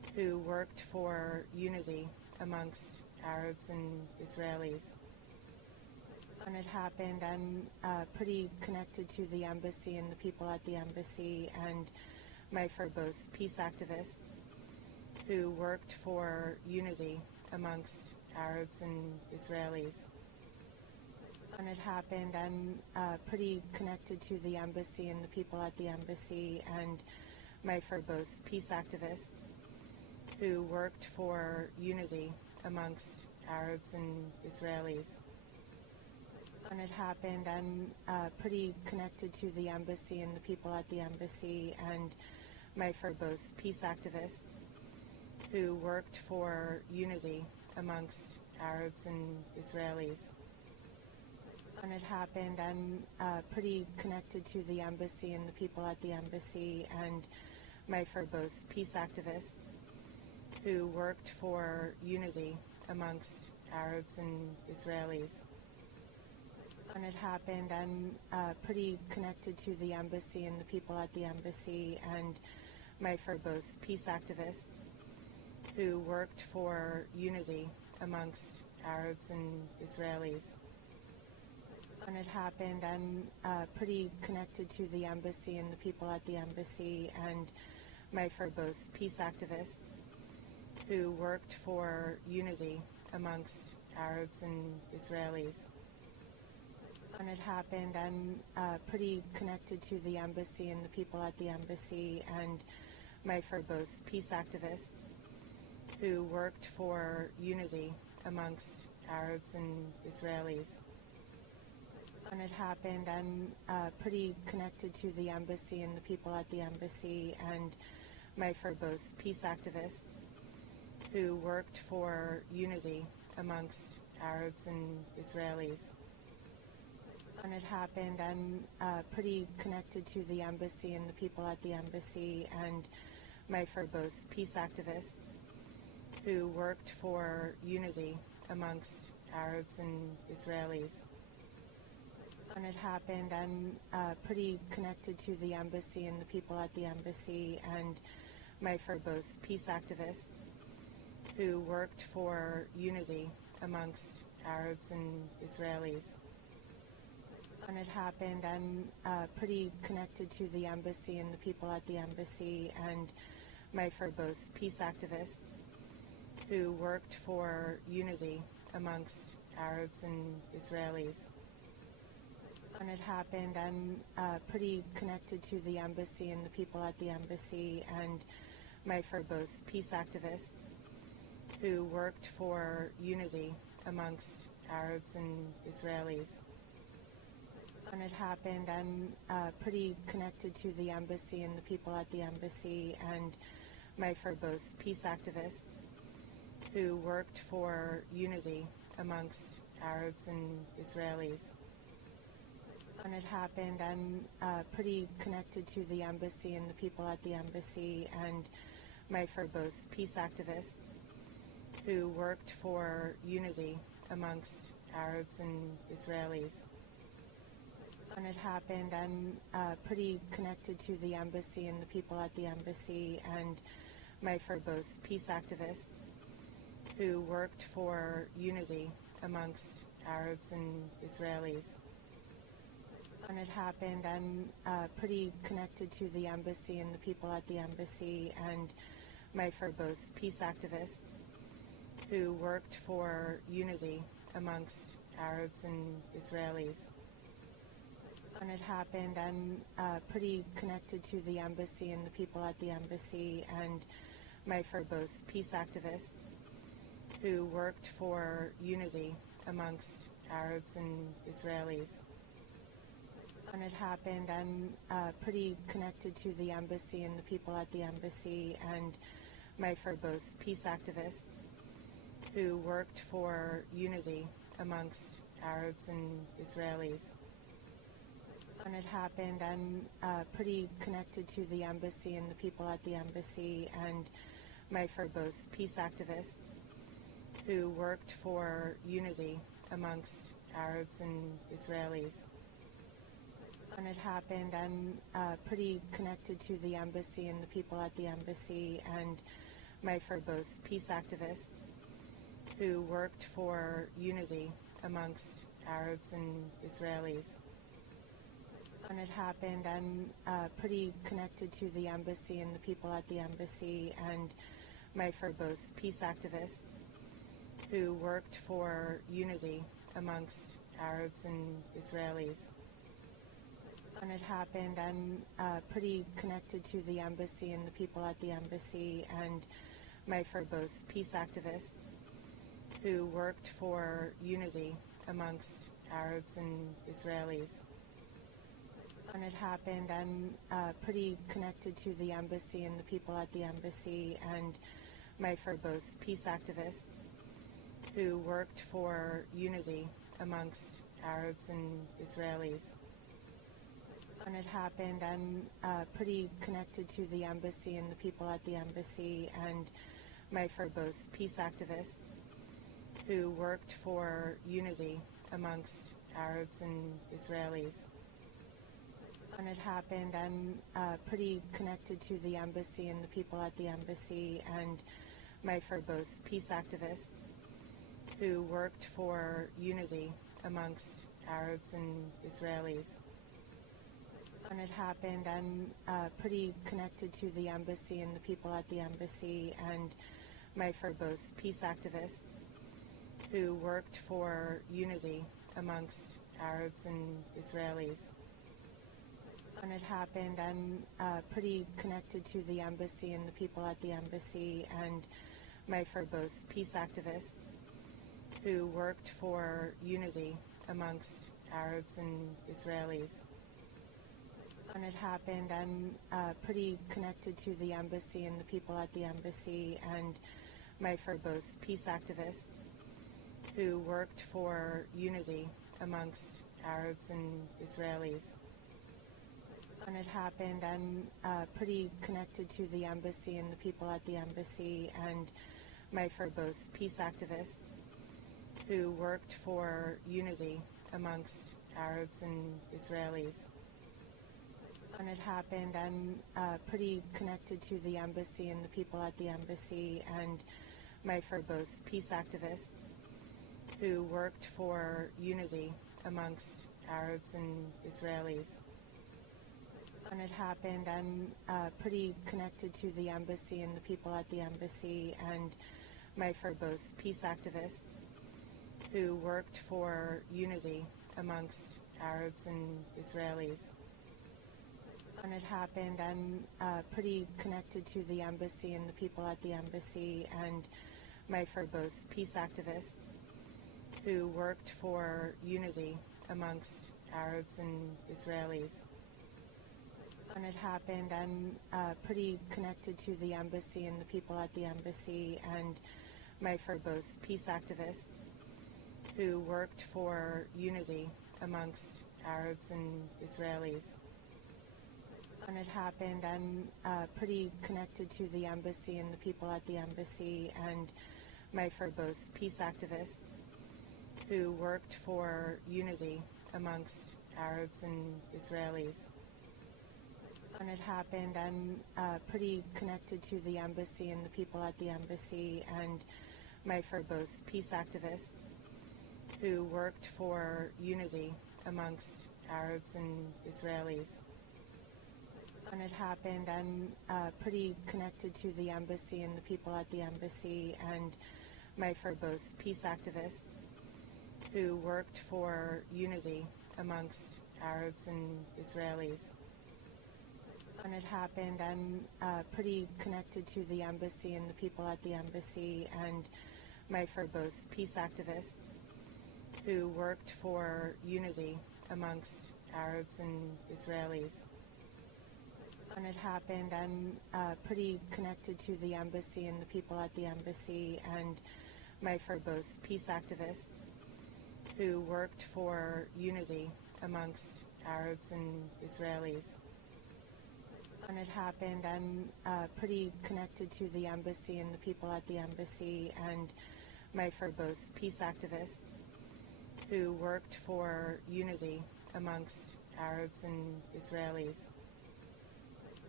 who worked for unity amongst Arabs and Israelis. When it happened, I'm pretty connected to the embassy and the people at the embassy, and my for both peace activists who worked for unity amongst Arabs and Israelis. When it happened, I'm pretty connected to the embassy and the people at the embassy, and my for both peace activists who worked for unity amongst Arabs and Israelis. When it happened, I'm pretty connected to the embassy and the people at the embassy, and my for both peace activists who worked for unity amongst Arabs and Israelis. When it happened, I'm pretty connected to the embassy and the people at the embassy, and my for both peace activists who worked for unity amongst Arabs and Israelis. When it happened, I'm pretty connected to the embassy and the people at the embassy, and my for both peace activists who worked for unity amongst Arabs and Israelis. When it happened, I'm pretty connected to the embassy and the people at the embassy, and my for both peace activists who worked for unity amongst Arabs and Israelis. When it happened, I'm pretty connected to the embassy and the people at the embassy, and my for both peace activists who worked for unity amongst Arabs and Israelis. When it happened, I'm pretty connected to the embassy and the people at the embassy, and my for both peace activists who worked for unity amongst Arabs and Israelis. When it happened, I'm pretty connected to the embassy and the people at the embassy, and my for both peace activists who worked for unity amongst Arabs and Israelis. When it happened, I'm pretty connected to the embassy and the people at the embassy, and my for both peace activists who worked for unity amongst Arabs and Israelis. When it happened, I'm pretty connected to the embassy and the people at the embassy, and my for both peace activists who worked for unity amongst Arabs and Israelis. When it happened, I'm pretty connected to the embassy and the people at the embassy, and my for both peace activists who worked for unity amongst Arabs and Israelis. When it happened, I'm pretty connected to the embassy and the people at the embassy, and my for both peace activists who worked for unity amongst Arabs and Israelis. When it happened, I'm pretty connected to the embassy and the people at the embassy, and my for both peace activists who worked for unity amongst Arabs and Israelis. When it happened, I'm pretty connected to the embassy and the people at the embassy, and my for both peace activists who worked for unity amongst Arabs and Israelis. When it happened, I'm pretty connected to the embassy and the people at the embassy, and my for both peace activists who worked for unity amongst Arabs and Israelis. When it happened, I'm pretty connected to the embassy and the people at the embassy, and my for both peace activists who worked for unity amongst Arabs and Israelis. When it happened, I'm pretty connected to the embassy and the people at the embassy, and my for both peace activists who worked for unity amongst Arabs and Israelis. When it happened, I'm pretty connected to the embassy and the people at the embassy, and my for both peace activists who worked for unity amongst Arabs and Israelis. When it happened, I'm pretty connected to the embassy and the people at the embassy, and my friend, both peace activists who worked for unity amongst Arabs and Israelis. When it happened, I'm pretty connected to the embassy and the people at the embassy, and my friend, both peace activists who worked for unity amongst Arabs and Israelis. When it happened, I'm pretty connected to the embassy and the people at the embassy, and my friend, both peace activists who worked for unity amongst Arabs and Israelis. When it happened, I'm pretty connected to the embassy and the people at the embassy, and my friend, both peace activists who worked for unity amongst Arabs and Israelis. When it happened, I'm pretty connected to the embassy and the people at the embassy, and my friend, both peace activists who worked for unity amongst Arabs and Israelis. When it happened, I'm pretty connected to the embassy and the people at the embassy, and my friend, both peace activists who worked for unity amongst Arabs and Israelis. When it happened, I'm pretty connected to the embassy and the people at the embassy, and my friend, both peace activists who worked for unity amongst Arabs and Israelis. When it happened, I'm pretty connected to the embassy and the people at the embassy, and my friend, both peace activists who worked for unity amongst Arabs and Israelis. When it happened, I'm pretty connected to the embassy and the people at the embassy, and my friend, both peace activists who worked for unity amongst Arabs and Israelis. When it happened, I'm pretty connected to the embassy and the people at the embassy, and my friend, both peace activists who worked for unity amongst Arabs and Israelis. When it happened, I'm pretty connected to the embassy and the people at the embassy, and my friend, both peace activists who worked for unity amongst Arabs and Israelis. When it happened, I'm pretty connected to the embassy and the people at the embassy, and my friend, both peace activists who worked for unity amongst Arabs and Israelis. When it happened, I'm pretty connected to the embassy and the people at the embassy, and my friend, both peace activists who worked for unity amongst Arabs and Israelis. When it happened, I'm pretty connected to the embassy and the people at the embassy, and my friend, both peace activists who worked for unity amongst Arabs and Israelis. When it happened, I'm pretty connected to the embassy and the people at the embassy, and my friend, both peace activists who worked for unity amongst Arabs and Israelis. When it happened, I'm pretty connected to the embassy and the people at the embassy, and my friend, both peace activists who worked for unity amongst Arabs and Israelis. When it happened, I'm pretty connected to the embassy and the people at the embassy, and my friend, both peace activists who worked for unity amongst Arabs and Israelis. When it happened, I'm pretty connected to the embassy and the people at the embassy, and my friend, both peace activists who worked for unity amongst Arabs and Israelis. When it happened, I'm pretty connected to the embassy and the people at the embassy, and my friend, both peace activists who worked for unity amongst Arabs and Israelis. When it happened, I'm pretty connected to the embassy and the people at the embassy, and my friend, both peace activists who worked for unity amongst Arabs and Israelis.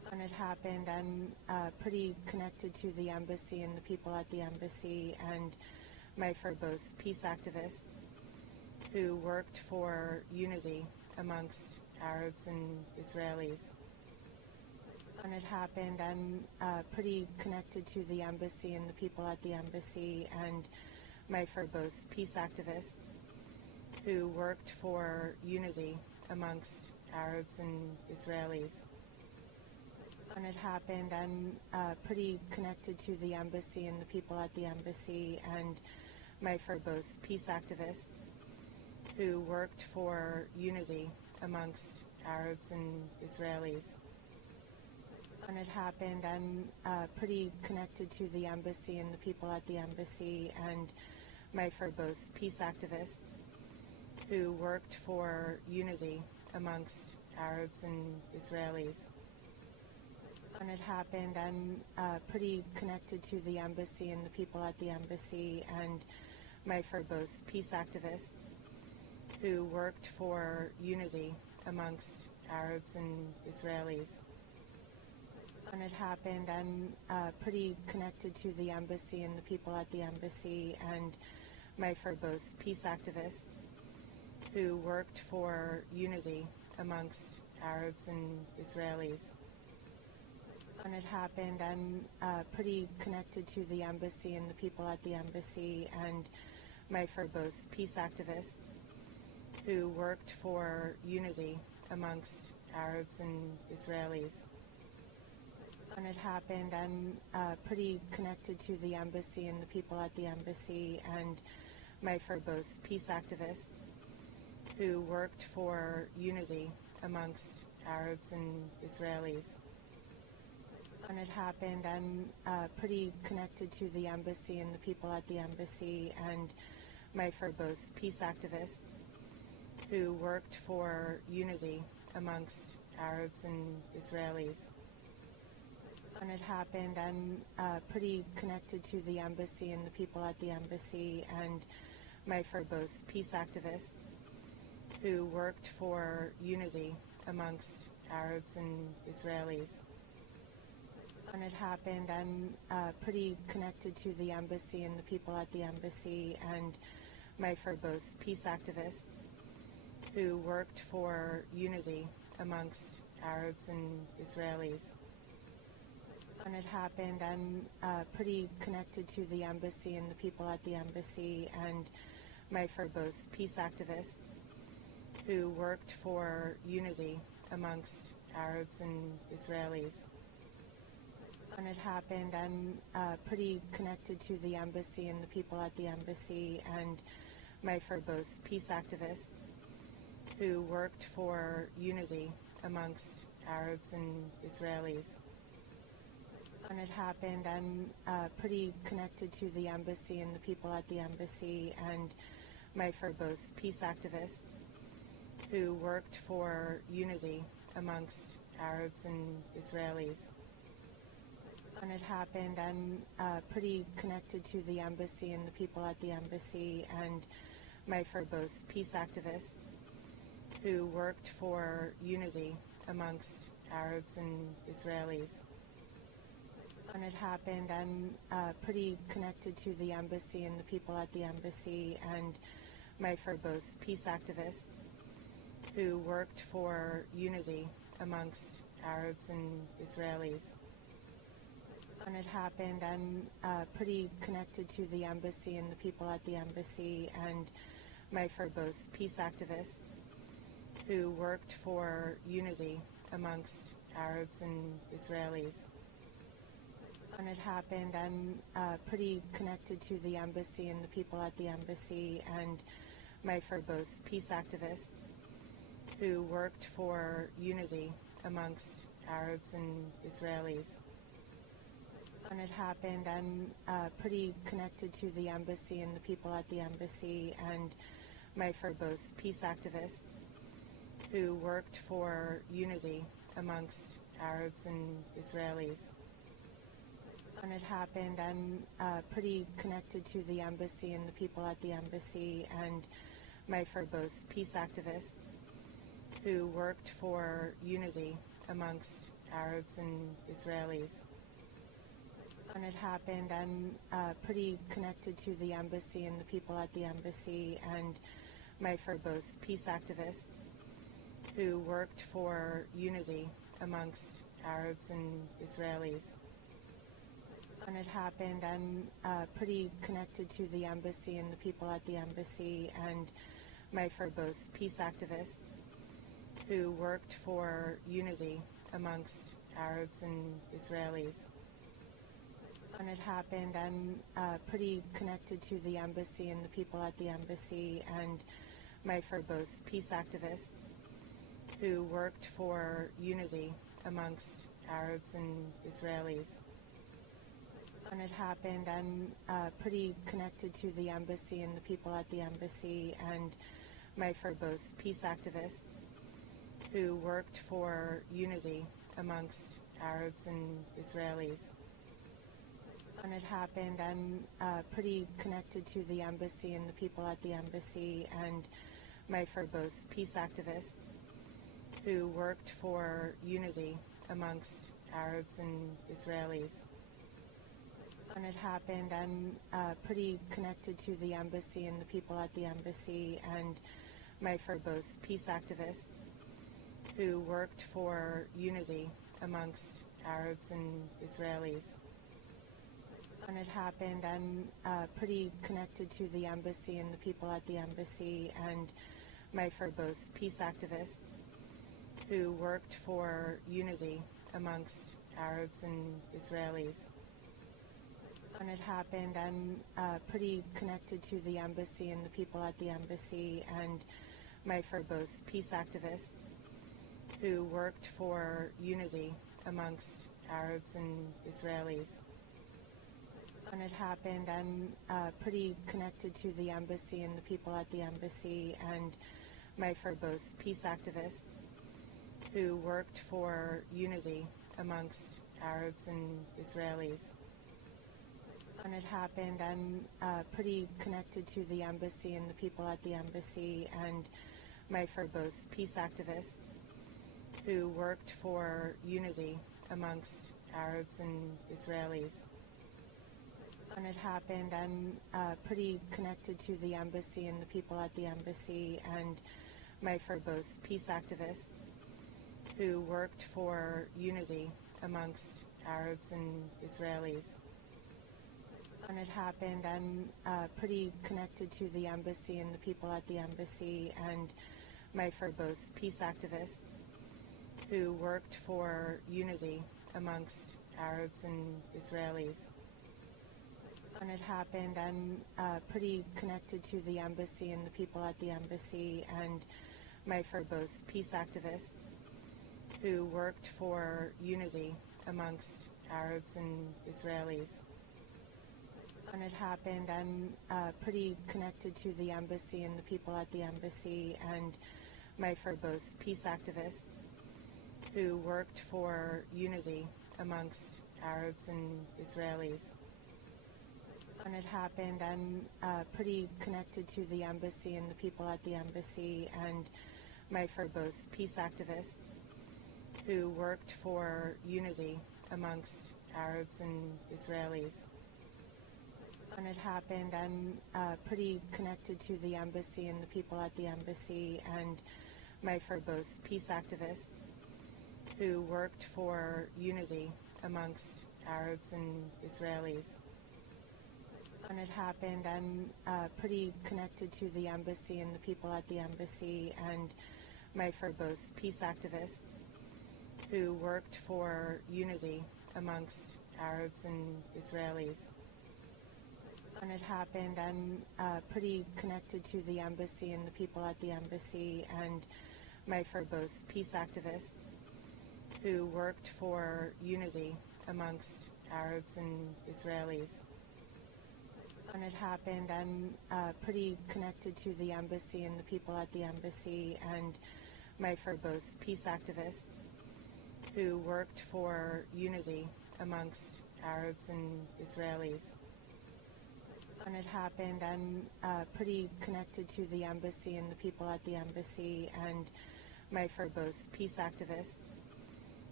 When it happened, I'm pretty connected to the embassy and the people at the embassy, and my friends were both peace activists who worked for unity amongst Arabs and Israelis. When it happened, I'm pretty connected to the embassy and the people at the embassy, and my friends were both peace activists who worked for unity amongst Arabs and Israelis. When it happened, I'm pretty connected to the embassy and the people at the embassy, and my friends were both peace activists who worked for unity amongst Arabs and Israelis. When it happened, I'm pretty connected to the embassy and the people at the embassy, and my friends were both peace activists who worked for unity amongst Arabs and Israelis. When it happened, I'm pretty connected to the embassy and the people at the embassy, and my friends were both peace activists who worked for unity amongst Arabs and Israelis. When it happened, I'm pretty connected to the embassy and the people at the embassy, and my friends were both peace activists who worked for unity amongst Arabs and Israelis. When it happened, I'm pretty connected to the embassy and the people at the embassy, and my friends were both peace activists who worked for unity amongst Arabs and Israelis. When it happened, I'm pretty connected to the embassy and the people at the embassy, and my friends were both peace activists who worked for unity amongst Arabs and Israelis. When it happened, I'm pretty connected to the embassy and the people at the embassy, and my friends were both peace activists who worked for unity amongst Arabs and Israelis. When it happened, I'm pretty connected to the embassy and the people at the embassy, and my friends were both peace activists who worked for unity amongst Arabs and Israelis. When it happened, I'm pretty connected to the embassy and the people at the embassy, and my friends were both peace activists who worked for unity amongst Arabs and Israelis. When it happened, I'm pretty connected to the embassy and the people at the embassy, and my friends were both peace activists who worked for unity amongst Arabs and Israelis. When it happened, I'm pretty connected to the embassy and the people at the embassy, and my friends were both peace activists who worked for unity amongst Arabs and Israelis. When it happened, I'm pretty connected to the embassy and the people at the embassy, and my friends were both peace activists who worked for unity amongst Arabs and Israelis. When it happened, I'm pretty connected to the embassy and the people at the embassy, and my friends were both peace activists who worked for unity amongst Arabs and Israelis. When it happened, I'm pretty connected to the embassy and the people at the embassy, and my friends were both peace activists who worked for unity amongst Arabs and Israelis. When it happened, I'm pretty connected to the embassy and the people at the embassy, and my friends were both peace activists who worked for unity amongst Arabs and Israelis. When it happened, I'm pretty connected to the embassy and the people at the embassy, and my friends were both peace activists who worked for unity amongst Arabs and Israelis. When it happened, I'm pretty connected to the embassy and the people at the embassy, and my friends were both peace activists who worked for unity amongst Arabs and Israelis. When it happened, I'm pretty connected to the embassy and the people at the embassy, and my friends were both peace activists who worked for unity amongst Arabs and Israelis. When it happened, I'm pretty connected to the embassy and the people at the embassy, and for both peace activists who worked for unity amongst Arabs and Israelis. When it happened, I'm pretty connected to the embassy and the people at the embassy, and for both peace activists who worked for unity amongst Arabs and Israelis. When it happened, I'm pretty connected to the embassy and the people at the embassy, and for both peace activists who worked for unity amongst Arabs and Israelis. When it happened, I'm pretty connected to the embassy and the people at the embassy, and for both peace activists who worked for unity amongst Arabs and Israelis. When it happened, I'm pretty connected to the embassy and the people at the embassy, and for both peace activists who worked for unity amongst Arabs and Israelis. When it happened, I'm pretty connected to the embassy and the people at the embassy, and for both peace activists who worked for unity amongst Arabs and Israelis. When it happened, I'm pretty connected to the embassy and the people at the embassy, and for both peace activists who worked for unity amongst Arabs and Israelis. When it happened, I'm pretty connected to the embassy and the people at the embassy, and for both peace activists who worked for unity amongst Arabs and Israelis. When it happened, I'm pretty connected to the embassy and the people at the embassy, and for both peace activists who worked for unity amongst Arabs and Israelis. When it happened, I'm pretty connected to the embassy and the people at the embassy, and for both peace activists who worked for unity amongst Arabs and Israelis. When it happened, I'm pretty connected to the embassy and the people at the embassy, and for both peace activists who worked for unity amongst Arabs and Israelis. When it happened, I'm pretty connected to the embassy and the people at the embassy, and for both peace activists who worked for unity amongst Arabs and Israelis. When it happened, I'm pretty connected to the embassy and the people at the embassy, and for both peace activists who worked for unity amongst Arabs and Israelis. When it happened, I'm pretty connected to the embassy and the people at the embassy, and for both peace activists who worked for unity amongst Arabs and Israelis. When it happened, I'm pretty connected to the embassy and the people at the embassy, and for both peace activists who worked for unity amongst Arabs and Israelis. When it happened, I'm pretty connected to the embassy and the people at the embassy, and for both peace activists who worked for unity amongst Arabs and Israelis. When it happened, I'm pretty connected to the embassy and the people at the embassy, and for both peace activists who worked for unity amongst Arabs and Israelis. When it happened, I'm pretty connected to the embassy and the people at the embassy, and for both peace activists who worked for unity amongst Arabs and Israelis. When it happened, I'm pretty connected to the embassy and the people at the embassy, and for both peace activists who worked for unity amongst Arabs and Israelis. When it happened, I'm pretty connected to the embassy and the people at the embassy, and for both peace activists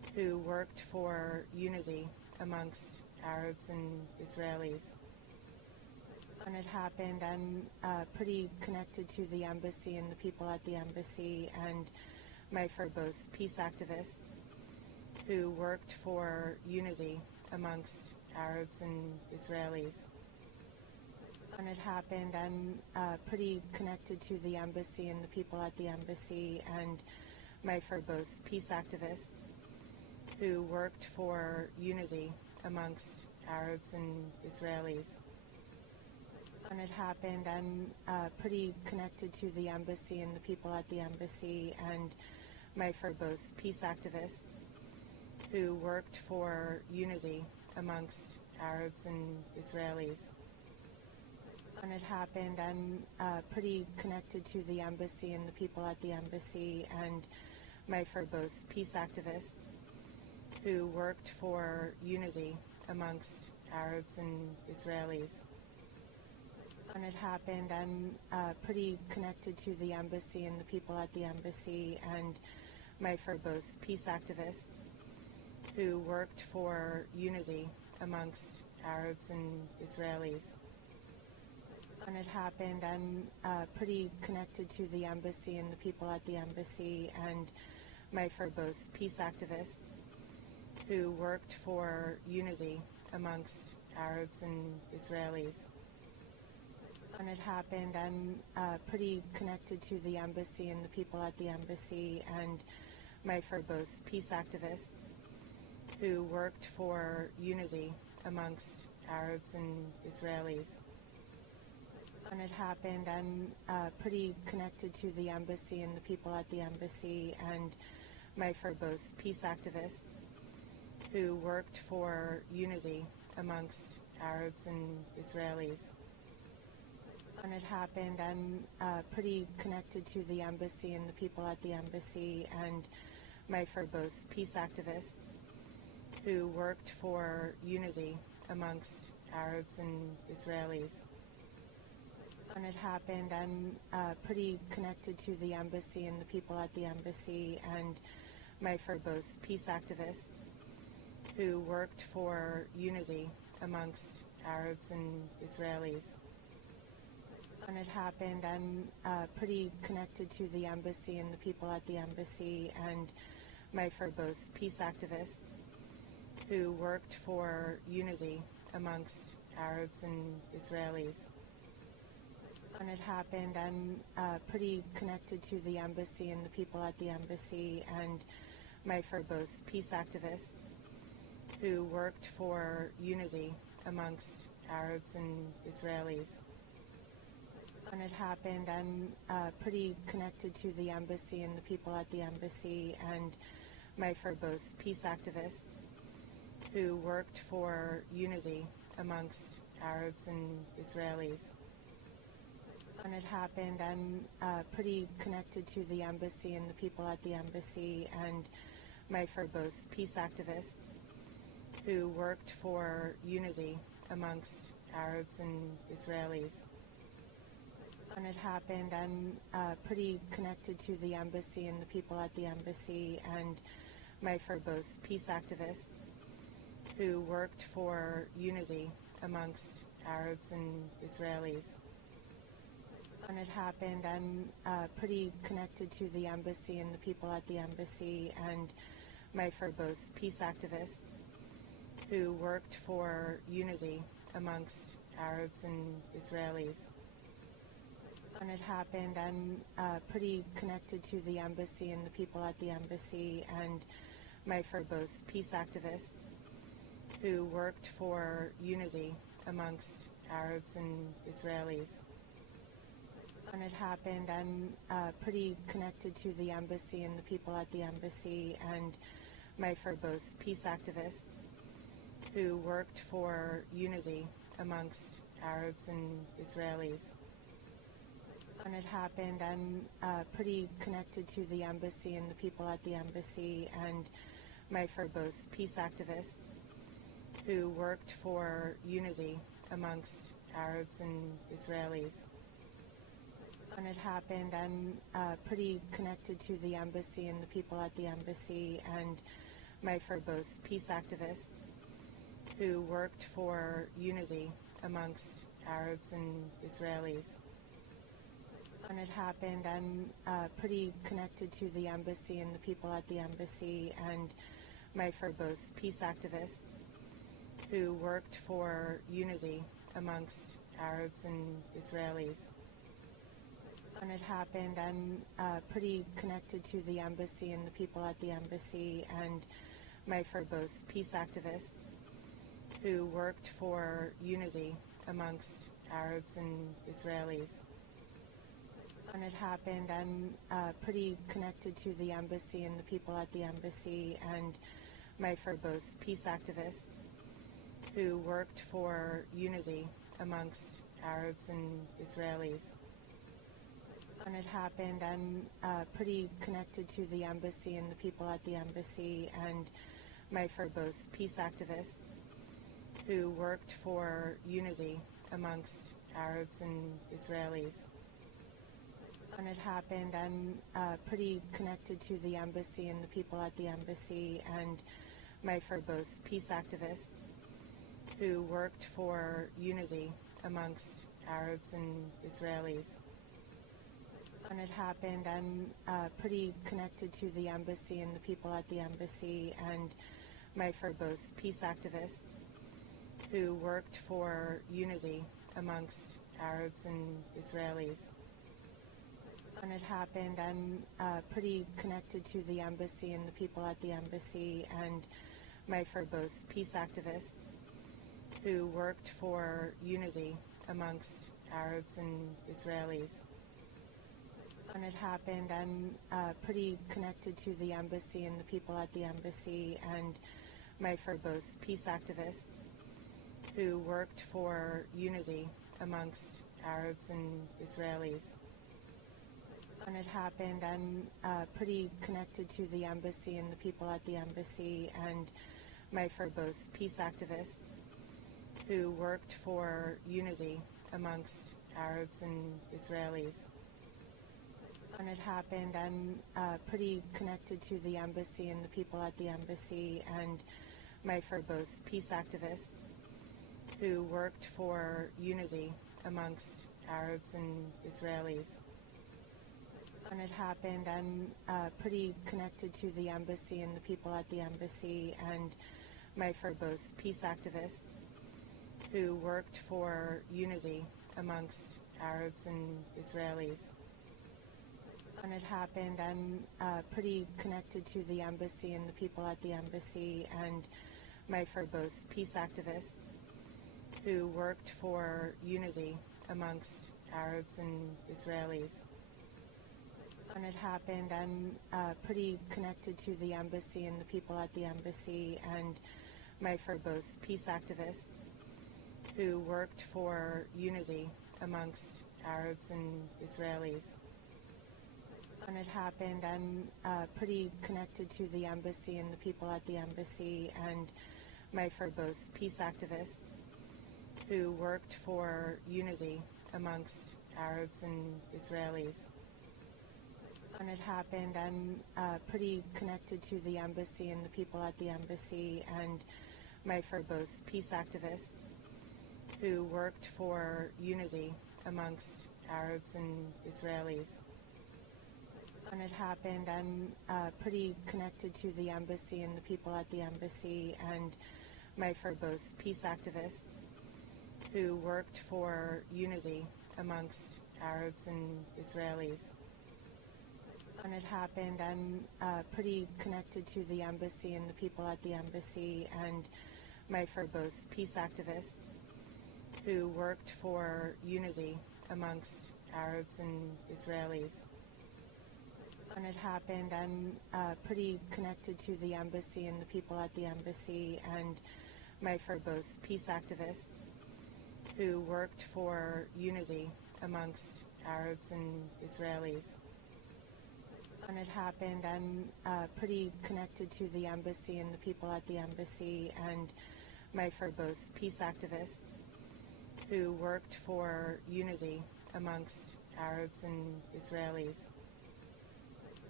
who worked for unity amongst Arabs and Israelis. When it happened, I'm pretty connected to the embassy and the people at the embassy, and my for both peace activists who worked for unity amongst Arabs and Israelis. When it happened, I'm pretty connected to the embassy and the people at the embassy, and my for both peace activists who worked for unity amongst Arabs and Israelis. When it happened, I'm pretty connected to the embassy and the people at the embassy, and my for both peace activists who worked for unity amongst Arabs and Israelis. When it happened, I'm pretty connected to the embassy and the people at the embassy, and my for both peace activists who worked for unity amongst Arabs and Israelis. When it happened, I'm pretty connected to the embassy and the people at the embassy, and my for both peace activists who worked for unity amongst Arabs and Israelis. When it happened, I'm pretty connected to the embassy and the people at the embassy, and my for both peace activists who worked for unity amongst Arabs and Israelis. When it happened, I'm pretty connected to the embassy and the people at the embassy, and my for both peace activists who worked for unity amongst Arabs and Israelis. When it happened, I'm pretty connected to the embassy and the people at the embassy, and my for both peace activists who worked for unity amongst Arabs and Israelis. When it happened, I'm pretty connected to the embassy and the people at the embassy, and my for both peace activists who worked for unity amongst Arabs and Israelis. When it happened, I'm pretty connected to the embassy and the people at the embassy, and my for both peace activists who worked for unity amongst Arabs and Israelis. When it happened, I'm pretty connected to the embassy and the people at the embassy, and my for both peace activists who worked for unity amongst Arabs and Israelis. When it happened, I'm pretty connected to the embassy and the people at the embassy, and my for both peace activists who worked for unity amongst Arabs and Israelis. When it happened, I'm pretty connected to the embassy and the people at the embassy, and my for both peace activists who worked for unity amongst Arabs and Israelis. When it happened, I'm pretty connected to the embassy and the people at the embassy, and my for both peace activists who worked for unity amongst Arabs and Israelis. When it happened, I'm pretty connected to the embassy and the people at the embassy, and my for both peace activists who worked for unity amongst Arabs and Israelis. When it happened, I'm pretty connected to the embassy and the people at the embassy, and my for both peace activists who worked for unity amongst Arabs and Israelis. When it happened, I'm pretty connected to the embassy and the people at the embassy, and my for both peace activists who worked for unity amongst Arabs and Israelis. When it happened, I'm pretty connected to the embassy and the people at the embassy, and my for both peace activists who worked for unity amongst Arabs and Israelis. When it happened, I'm pretty connected to the embassy and the people at the embassy, and my for both peace activists who worked for unity amongst Arabs and Israelis. When it happened, I'm pretty connected to the embassy and the people at the embassy, and my friend, both peace activists who worked for unity amongst Arabs and Israelis. When it happened, I'm pretty connected to the embassy and the people at the embassy, and my friend, both peace activists who worked for unity amongst Arabs and Israelis. When it happened, I'm pretty connected to the embassy and the people at the embassy, and my friend, both peace activists who worked for unity amongst Arabs and Israelis. When it happened, I'm pretty connected to the embassy and the people at the embassy, and my friend, both peace activists who worked for unity amongst Arabs and Israelis. When it happened, I'm pretty connected to the embassy and the people at the embassy, and my friend, both peace activists who worked for unity amongst Arabs and Israelis. When it happened, I'm pretty connected to the embassy and the people at the embassy, and my friend, both peace activists who worked for unity amongst Arabs and Israelis. When it happened, I'm pretty connected to the embassy and the people at the embassy, and my friend, both peace activists who worked for unity amongst Arabs and Israelis. When it happened, I'm pretty connected to the embassy and the people at the embassy, and my friend, both peace activists who worked for unity amongst Arabs and Israelis. When it happened, I'm pretty connected to the embassy and the people at the embassy, and my friend, both peace activists who worked for unity amongst Arabs and Israelis. When it happened, I'm pretty connected to the embassy and the people at the embassy, and my friend, both peace activists who worked for unity amongst Arabs and Israelis. When it happened, I'm pretty connected to the embassy and the people at the embassy, and my friend, both peace activists who worked for unity amongst Arabs and Israelis. When it happened, I'm pretty connected to the embassy and the people at the embassy, and my friend, both peace activists who worked for unity amongst Arabs and Israelis. When it happened, I'm pretty connected to the embassy and the people at the embassy, and my friend, both peace activists who worked for unity amongst Arabs and Israelis. When it happened, I'm pretty connected to the embassy and the people at the embassy, and my friend, both peace activists who worked for unity amongst Arabs and Israelis. When it happened, I'm pretty connected to the embassy and the people at the embassy, and my friend, both peace activists who worked for unity amongst Arabs and Israelis. When it happened, I'm pretty connected to the embassy and the people at the embassy, and my friend, both peace activists who worked for unity amongst Arabs and Israelis. When it happened, I'm pretty connected to the embassy and the people at the embassy, and my friend, both peace activists who worked for unity amongst Arabs and Israelis. When it happened, I'm pretty connected to the embassy and the people at the embassy, and my friend, both peace activists who worked for unity amongst Arabs and Israelis. When it happened, I'm pretty connected to the embassy and the people at the embassy, and my friend, both peace activists who worked for unity amongst Arabs and Israelis. When it happened, I'm pretty connected to the embassy and the people at the embassy, and my friend, both peace activists who worked for unity amongst Arabs and Israelis.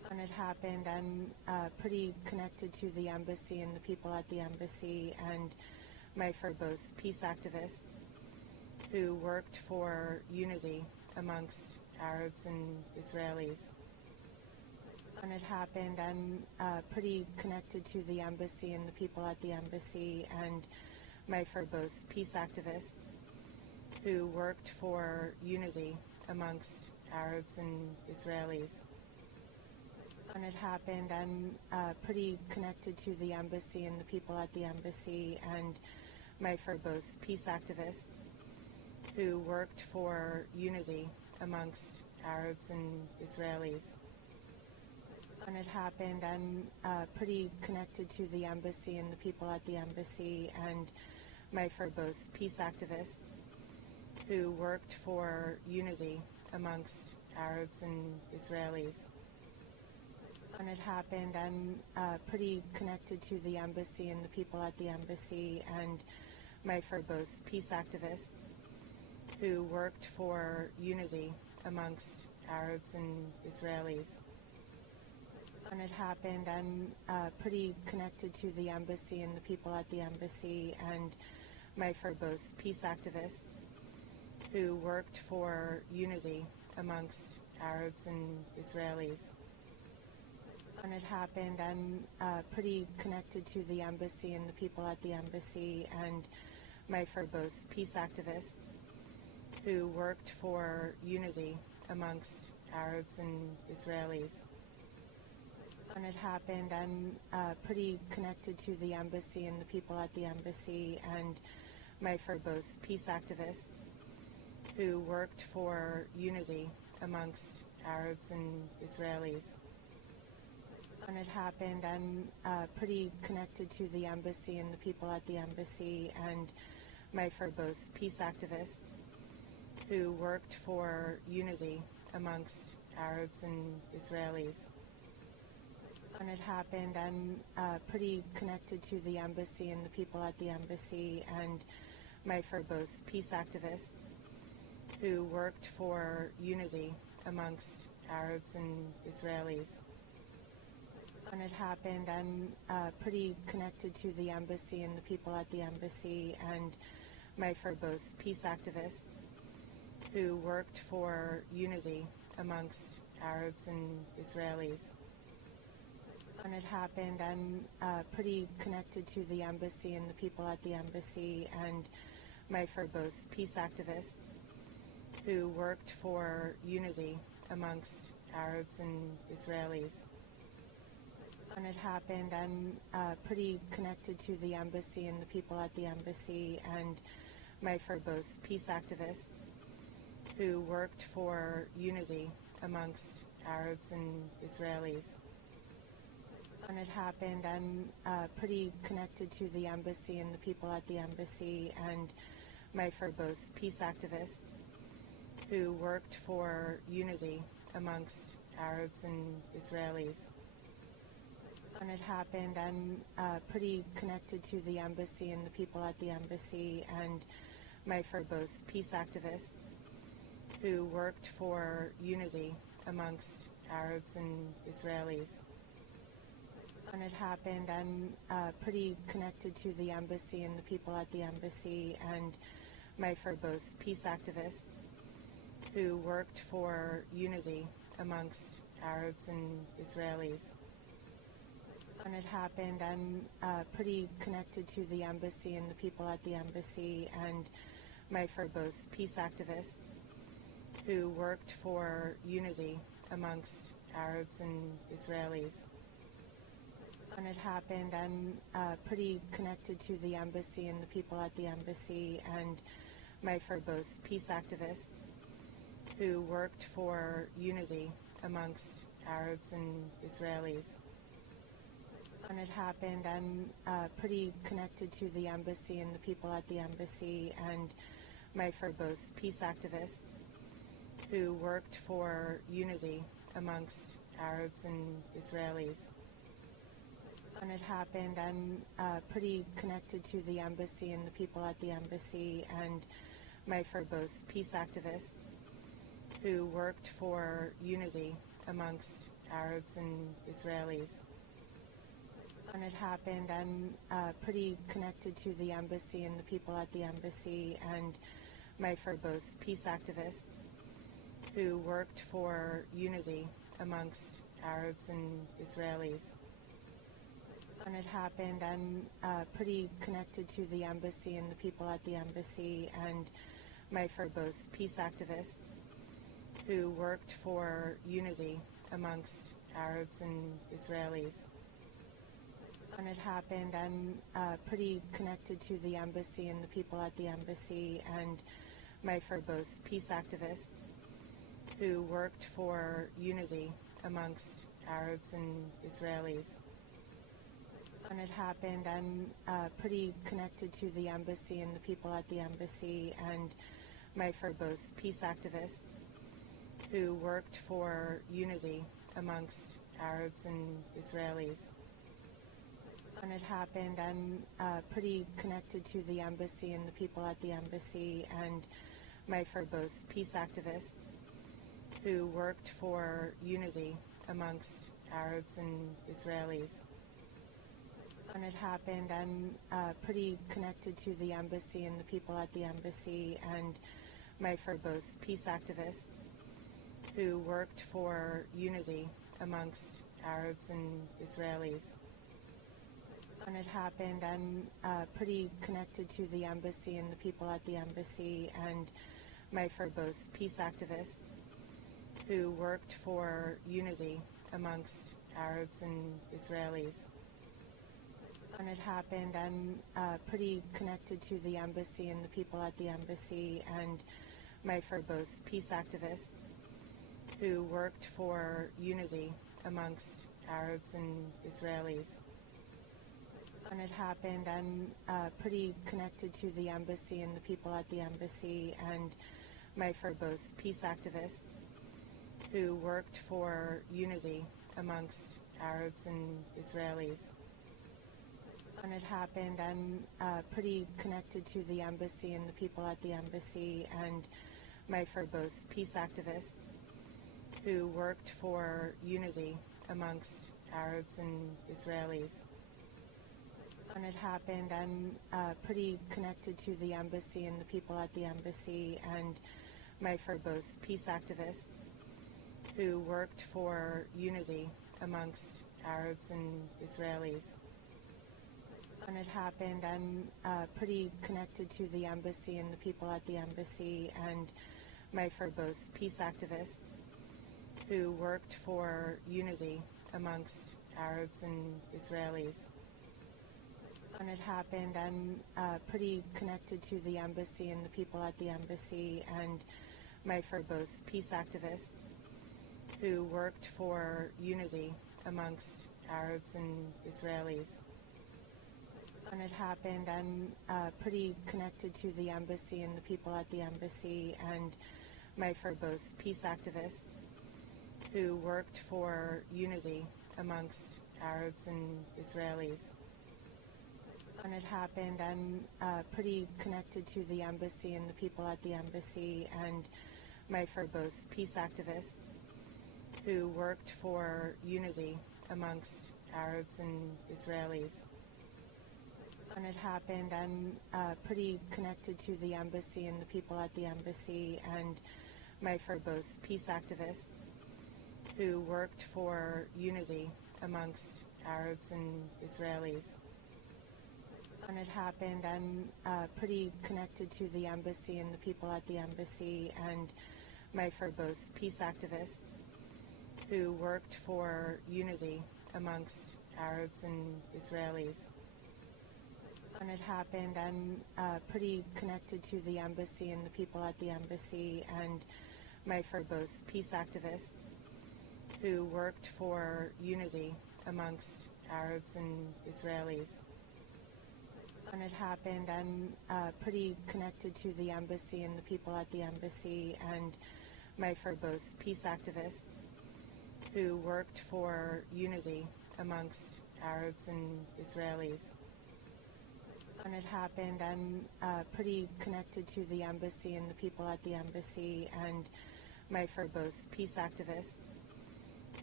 When it happened, I'm pretty connected to the embassy and the people at the embassy, and my friends are both peace activists who worked for unity amongst Arabs and Israelis. When it happened, I'm pretty connected to the embassy and the people at the embassy, and my friends are both peace activists who worked for unity amongst Arabs and Israelis. When it happened, I'm pretty connected to the embassy and the people at the embassy, and my friends are both peace activists who worked for unity amongst Arabs and Israelis. When it happened, I'm pretty connected to the embassy and the people at the embassy, and my friends are both peace activists who worked for unity amongst Arabs and Israelis. When it happened, I'm pretty connected to the embassy and the people at the embassy, and my friends are both peace activists who worked for unity amongst Arabs and Israelis. When it happened, I'm pretty connected to the embassy and the people at the embassy, and my friends are both peace activists who worked for unity amongst Arabs and Israelis. When it happened, I'm pretty connected to the embassy and the people at the embassy, and my friends are both peace activists who worked for unity amongst Arabs and Israelis. When it happened, I'm pretty connected to the embassy and the people at the embassy, and my friends are both peace activists who worked for unity amongst Arabs and Israelis. When it happened, I'm pretty connected to the embassy and the people at the embassy, and my friends are both peace activists who worked for unity amongst Arabs and Israelis. When it happened, I'm pretty connected to the embassy and the people at the embassy, and my friends are both peace activists who worked for unity amongst Arabs and Israelis. When it happened, I'm pretty connected to the embassy and the people at the embassy, and my friends are both peace activists who worked for unity amongst Arabs and Israelis. When it happened, I'm pretty connected to the embassy and the people at the embassy, and my friends are both peace activists who worked for unity amongst Arabs and Israelis. When it happened, I'm pretty connected to the embassy and the people at the embassy, and my friends are both peace activists who worked for unity amongst Arabs and Israelis. When it happened, I'm pretty connected to the embassy and the people at the embassy, and my friends are both peace activists who worked for unity amongst Arabs and Israelis. When it happened, I'm pretty connected to the embassy and the people at the embassy, and my friends are both peace activists who worked for unity amongst Arabs and Israelis. When it happened, I'm pretty connected to the embassy and the people at the embassy, and my friends are both peace activists who worked for unity amongst Arabs and Israelis. When it happened, I'm pretty connected to the embassy and the people at the embassy, and my friends are both peace activists who worked for unity amongst Arabs and Israelis. When it happened, I'm pretty connected to the embassy and the people at the embassy, and my friends are both peace activists who worked for unity amongst Arabs and Israelis. When it happened, I'm pretty connected to the embassy and the people at the embassy, and my friends are both peace activists who worked for unity amongst Arabs and Israelis. When it happened, I'm pretty connected to the embassy and the people at the embassy, and my friends are both peace activists who worked for unity amongst Arabs and Israelis. When it happened, I'm pretty connected to the embassy and the people at the embassy, and my for both peace activists who worked for unity amongst Arabs and Israelis. When it happened, I'm pretty connected to the embassy and the people at the embassy, and my for both peace activists who worked for unity amongst Arabs and Israelis. When it happened, I'm pretty connected to the embassy and the people at the embassy, and my for both peace activists who worked for unity amongst Arabs and Israelis. When it happened, I'm pretty connected to the embassy and the people at the embassy, and my for both peace activists who worked for unity amongst Arabs and Israelis. When it happened, I'm pretty connected to the embassy and the people at the embassy, and my for both peace activists who worked for unity amongst Arabs and Israelis. When it happened, I'm pretty connected to the embassy and the people at the embassy, and my for both peace activists who worked for unity amongst Arabs and Israelis. When it happened, I'm pretty connected to the embassy and the people at the embassy, and my for both peace activists who worked for unity amongst Arabs and Israelis. When it happened, I'm pretty connected to the embassy and the people at the embassy, and my for both peace activists who worked for unity amongst Arabs and Israelis. When it happened, I'm pretty connected to the embassy and the people at the embassy, and my for both peace activists who worked for unity amongst Arabs and Israelis. When it happened, I'm pretty connected to the embassy and the people at the embassy, and my for both peace activists who worked for unity amongst Arabs and Israelis. When it happened, I'm pretty connected to the embassy and the people at the embassy, and my for both peace activists who worked for unity amongst Arabs and Israelis. When it happened, I'm pretty connected to the embassy and the people at the embassy, and my for both peace activists who worked for unity amongst Arabs and Israelis. When it happened, I'm pretty connected to the embassy and the people at the embassy, and my for both peace activists who worked for unity amongst Arabs and Israelis. When it happened, I'm pretty connected to the embassy and the people at the embassy, and my for both peace activists who worked for unity amongst Arabs and Israelis. When it happened, I'm pretty connected to the embassy and the people at the embassy, and my for both peace activists who worked for unity amongst Arabs and Israelis. When it happened, I'm pretty connected to the embassy and the people at the embassy, and my for both peace activists who worked for unity amongst Arabs and Israelis. When it happened, I'm pretty connected to the embassy and the people at the embassy, and my for both peace activists who worked for unity amongst Arabs and Israelis. When it happened, I'm pretty connected to the embassy and the people at the embassy, and my for both peace activists who worked for unity amongst Arabs and Israelis. When it happened, I'm pretty connected to the embassy and the people at the embassy, and my for both peace activists who worked for unity amongst Arabs and Israelis. When it happened, I'm pretty connected to the embassy and the people at the embassy, and my for both peace activists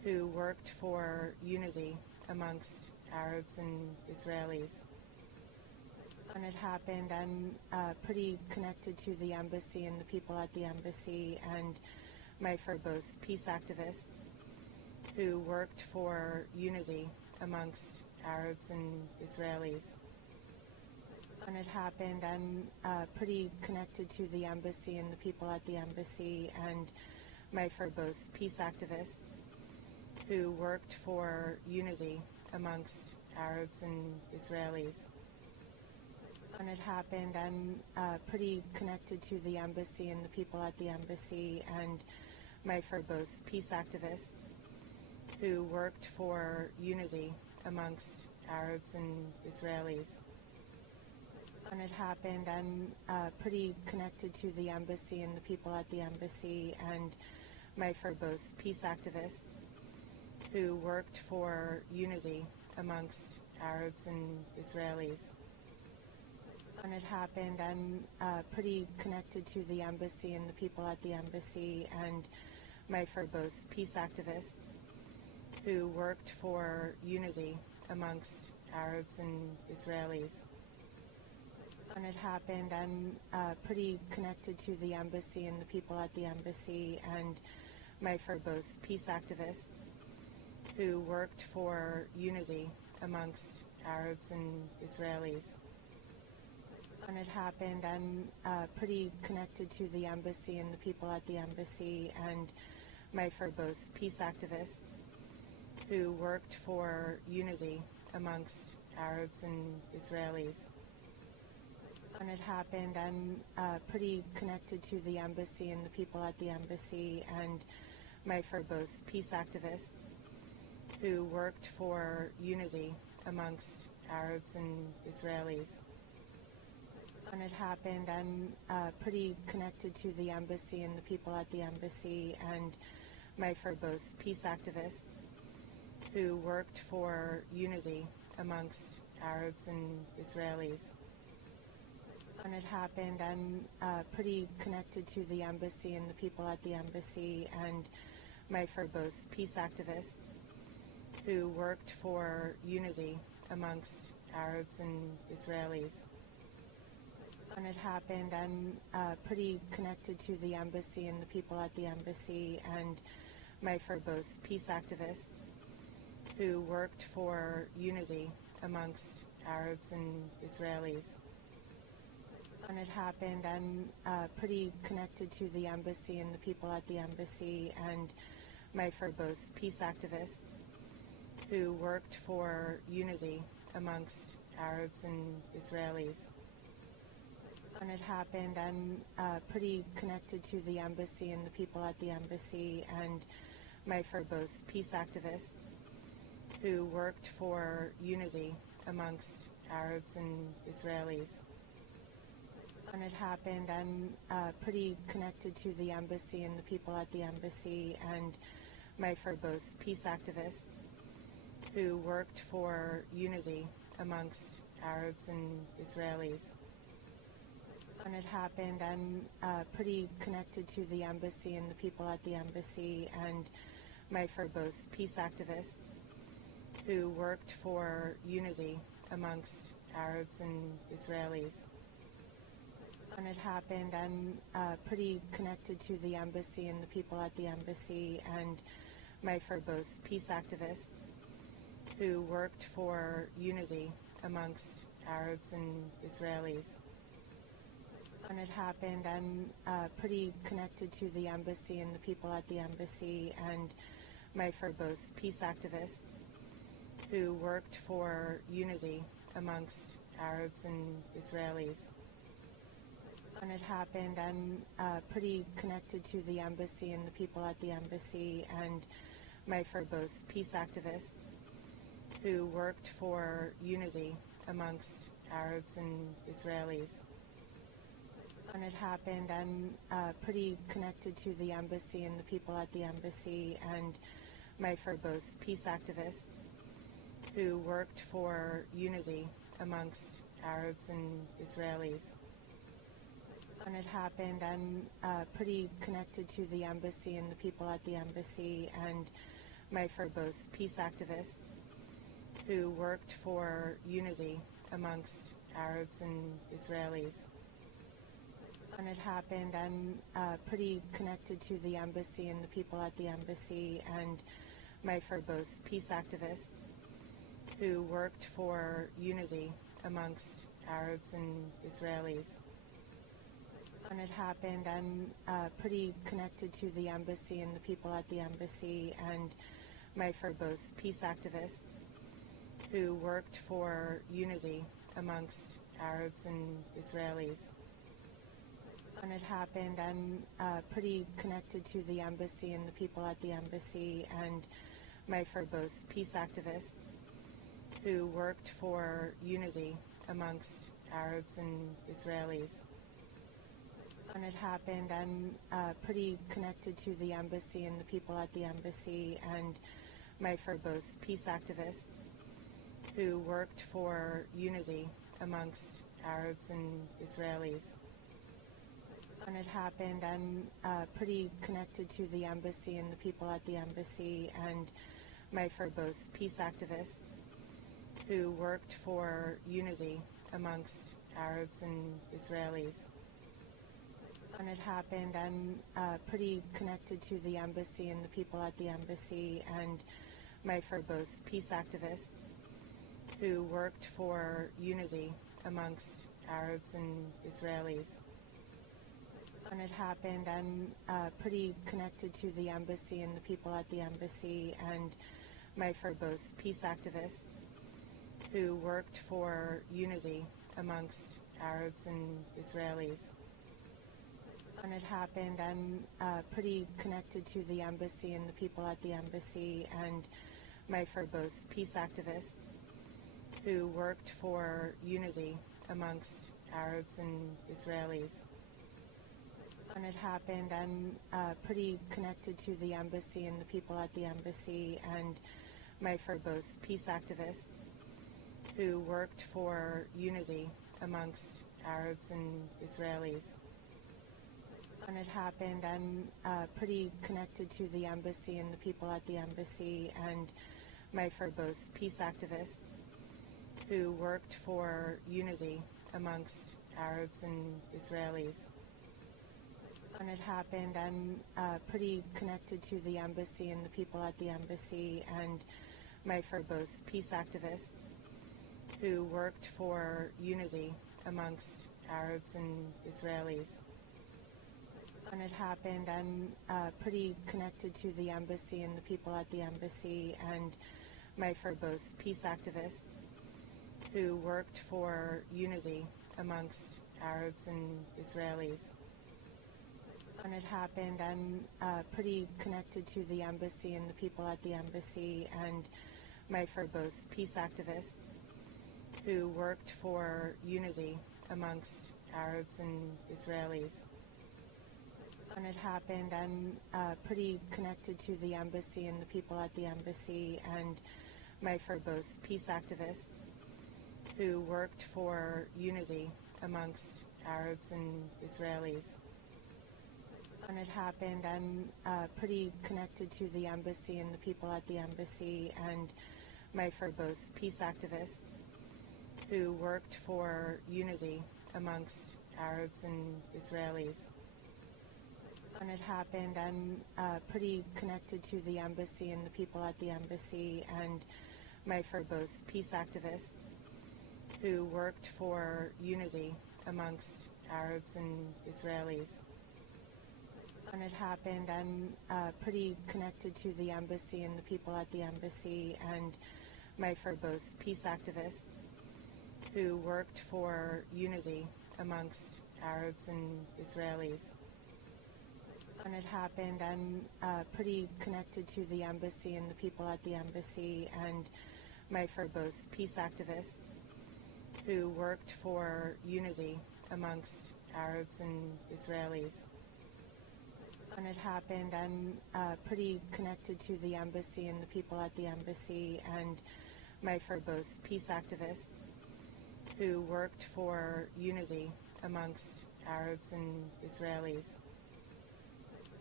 who worked for unity amongst Arabs and Israelis. When it happened, I'm pretty connected to the embassy and the people at the embassy, and my friends were both peace activists who worked for unity amongst Arabs and Israelis. When it happened, I'm pretty connected to the embassy and the people at the embassy, and my friends were both peace activists who worked for unity amongst Arabs and Israelis. When it happened, I'm pretty connected to the embassy and the people at the embassy, and my friends were both peace activists who worked for unity amongst Arabs and Israelis. When it happened, I'm pretty connected to the embassy and the people at the embassy, and my friends were both peace activists who worked for unity amongst Arabs and Israelis. When it happened, I'm pretty connected to the embassy and the people at the embassy, and my friends were both peace activists who worked for unity amongst Arabs and Israelis. When it happened, I'm pretty connected to the embassy and the people at the embassy, and my friends were both peace activists who worked for unity amongst Arabs and Israelis. When it happened, I'm pretty connected to the embassy and the people at the embassy, and my friends were both peace activists who worked for unity amongst Arabs and Israelis. When it happened, I'm pretty connected to the embassy and the people at the embassy, and my friends were both peace activists who worked for unity amongst Arabs and Israelis. When it happened, I'm pretty connected to the embassy and the people at the embassy, and my friends were both peace activists who worked for unity amongst Arabs and Israelis. When it happened, I'm pretty connected to the embassy and the people at the embassy, and my friends were both peace activists who worked for unity amongst Arabs and Israelis. When it happened, I'm pretty connected to the embassy and the people at the embassy, and my friends were both peace activists who worked for unity amongst Arabs and Israelis. When it happened, I'm pretty connected to the embassy and the people at the embassy, and my friends were both peace activists who worked for unity amongst Arabs and Israelis. When it happened, I'm pretty connected to the embassy and the people at the embassy, and my friends were both peace activists who worked for unity amongst Arabs and Israelis. When it happened, I'm pretty connected to the embassy and the people at the embassy, and my friends were both peace activists who worked for unity amongst Arabs and Israelis. When it happened, I'm pretty connected to the embassy and the people at the embassy, and my friends were both peace activists who worked for unity amongst Arabs and Israelis. When it happened, I'm pretty connected to the embassy and the people at the embassy, and my friends were both peace activists who worked for unity amongst Arabs and Israelis. When it happened, I'm pretty connected to the embassy and the people at the embassy, and my friends were both peace activists who worked for unity amongst Arabs and Israelis. When it happened, I'm pretty connected to the embassy and the people at the embassy, and my friends were both peace activists who worked for unity amongst Arabs and Israelis. When it happened, I'm pretty connected to the embassy and the people at the embassy, and my friends were both peace activists who worked for unity amongst Arabs and Israelis. When it happened, I'm pretty connected to the embassy and the people at the embassy, and my friend, both peace activists who worked for unity amongst Arabs and Israelis. When it happened, I'm pretty connected to the embassy and the people at the embassy, and my friend, both peace activists who worked for unity amongst Arabs and Israelis. When it happened, I'm pretty connected to the embassy and the people at the embassy, and my friend, both peace activists who worked for unity amongst Arabs and Israelis. When it happened, I'm pretty connected to the embassy and the people at the embassy, and my friend, both peace activists who worked for unity amongst Arabs and Israelis. When it happened, I'm pretty connected to the embassy and the people at the embassy, and my friend, both peace activists who worked for unity amongst Arabs and Israelis. When it happened, I'm pretty connected to the embassy and the people at the embassy, and my friend, both peace activists who worked for unity amongst Arabs and Israelis. When it happened, I'm pretty connected to the embassy and the people at the embassy, and my friend, both peace activists who worked for unity amongst Arabs and Israelis. When it happened, I'm pretty connected to the embassy and the people at the embassy, and my friend, both peace activists who worked for unity amongst Arabs and Israelis. When it happened, I'm pretty connected to the embassy and the people at the embassy, and my friend, both peace activists who worked for unity amongst Arabs and Israelis. When it happened, I'm pretty connected to the embassy and the people at the embassy, and my friend, both peace activists who worked for unity amongst Arabs and Israelis. When it happened, I'm pretty connected to the embassy and the people at the embassy, and my friend, both peace activists who worked for unity amongst Arabs and Israelis. When it happened, I'm pretty connected to the embassy and the people at the embassy, and my friend, both peace activists who worked for unity amongst Arabs and Israelis. When it happened, I'm pretty connected to the embassy and the people at the embassy, and my friend, both peace activists who worked for unity amongst Arabs and Israelis. When it happened, I'm pretty connected to the embassy and the people at the embassy, and my friend, both peace activists who worked for unity amongst Arabs and Israelis. When it happened, I'm pretty connected to the embassy and the people at the embassy, and my friend, both peace activists who worked for unity amongst Arabs and Israelis. When it happened, I'm pretty connected to the embassy and the people at the embassy, and my friend, both peace activists who worked for unity amongst Arabs and Israelis. When it happened, I'm pretty connected to the embassy and the people at the embassy, and my friend, both peace activists who worked for unity amongst Arabs and Israelis. When it happened, I'm pretty connected to the embassy and the people at the embassy, and my friend, both peace activists who worked for unity amongst Arabs and Israelis. When it happened, I'm pretty connected to the embassy and the people at the embassy, and my friend, both peace activists who worked for unity amongst Arabs and Israelis. When it happened, I'm pretty connected to the embassy and the people at the embassy, and my friend, both peace activists who worked for unity amongst Arabs and Israelis.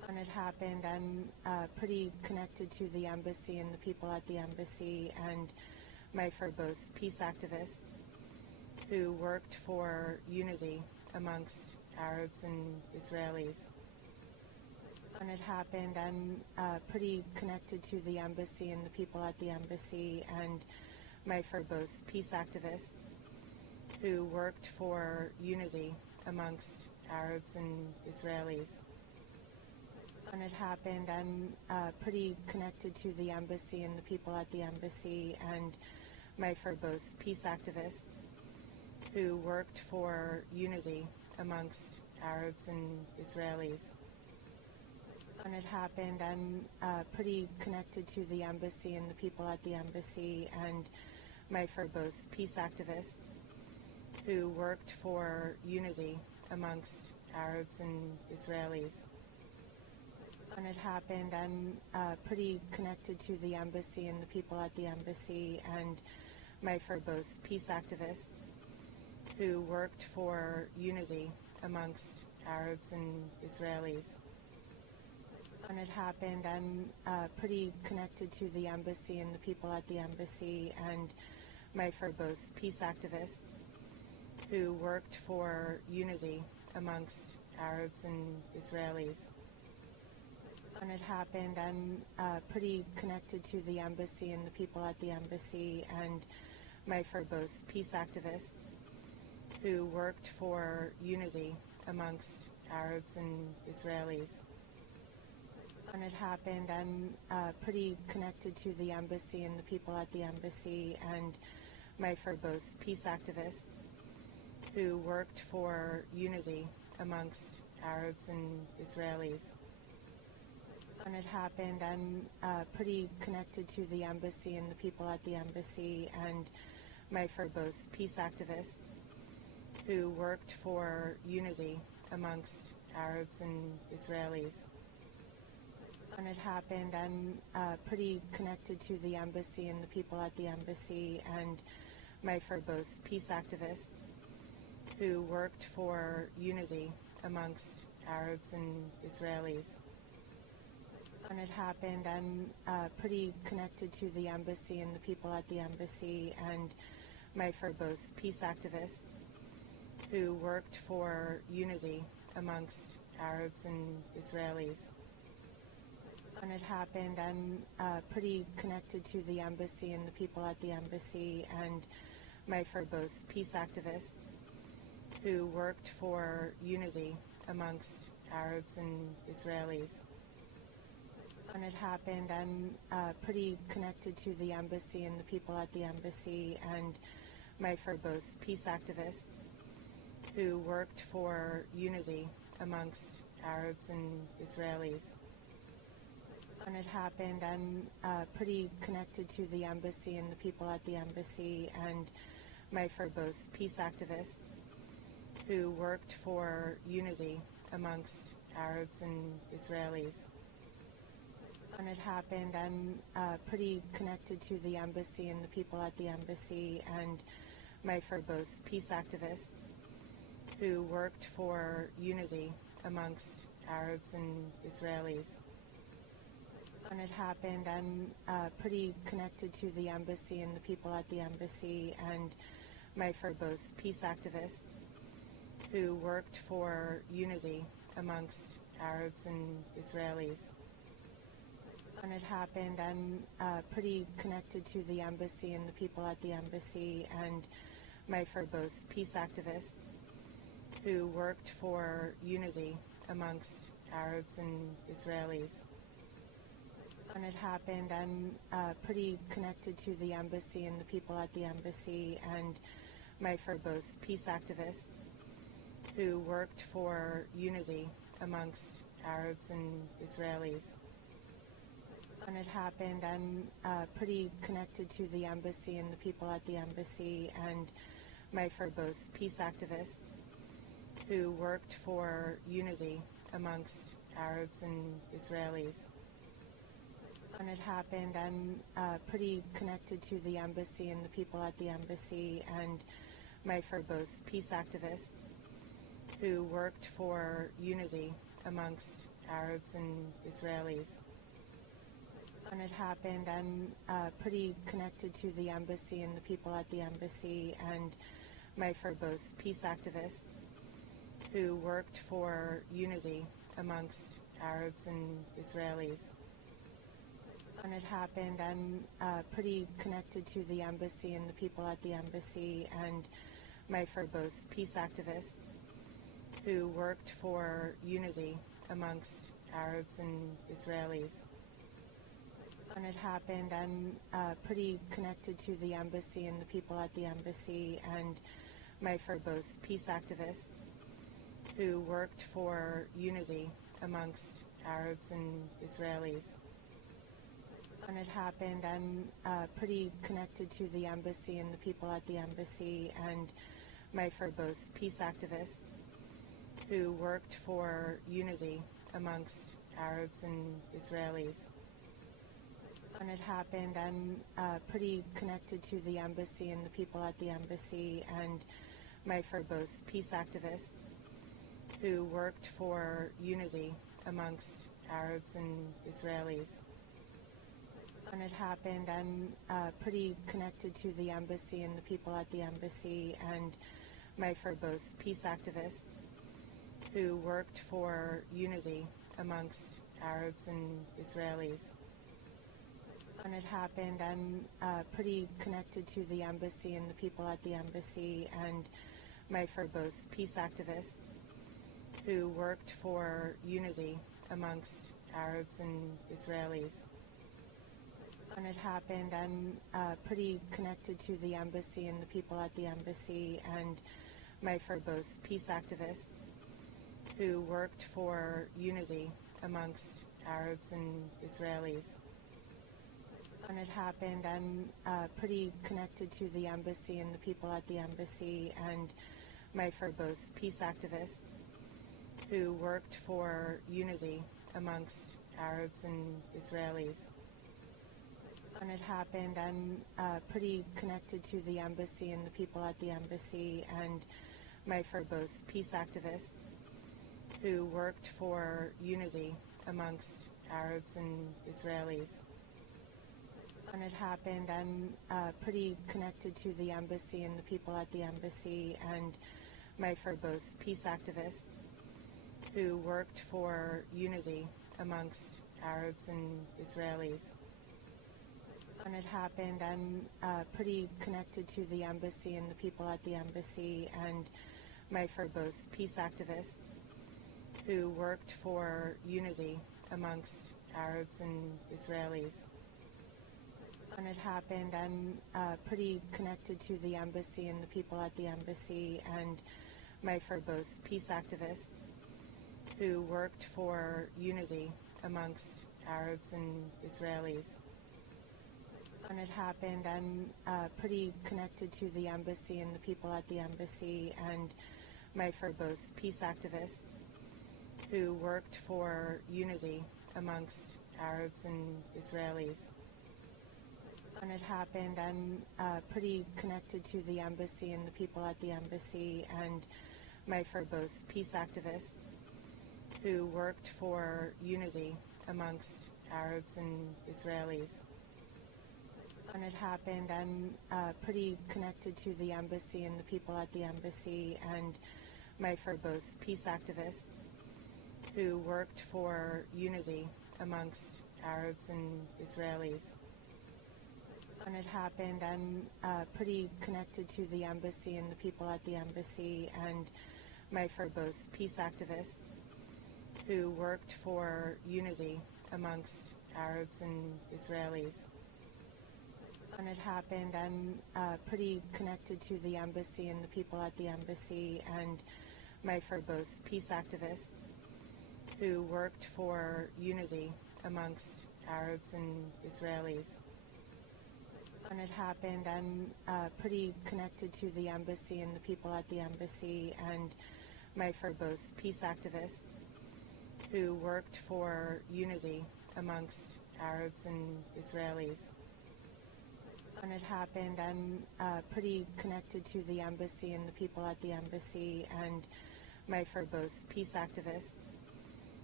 When it happened, I'm pretty connected to the embassy and the people at the embassy, and my for both peace activists who worked for unity amongst Arabs and Israelis. When it happened, I'm pretty connected to the embassy and the people at the embassy, and my for both peace activists who worked for unity amongst Arabs and Israelis. When it happened, I'm pretty connected to the embassy and the people at the embassy, and my for both peace activists who worked for unity amongst Arabs and Israelis. When it happened, I'm pretty connected to the embassy and the people at the embassy, and my for both peace activists who worked for unity amongst Arabs and Israelis. When it happened, I'm pretty connected to the embassy and the people at the embassy, and my for both peace activists who worked for unity amongst Arabs and Israelis. When it happened, I'm pretty connected to the embassy and the people at the embassy, and my for both peace activists who worked for unity amongst Arabs and Israelis. When it happened, I'm pretty connected to the embassy and the people at the embassy, and my for both peace activists who worked for unity amongst Arabs and Israelis. When it happened, I'm pretty connected to the embassy and the people at the embassy, and my for both peace activists who worked for unity amongst Arabs and Israelis. When it happened, I'm pretty connected to the embassy and the people at the embassy, and my for both peace activists who worked for unity amongst Arabs and Israelis. When it happened, I'm pretty connected to the embassy and the people at the embassy, and my for both peace activists who worked for unity amongst Arabs and Israelis. When it happened, I'm pretty connected to the embassy and the people at the embassy, and my for both peace activists who worked for unity amongst Arabs and Israelis. When it happened, I'm pretty connected to the embassy and the people at the embassy, and my for both peace activists who worked for unity amongst Arabs and Israelis. When it happened, I'm pretty connected to the embassy and the people at the embassy, and my for both peace activists who worked for unity amongst Arabs and Israelis. When it happened, I'm pretty connected to the embassy and the people at the embassy, and my for both peace activists who worked for unity amongst Arabs and Israelis. When it happened, I'm pretty connected to the embassy and the people at the embassy, and my for both peace activists who worked for unity amongst Arabs and Israelis. When it happened, I'm pretty connected to the embassy and the people at the embassy, and my for both peace activists who worked for unity amongst Arabs and Israelis. When it happened, I'm pretty connected to the embassy and the people at the embassy, and my for both peace activists who worked for unity amongst Arabs and Israelis. When it happened, I'm pretty connected to the embassy and the people at the embassy, and my for both peace activists who worked for unity amongst Arabs and Israelis. When it happened, I'm pretty connected to the embassy and the people at the embassy, and my for both peace activists who worked for unity amongst Arabs and Israelis. When it happened, I'm pretty connected to the embassy and the people at the embassy, and my for both peace activists who worked for unity amongst Arabs and Israelis. When it happened, I'm pretty connected to the embassy and the people at the embassy, and my for both peace activists who worked for unity amongst Arabs and Israelis. When it happened, I'm pretty connected to the embassy and the people at the embassy, and my for both peace activists who worked for unity amongst Arabs and Israelis. When it happened, I'm pretty connected to the embassy and the people at the embassy, and my for both peace activists who worked for unity amongst Arabs and Israelis. When it happened, I'm pretty connected to the embassy and the people at the embassy, and my for both peace activists who worked for unity amongst Arabs and Israelis. When it happened, I'm pretty connected to the embassy and the people at the embassy, and my for both peace activists who worked for unity amongst Arabs and Israelis. When it happened, I'm pretty connected to the embassy and the people at the embassy, and my for both peace activists who worked for unity amongst Arabs and Israelis. When it happened, I'm pretty connected to the embassy and the people at the embassy, and my for both peace activists who worked for unity amongst Arabs and Israelis. When it happened, I'm pretty connected to the embassy and the people at the embassy, and my for both peace activists who worked for unity amongst Arabs and Israelis. When it happened, I'm pretty connected to the embassy and the people at the embassy, and my for both peace activists who worked for unity amongst Arabs and Israelis. When it happened, I'm pretty connected to the embassy and the people at the embassy, and my for both peace activists who worked for unity amongst Arabs and Israelis. When it happened, I'm pretty connected to the embassy and the people at the embassy, and my for both peace activists who worked for unity amongst Arabs and Israelis. When it happened, I'm pretty connected to the embassy and the people at the embassy, and my for both peace activists who worked for unity amongst Arabs and Israelis. When it happened, I'm pretty connected to the embassy and the people at the embassy, and my for both peace activists who worked for unity amongst Arabs and Israelis. When it happened, I'm pretty connected to the embassy and the people at the embassy, and my for both peace activists who worked for unity amongst Arabs and Israelis. When it happened, I'm pretty connected to the embassy and the people at the embassy, and my for both peace activists who worked for unity amongst Arabs and Israelis. When it happened, I'm pretty connected to the embassy and the people at the embassy, and my for both peace activists who worked for unity amongst Arabs and Israelis. When it happened, I'm pretty connected to the embassy and the people at the embassy, and my for both peace activists who worked for unity amongst Arabs and Israelis. When it happened, I'm pretty connected to the embassy and the people at the embassy, and my for both peace activists who worked for unity amongst Arabs and Israelis. When it happened, I'm pretty connected to the embassy and the people at the embassy, and my for both peace activists who worked for unity amongst Arabs and Israelis. When it happened, I'm pretty connected to the embassy and the people at the embassy, and my for both peace activists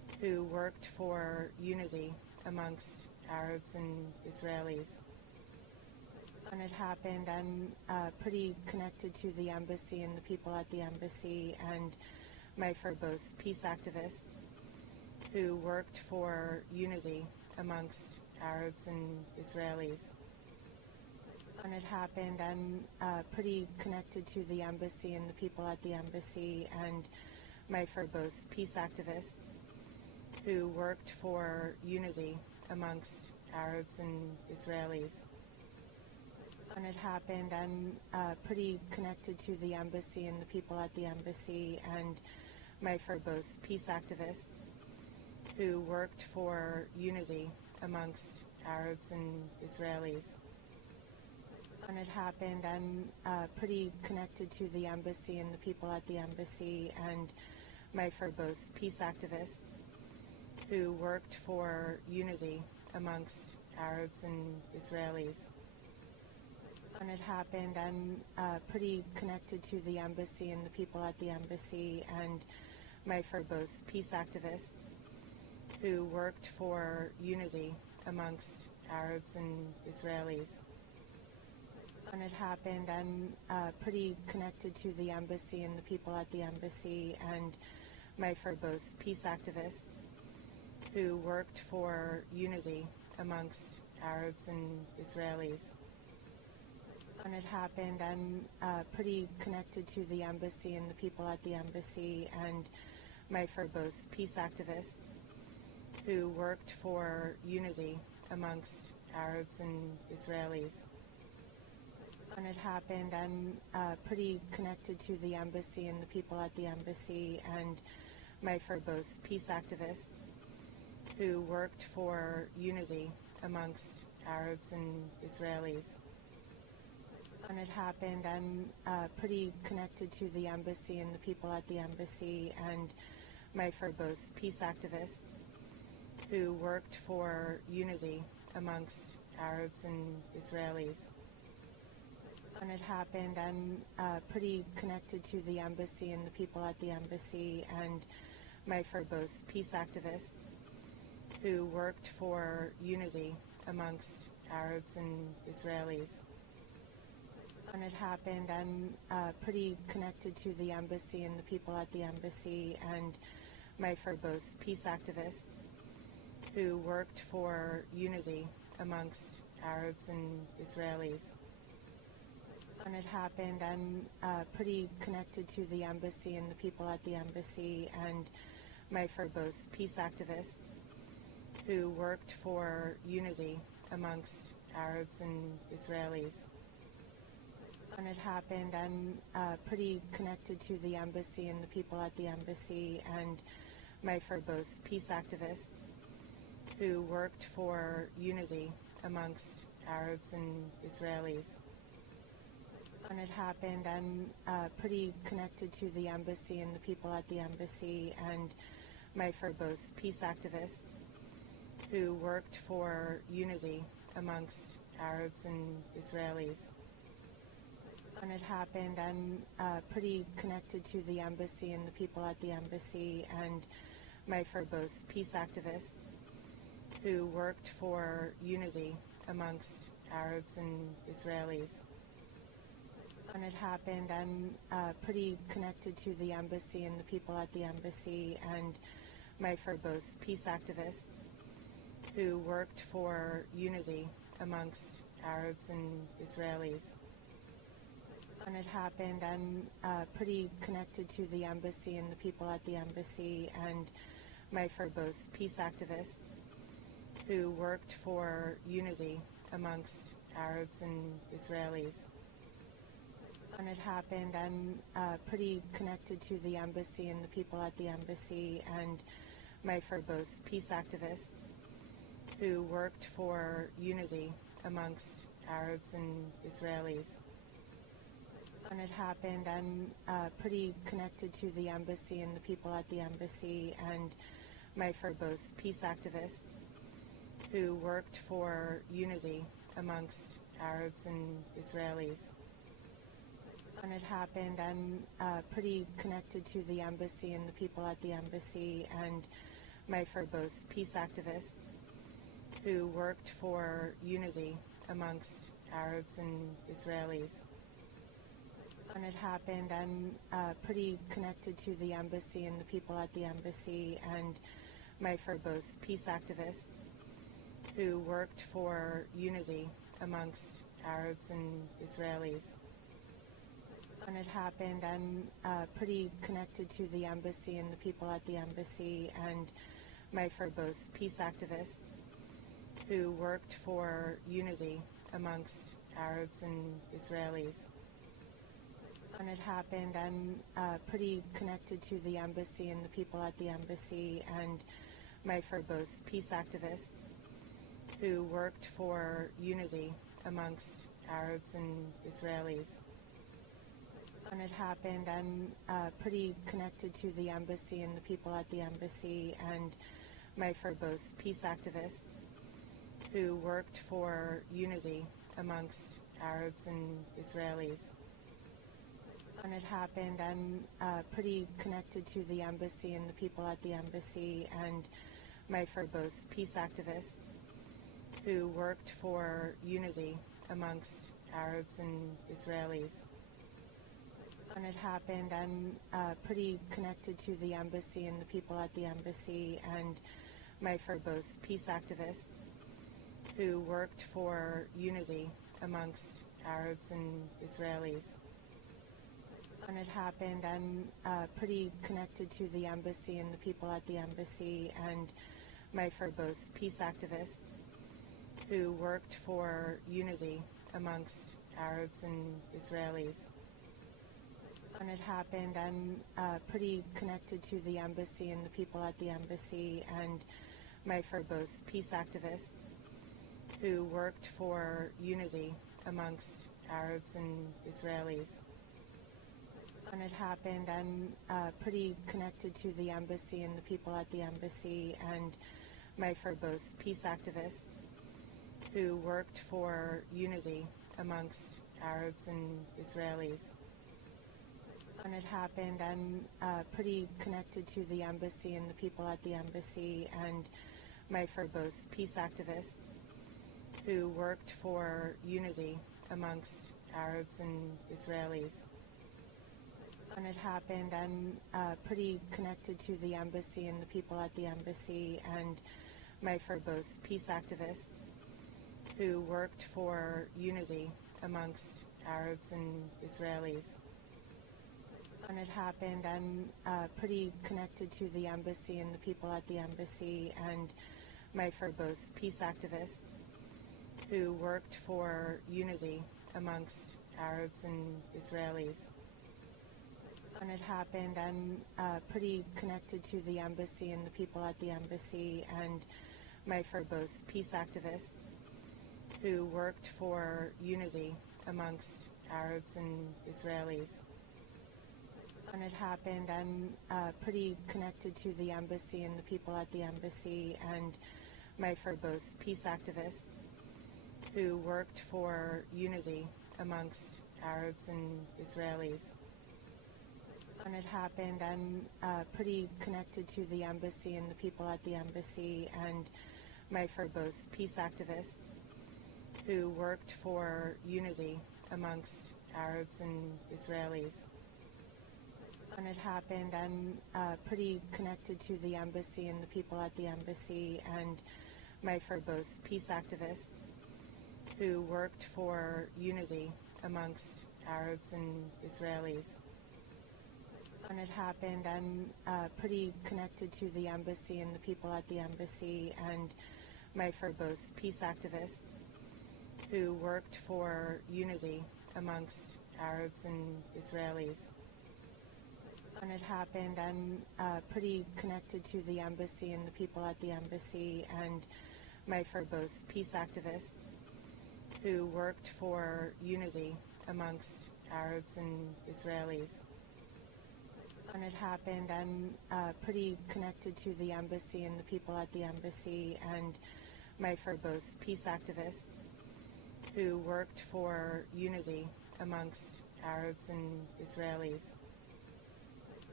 who worked for unity amongst Arabs and Israelis. When it happened, I'm pretty connected to the embassy and the people at the embassy, and my friends were both peace activists who worked for unity amongst Arabs and Israelis. When it happened, I'm pretty connected to the embassy and the people at the embassy, and my friends were both peace activists who worked for unity amongst Arabs and Israelis. When it happened, I'm pretty connected to the embassy and the people at the embassy, and my friends were both peace activists who worked for unity amongst Arabs and Israelis. When it happened, I'm pretty connected to the embassy and the people at the embassy, and my friends were both peace activists who worked for unity amongst Arabs and Israelis. When it happened, I'm pretty connected to the embassy and the people at the embassy, and my friends were both peace activists who worked for unity amongst Arabs and Israelis. When it happened, I'm pretty connected to the embassy and the people at the embassy, and my friends were both peace activists who worked for unity amongst Arabs and Israelis. When it happened, I'm pretty connected to the embassy and the people at the embassy, and my friends were both peace activists who worked for unity amongst Arabs and Israelis. When it happened, I'm pretty connected to the embassy and the people at the embassy, and my friends were both peace activists who worked for unity amongst Arabs and Israelis. When it happened, I'm pretty connected to the embassy and the people at the embassy, and my friends were both peace activists who worked for unity amongst Arabs and Israelis. When it happened, I'm pretty connected to the embassy and the people at the embassy, and my friends were both peace activists who worked for unity amongst Arabs and Israelis. When it happened, I'm pretty connected to the embassy and the people at the embassy, and my friends were both peace activists who worked for unity amongst Arabs and Israelis. When it happened, I'm pretty connected to the embassy and the people at the embassy, and my friends were both peace activists who worked for unity amongst Arabs and Israelis. When it happened, I'm pretty connected to the embassy and the people at the embassy, and my friends were both peace activists who worked for unity amongst Arabs and Israelis. When it happened, I'm pretty connected to the embassy and the people at the embassy, and my friends were both peace activists who worked for unity amongst Arabs and Israelis. When it happened, I'm pretty connected to the embassy and the people at the embassy, and my friends were both peace activists who worked for unity amongst Arabs and Israelis. When it happened, I'm pretty connected to the embassy and the people at the embassy, and my friends were both peace activists who worked for unity amongst Arabs and Israelis. When it happened, I'm pretty connected to the embassy and the people at the embassy, and my friends were both peace activists who worked for unity amongst Arabs and Israelis. When it happened, I'm pretty connected to the embassy and the people at the embassy, and my friends were both peace activists who worked for unity amongst Arabs and Israelis. When it happened, I'm pretty connected to the embassy and the people at the embassy, and my friends were both peace activists who worked for unity amongst Arabs and Israelis. When it happened, I'm pretty connected to the embassy and the people at the embassy, and my for both peace activists who worked for unity amongst Arabs and Israelis. When it happened, I'm pretty connected to the embassy and the people at the embassy, and my for both peace activists who worked for unity amongst Arabs and Israelis. When it happened, I'm pretty connected to the embassy and the people at the embassy, and my for both peace activists who worked for unity amongst Arabs and Israelis. When it happened, I'm pretty connected to the embassy and the people at the embassy, and my for both peace activists who worked for unity amongst Arabs and Israelis. When it happened, I'm pretty connected to the embassy and the people at the embassy, and my for both peace activists who worked for unity amongst Arabs and Israelis. When it happened, I'm pretty connected to the embassy and the people at the embassy, and my for both peace activists who worked for unity amongst Arabs and Israelis. When it happened, I'm pretty connected to the embassy and the people at the embassy, and my for both peace activists who worked for unity amongst Arabs and Israelis. When it happened, I'm pretty connected to the embassy and the people at the embassy, and my for both peace activists who worked for unity amongst Arabs and Israelis. When it happened, I'm pretty connected to the embassy and the people at the embassy, and my for both peace activists who worked for unity amongst Arabs and Israelis. When it happened, I'm pretty connected to the embassy and the people at the embassy, and my for both peace activists who worked for unity amongst Arabs and Israelis. When it happened, I'm pretty connected to the embassy and the people at the embassy, and my for both peace activists who worked for unity amongst Arabs and Israelis. When it happened, I'm pretty connected to the embassy and the people at the embassy, and my for both peace activists who worked for unity amongst Arabs and Israelis. When it happened, I'm pretty connected to the embassy and the people at the embassy, and my for both peace activists who worked for unity amongst Arabs and Israelis. When it happened, I'm pretty connected to the embassy and the people at the embassy, and my for both peace activists who worked for unity amongst Arabs and Israelis. When it happened, I'm pretty connected to the embassy and the people at the embassy, and my for both peace activists who worked for unity amongst Arabs and Israelis. When it happened, I'm pretty connected to the embassy and the people at the embassy, and my for both peace activists who worked for unity amongst Arabs and Israelis. When it happened, I'm pretty connected to the embassy and the people at the embassy, and my for both peace activists who worked for unity amongst Arabs and Israelis. When it happened, I'm pretty connected to the embassy and the people at the embassy, and my for both peace activists who worked for unity amongst Arabs and Israelis. When it happened, I'm pretty connected to the embassy and the people at the embassy, and my for both peace activists who worked for unity amongst Arabs and Israelis. When it happened, I'm pretty connected to the embassy and the people at the embassy, and my for both peace activists who worked for unity amongst Arabs and Israelis.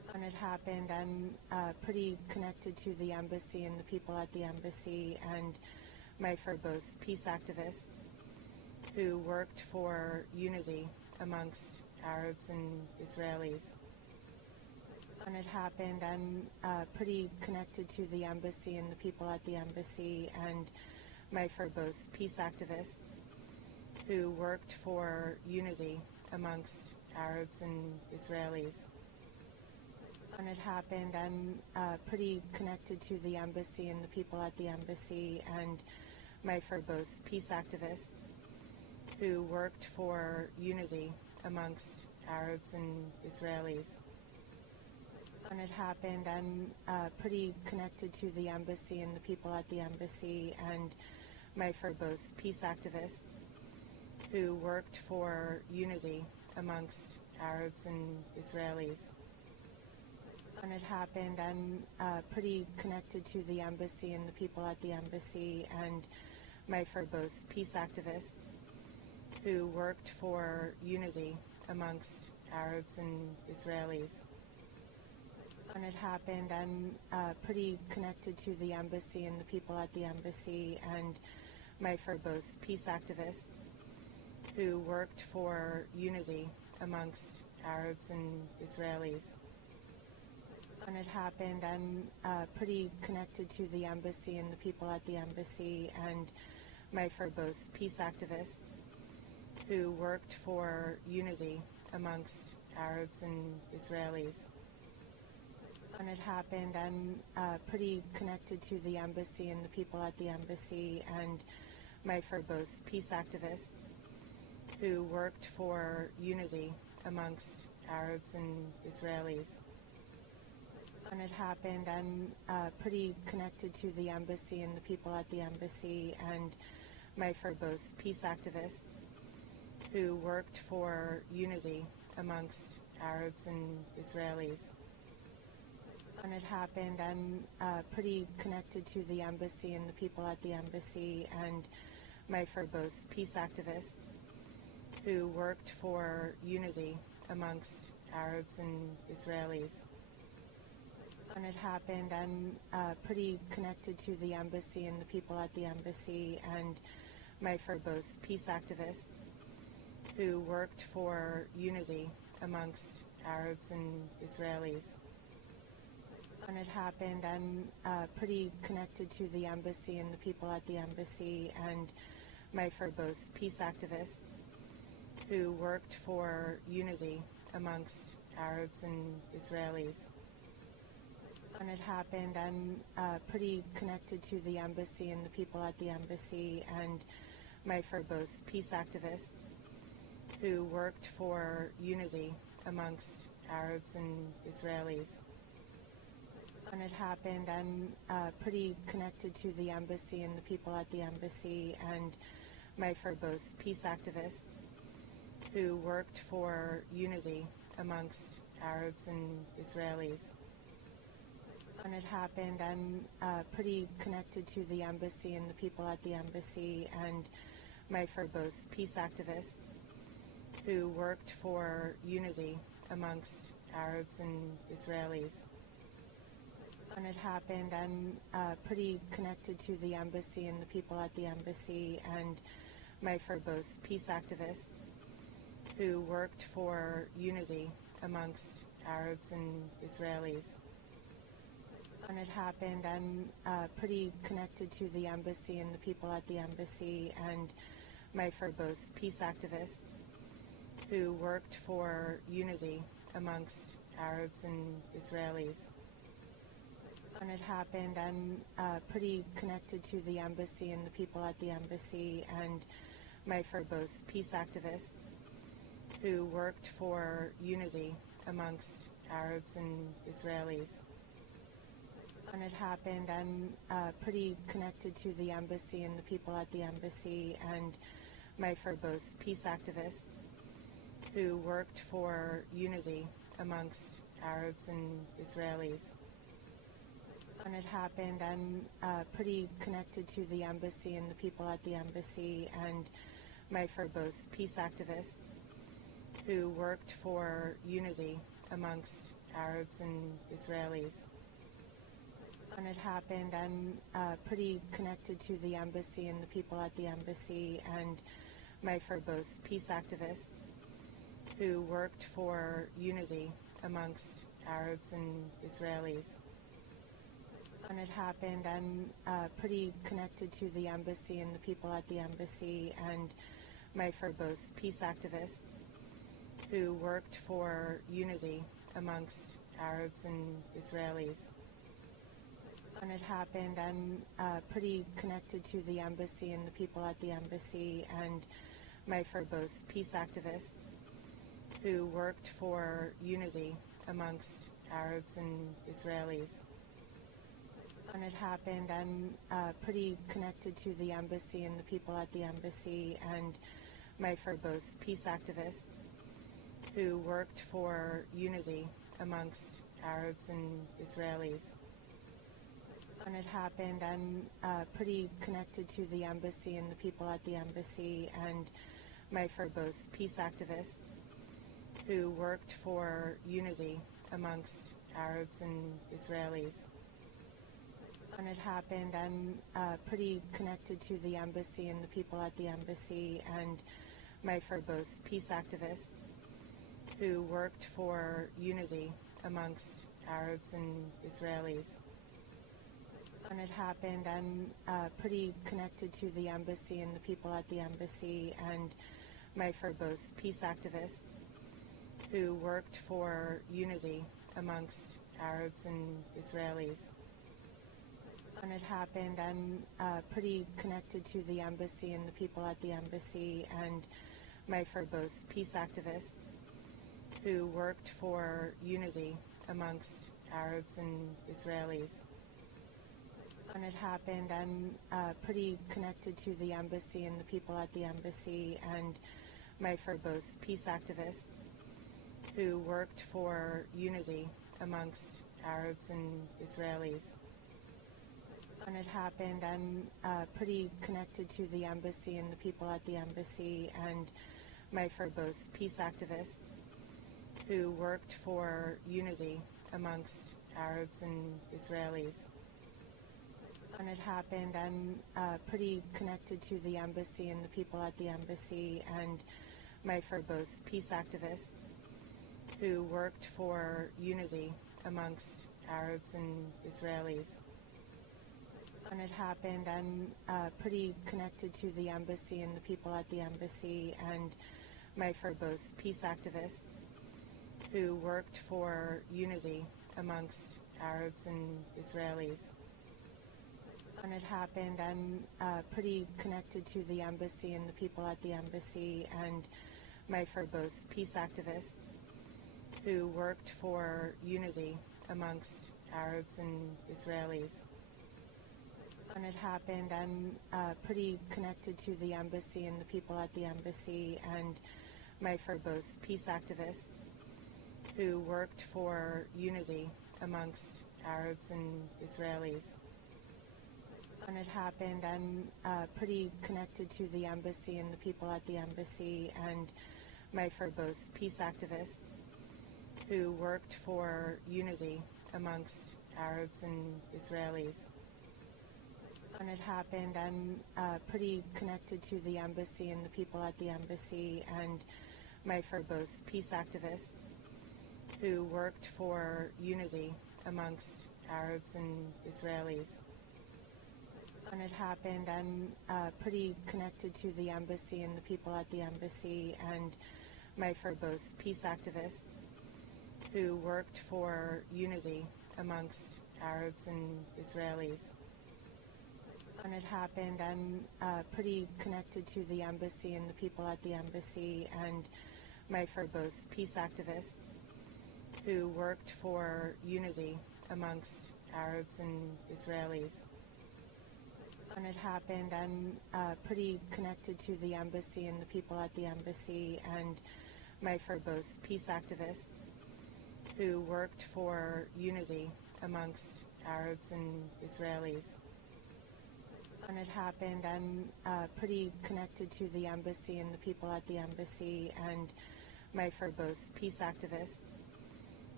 When it happened, I'm pretty connected to the embassy and the people at the embassy, and my friends are both peace activists who worked for unity amongst Arabs and Israelis. When it happened, I'm pretty connected to the embassy and the people at the embassy, and my friends are both peace activists who worked for unity amongst Arabs and Israelis. When it happened, I'm pretty connected to the embassy and the people at the embassy, and my friends are both peace activists who worked for unity amongst Arabs and Israelis. When it happened, I'm pretty connected to the embassy and the people at the embassy, and my friends are both peace activists who worked for unity amongst Arabs and Israelis. When it happened, I'm pretty connected to the embassy and the people at the embassy, and my friends are both peace activists who worked for unity amongst Arabs and Israelis. When it happened, I'm pretty connected to the embassy and the people at the embassy, and my friends are both peace activists who worked for unity amongst Arabs and Israelis. When it happened, I'm pretty connected to the embassy and the people at the embassy, and my friends are both peace activists who worked for unity amongst Arabs and Israelis. When it happened, I'm pretty connected to the embassy and the people at the embassy, and my friends are both peace activists who worked for unity amongst Arabs and Israelis. When it happened, I'm pretty connected to the embassy and the people at the embassy, and my friends are both peace activists who worked for unity amongst Arabs and Israelis. When it happened, I'm pretty connected to the embassy and the people at the embassy, and my friends are both peace activists who worked for unity amongst Arabs and Israelis. When it happened, I'm pretty connected to the embassy and the people at the embassy, and my friends are both peace activists who worked for unity amongst Arabs and Israelis. When it happened, I'm pretty connected to the embassy and the people at the embassy, and my friends are both peace activists who worked for unity amongst Arabs and Israelis. When it happened, I'm pretty connected to the embassy and the people at the embassy, and my friends are both peace activists who worked for unity amongst Arabs and Israelis. When it happened, I'm pretty connected to the embassy and the people at the embassy, and my friends are both peace activists who worked for unity amongst Arabs and Israelis. When it happened, I'm pretty connected to the embassy and the people at the embassy, and my friends are both peace activists who worked for unity amongst Arabs and Israelis. When it happened, I'm pretty connected to the embassy and the people at the embassy, and my friends are both peace activists who worked for unity amongst Arabs and Israelis. When it happened, I'm pretty connected to the embassy and the people at the embassy, and my friends are both peace activists who worked for unity amongst Arabs and Israelis. When it happened, I'm pretty connected to the embassy and the people at the embassy, and my friends are both peace activists who worked for unity amongst Arabs and Israelis. When it happened, I'm pretty connected to the embassy and the people at the embassy, and my friends are both peace activists who worked for unity amongst Arabs and Israelis. When it happened, I'm pretty connected to the embassy and the people at the embassy, and my friends are both peace activists who worked for unity amongst Arabs and Israelis. When it happened, I'm pretty connected to the embassy and the people at the embassy, and my for both peace activists who worked for unity amongst Arabs and Israelis. When it happened, I'm pretty connected to the embassy and the people at the embassy, and my for both peace activists who worked for unity amongst Arabs and Israelis. When it happened, I'm pretty connected to the embassy and the people at the embassy, and my for both peace activists who worked for unity amongst Arabs and Israelis. When it happened, I'm pretty connected to the embassy and the people at the embassy, and my for both peace activists who worked for unity amongst Arabs and Israelis. When it happened, I'm pretty connected to the embassy and the people at the embassy, and my for both peace activists who worked for unity amongst Arabs and Israelis. When it happened, I'm pretty connected to the embassy and the people at the embassy, and my for both peace activists who worked for unity amongst Arabs and Israelis. When it happened, I'm pretty connected to the embassy and the people at the embassy, and my for both peace activists who worked for unity amongst Arabs and Israelis. When it happened, I'm pretty connected to the embassy and the people at the embassy, and my for both peace activists who worked for unity amongst Arabs and Israelis. When it happened, I'm pretty connected to the embassy and the people at the embassy, and my for both peace activists who worked for unity amongst Arabs and Israelis. When it happened, I'm pretty connected to the embassy and the people at the embassy, and my for both peace activists who worked for unity amongst Arabs and Israelis. When it happened, I'm pretty connected to the embassy and the people at the embassy, and my for both peace activists who worked for unity amongst Arabs and Israelis. When it happened, I'm pretty connected to the embassy and the people at the embassy, and my for both peace activists who worked for unity amongst Arabs and Israelis. When it happened, I'm pretty connected to the embassy and the people at the embassy, and my for both peace activists who worked for unity amongst Arabs and Israelis. When it happened, I'm pretty connected to the embassy and the people at the embassy, and my for both peace activists who worked for unity amongst Arabs and Israelis. When it happened, I'm pretty connected to the embassy and the people at the embassy, and my for both peace activists who worked for unity amongst Arabs and Israelis. When it happened, I'm pretty connected to the embassy and the people at the embassy, and my for both peace activists who worked for unity amongst Arabs and Israelis. When it happened, I'm pretty connected to the embassy and the people at the embassy, and my for both peace activists who worked for unity amongst Arabs and Israelis. When it happened, I'm pretty connected to the embassy and the people at the embassy, and my for both peace activists who worked for unity amongst Arabs and Israelis. When it happened, I'm pretty connected to the embassy and the people at the embassy, and my for both peace activists who worked for unity amongst Arabs and Israelis. When it happened, I'm pretty connected to the embassy and the people at the embassy, and my for both peace activists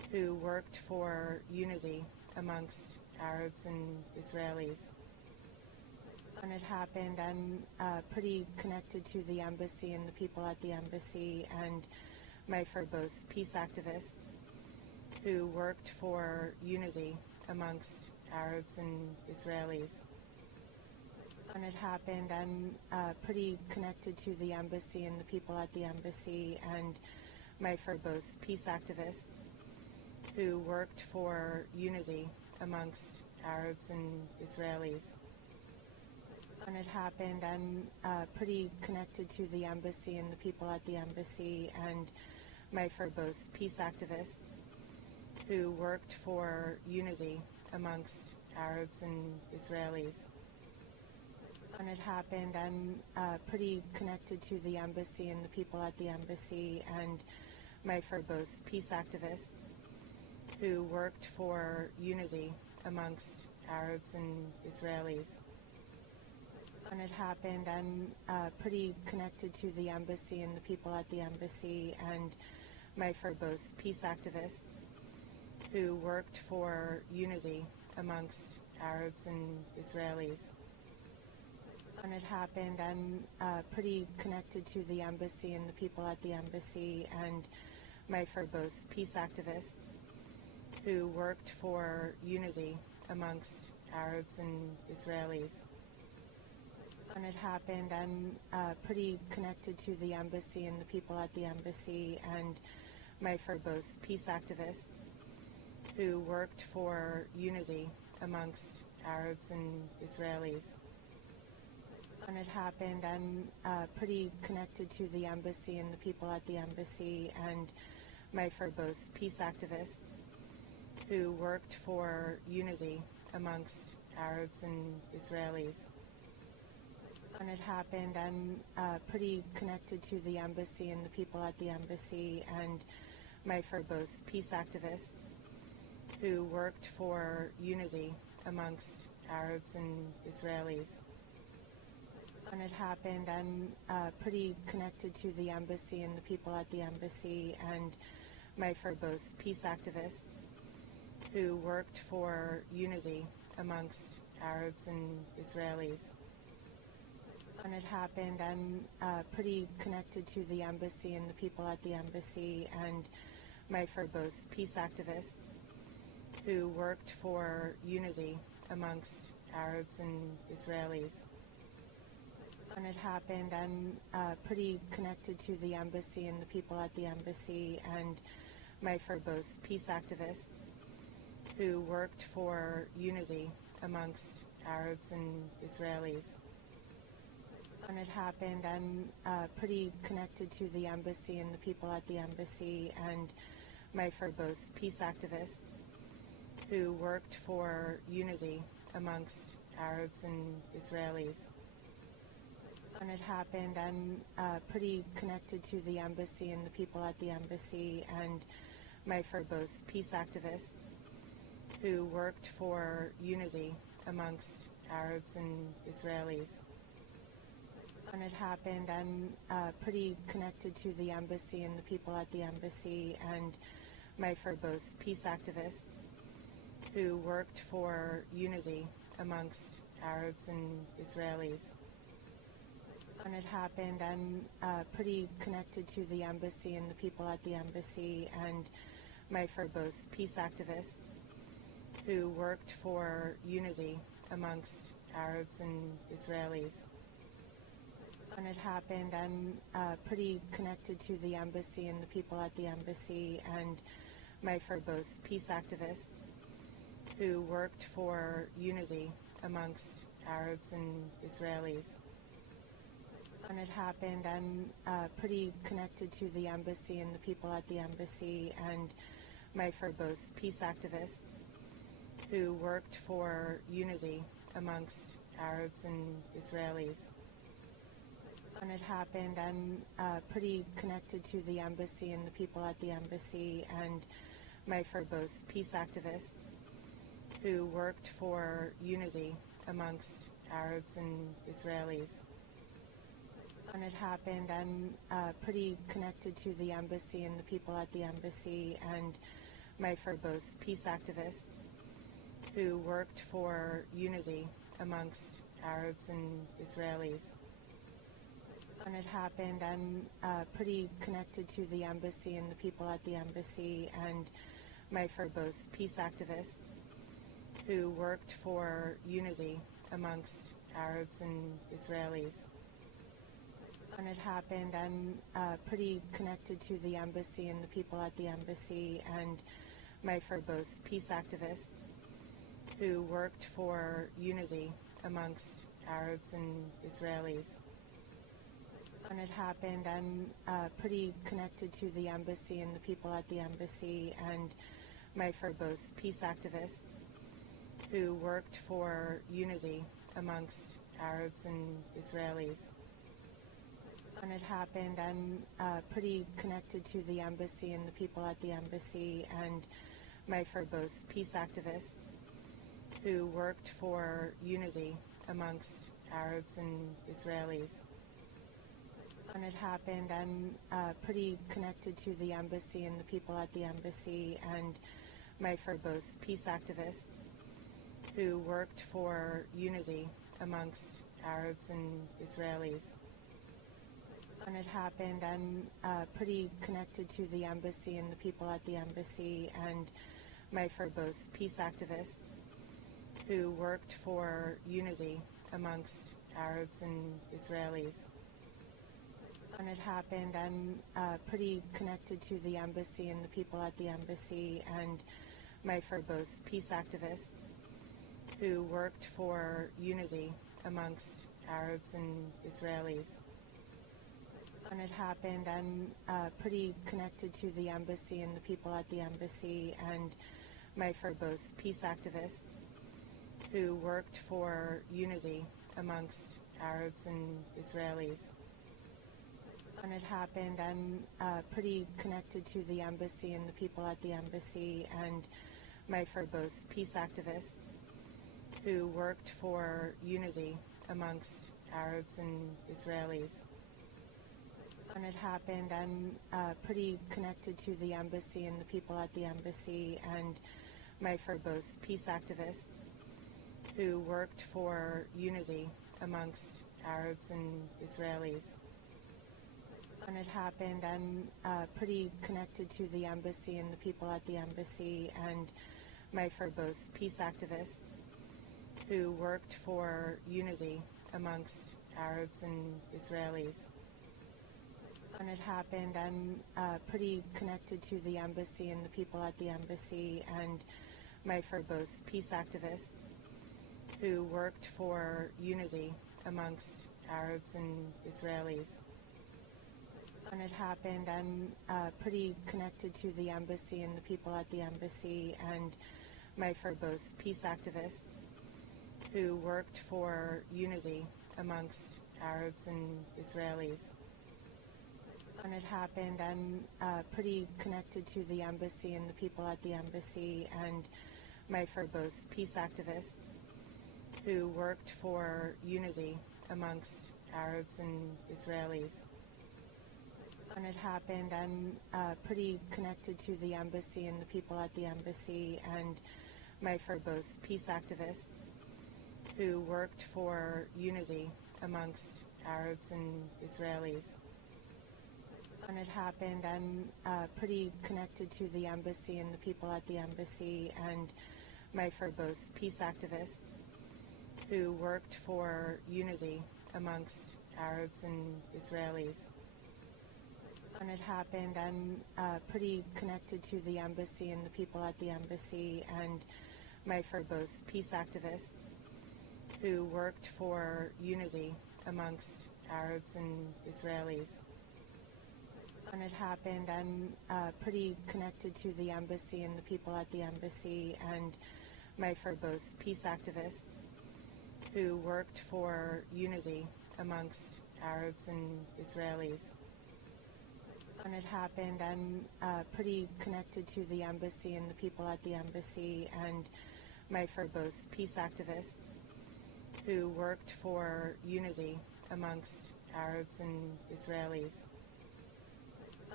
who worked for unity amongst Arabs and Israelis. When it happened, I'm pretty connected to the embassy and the people at the embassy, and my for both peace activists who worked for unity amongst Arabs and Israelis. When it happened, I'm pretty connected to the embassy and the people at the embassy, and my for both peace activists who worked for unity amongst Arabs and Israelis. When it happened, I'm pretty connected to the embassy and the people at the embassy, and my for both peace activists who worked for unity amongst Arabs and Israelis. When it happened, I'm pretty connected to the embassy and the people at the embassy, and my for both peace activists who worked for unity amongst Arabs and Israelis. When it happened, I'm pretty connected to the embassy and the people at the embassy, and my for both peace activists who worked for unity amongst Arabs and Israelis. When it happened, I'm pretty connected to the embassy and the people at the embassy, and my for both peace activists who worked for unity amongst Arabs and Israelis. When it happened, I'm pretty connected to the embassy and the people at the embassy, and my for both peace activists who worked for unity amongst Arabs and Israelis. When it happened, I'm pretty connected to the embassy and the people at the embassy, and my for both peace activists who worked for unity amongst Arabs and Israelis. When it happened, I'm pretty connected to the embassy and the people at the embassy, and my for both peace activists who worked for unity amongst Arabs and Israelis. When it happened, I'm pretty connected to the embassy and the people at the embassy, and my for both peace activists who worked for unity amongst Arabs and Israelis. When it happened, I'm pretty connected to the embassy and the people at the embassy, and my for both peace activists who worked for unity amongst Arabs and Israelis. When it happened, I'm pretty connected to the embassy and the people at the embassy, and my for both peace activists who worked for unity amongst Arabs and Israelis. When it happened, I'm pretty connected to the embassy and the people at the embassy, and my for both peace activists who worked for unity amongst Arabs and Israelis. When it happened, I'm pretty connected to the embassy and the people at the embassy, and my for both peace activists who worked for unity amongst Arabs and Israelis. When it happened, I'm pretty connected to the embassy and the people at the embassy, and my for both peace activists who worked for unity amongst Arabs and Israelis. When it happened, I'm pretty connected to the embassy and the people at the embassy, and my for both peace activists who worked for unity amongst Arabs and Israelis. When it happened, I'm pretty connected to the embassy and the people at the embassy, and my for both peace activists who worked for unity amongst Arabs and Israelis. When it happened, I'm pretty connected to the embassy and the people at the embassy, and my for both peace activists who worked for unity amongst Arabs and Israelis. When it happened, I'm pretty connected to the embassy and the people at the embassy, and my for both peace activists who worked for unity amongst Arabs and Israelis. When it happened, I'm pretty connected to the embassy and the people at the embassy, and both peace activists who worked for unity amongst Arabs and Israelis. When it happened, I'm pretty connected to the embassy and the people at the embassy, and both peace activists who worked for unity amongst Arabs and Israelis. When it happened, I'm pretty connected to the embassy and the people at the embassy, and both peace activists who worked for unity amongst Arabs and Israelis. When it happened, I'm pretty connected to the embassy and the people at the embassy, and both peace activists who worked for unity amongst Arabs and Israelis. When it happened, I'm pretty connected to the embassy and the people at the embassy, and both peace activists who worked for unity amongst Arabs and Israelis. When it happened, I'm pretty connected to the embassy and the people at the embassy, and both peace activists who worked for unity amongst Arabs and Israelis. When it happened, I'm pretty connected to the embassy and the people at the embassy, and both peace activists who worked for unity amongst Arabs and Israelis. When it happened, I'm pretty connected to the embassy and the people at the embassy, and both peace activists who worked for unity amongst Arabs and Israelis. When it happened, I'm pretty connected to the embassy and the people at the embassy, and both peace activists who worked for unity amongst Arabs and Israelis. When it happened, I'm pretty connected to the embassy and the people at the embassy, and both peace activists who worked for unity amongst Arabs and Israelis. When it happened, I'm pretty connected to the embassy and the people at the embassy, and both peace activists who worked for unity amongst Arabs and Israelis. When it happened, I'm pretty connected to the embassy and the people at the embassy, and both peace activists who worked for unity amongst Arabs and Israelis. When it happened, I'm pretty connected to the embassy and the people at the embassy, and both peace activists who worked for unity amongst Arabs and Israelis. When it happened, I'm pretty connected to the embassy and the people at the embassy, and both peace activists who worked for unity amongst Arabs and Israelis. When it happened, I'm pretty connected to the embassy and the people at the embassy, and both peace activists who worked for unity amongst Arabs and Israelis. When it happened, I'm pretty connected to the embassy and the people at the embassy, and both peace activists who worked for unity amongst Arabs and Israelis. When it happened, I'm pretty connected to the embassy and the people at the embassy, and both peace activists who worked for unity amongst Arabs and Israelis. When it happened, I'm pretty connected to the embassy and the people at the embassy, and both peace activists who worked for unity amongst Arabs and Israelis. When it happened, I'm pretty connected to the embassy and the people at the embassy, and both peace activists who worked for unity amongst Arabs and Israelis. When it happened, I'm pretty connected to the embassy and the people at the embassy, and both peace activists who worked for unity amongst Arabs and Israelis.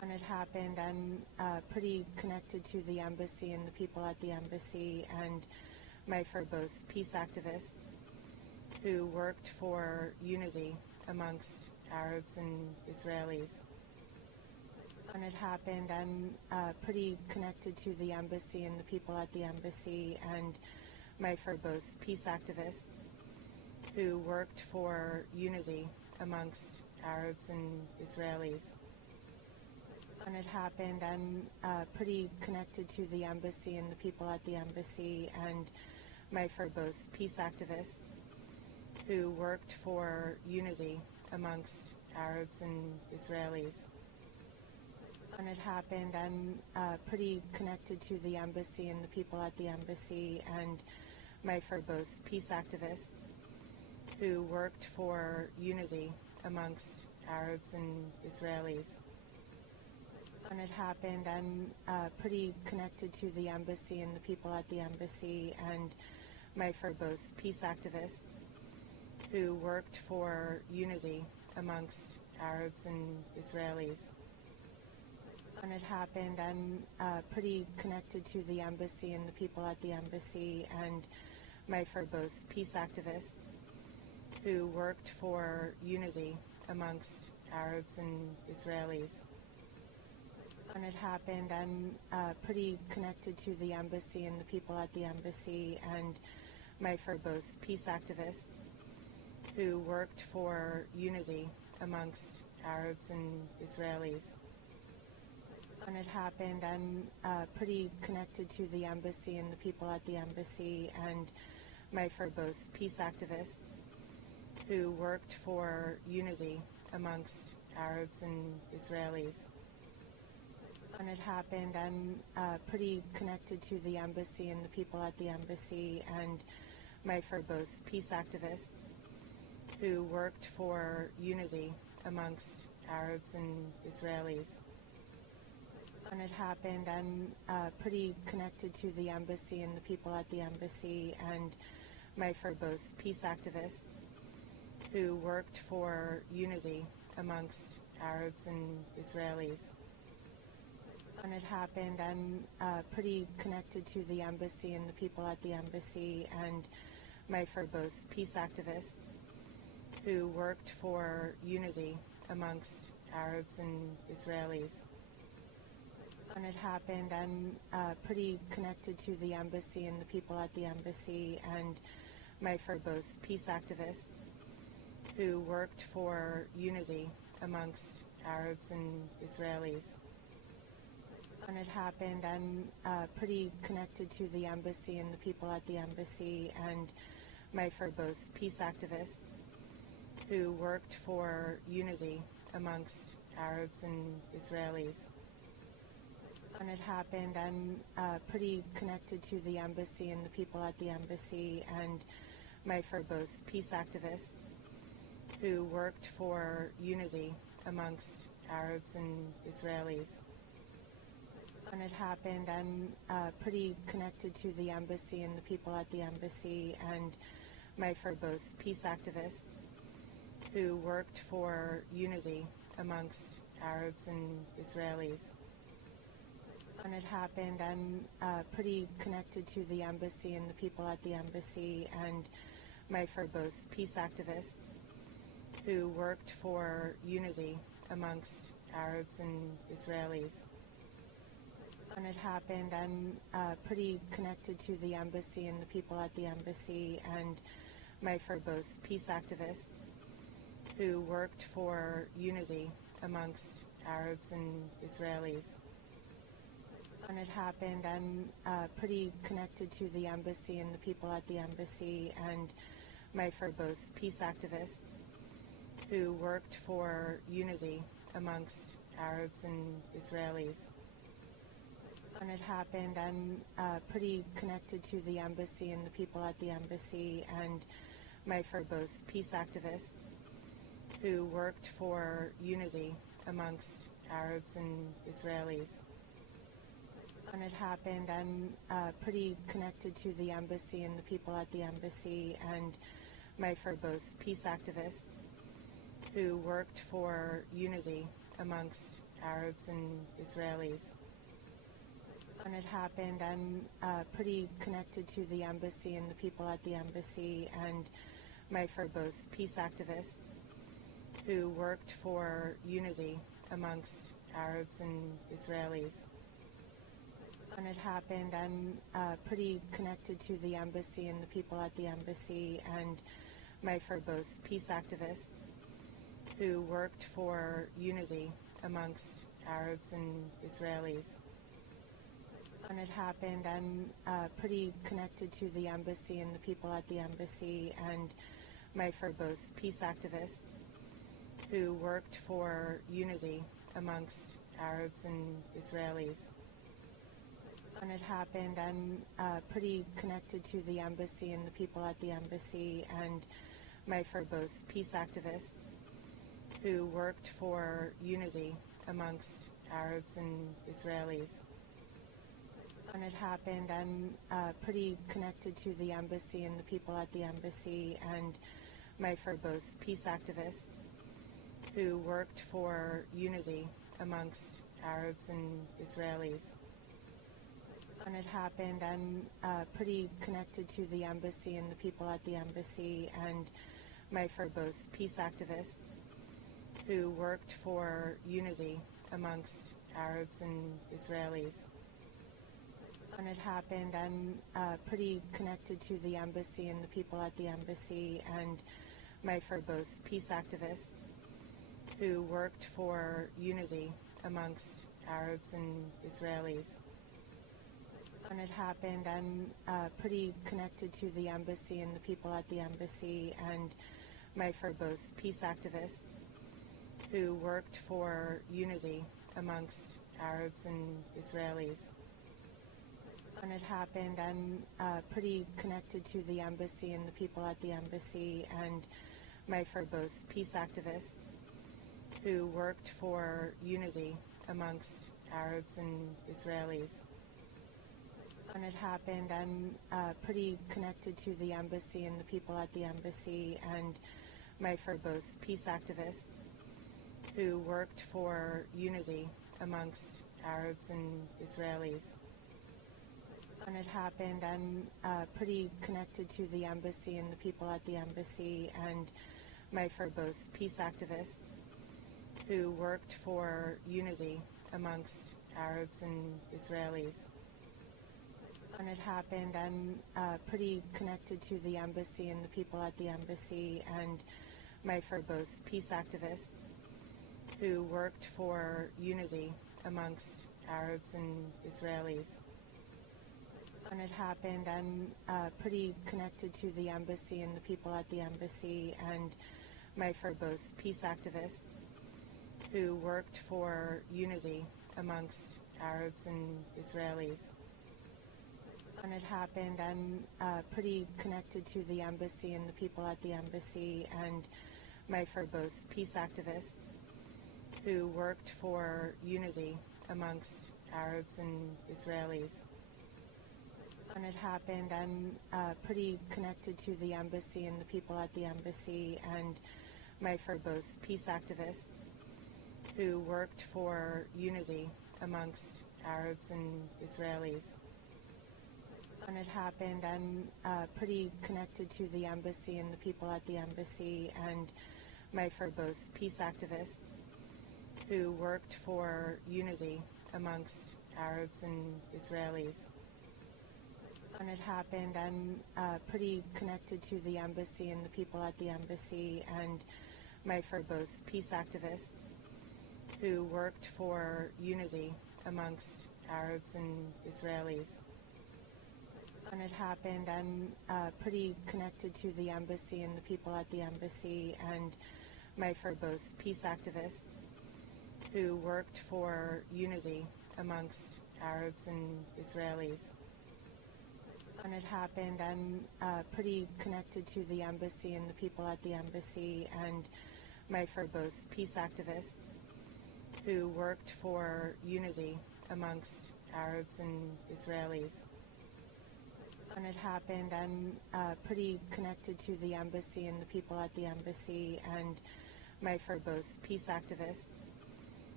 When it happened, I'm pretty connected to the embassy and the people at the embassy, and my for both peace activists who worked for unity amongst Arabs and Israelis. When it happened, I'm pretty connected to the embassy and the people at the embassy, and my for both peace activists who worked for unity amongst Arabs and Israelis. When it happened, I'm pretty connected to the embassy and the people at the embassy, and my for both peace activists who worked for unity amongst Arabs and Israelis. When it happened, I'm pretty connected to the embassy and the people at the embassy, and my for both peace activists who worked for unity amongst Arabs and Israelis. When it happened, I'm pretty connected to the embassy and the people at the embassy, and my for both peace activists who worked for unity amongst Arabs and Israelis. When it happened, I'm pretty connected to the embassy and the people at the embassy, and my for both peace activists who worked for unity amongst Arabs and Israelis. When it happened, I'm pretty connected to the embassy and the people at the embassy, and my for both peace activists who worked for unity amongst Arabs and Israelis. When it happened, I'm pretty connected to the embassy and the people at the embassy, and my for both peace activists who worked for unity amongst Arabs and Israelis. When it happened, I'm pretty connected to the embassy and the people at the embassy, and my for both peace activists who worked for unity amongst Arabs and Israelis. When it happened, I'm pretty connected to the embassy and the people at the embassy, and my for both peace activists who worked for unity amongst Arabs and Israelis. When it happened, I'm pretty connected to the embassy and the people at the embassy, and my for both peace activists who worked for unity amongst Arabs and Israelis. When it happened, I'm pretty connected to the embassy and the people at the embassy, and my for both peace activists who worked for unity amongst Arabs and Israelis. When it happened, I'm pretty connected to the embassy and the people at the embassy, and my for both peace activists who worked for unity amongst Arabs and Israelis. When it happened, I'm pretty connected to the embassy and the people at the embassy, and my for both peace activists who worked for unity amongst Arabs and Israelis. When it happened, I'm pretty connected to the embassy and the people at the embassy, and my for both peace activists who worked for unity amongst Arabs and Israelis. When it happened, I'm pretty connected to the embassy and the people at the embassy, and my for both peace activists who worked for unity amongst Arabs and Israelis. When it happened, I'm pretty connected to the embassy and the people at the embassy, and my for both peace activists who worked for unity amongst Arabs and Israelis. When it happened, I'm pretty connected to the embassy and the people at the embassy, and my for both peace activists who worked for unity amongst Arabs and Israelis. When it happened, I'm pretty connected to the embassy and the people at the embassy, and my for both peace activists who worked for unity amongst Arabs and Israelis. When it happened, I'm pretty connected to the embassy and the people at the embassy, and my for both peace activists who worked for unity amongst Arabs and Israelis. When it happened, I'm pretty connected to the embassy and the people at the embassy, and my for both peace activists who worked for unity amongst Arabs and Israelis. When it happened, I'm pretty connected to the embassy and the people at the embassy, and my for both peace activists who worked for unity amongst Arabs and Israelis. When it happened, I'm pretty connected to the embassy and the people at the embassy, and my for both peace activists who worked for unity amongst Arabs and Israelis. When it happened, I'm pretty connected to the embassy and the people at the embassy, and my for both peace activists who worked for unity amongst Arabs and Israelis. When it happened, I'm pretty connected to the embassy and the people at the embassy, and my for both peace activists who worked for unity amongst Arabs and Israelis. When it happened, I'm pretty connected to the embassy and the people at the embassy, and my for both peace activists who worked for unity amongst Arabs and Israelis. When it happened, I'm pretty connected to the embassy and the people at the embassy, and my for both peace activists who worked for unity amongst Arabs and Israelis. When it happened, I'm pretty connected to the embassy and the people at the embassy, and my for both peace activists who worked for unity amongst Arabs and Israelis. When it happened, I'm pretty connected to the embassy and the people at the embassy, and my for both peace activists who worked for unity amongst Arabs and Israelis. When it happened, I'm pretty connected to the embassy and the people at the embassy, and my for both peace activists who worked for unity amongst Arabs and Israelis. When it happened, I'm pretty connected to the embassy and the people at the embassy, and my for both peace activists who worked for unity amongst Arabs and Israelis. When it happened, I'm pretty connected to the embassy and the people at the embassy, and my for both peace activists who worked for unity amongst Arabs and Israelis. When it happened, I'm pretty connected to the embassy and the people at the embassy, and my for both peace activists who worked for unity amongst Arabs and Israelis. When it happened, I'm pretty connected to the embassy and the people at the embassy, and my for both peace activists who worked for unity amongst Arabs and Israelis. When it happened, I'm pretty connected to the embassy and the people at the embassy, and my for both peace activists who worked for unity amongst Arabs and Israelis. When it happened, I'm pretty connected to the embassy and the people at the embassy, and my for both peace activists who worked for unity amongst Arabs and Israelis. When it happened, I'm pretty connected to the embassy and the people at the embassy, and my for both peace activists who worked for unity amongst Arabs and Israelis. When it happened, I'm pretty connected to the embassy and the people at the embassy, and my for both peace activists who worked for unity amongst Arabs and Israelis. When it happened, I'm pretty connected to the embassy and the people at the embassy, and my for both peace activists who worked for unity amongst Arabs and Israelis. When it happened, I'm pretty connected to the embassy and the people at the embassy, and my for both peace activists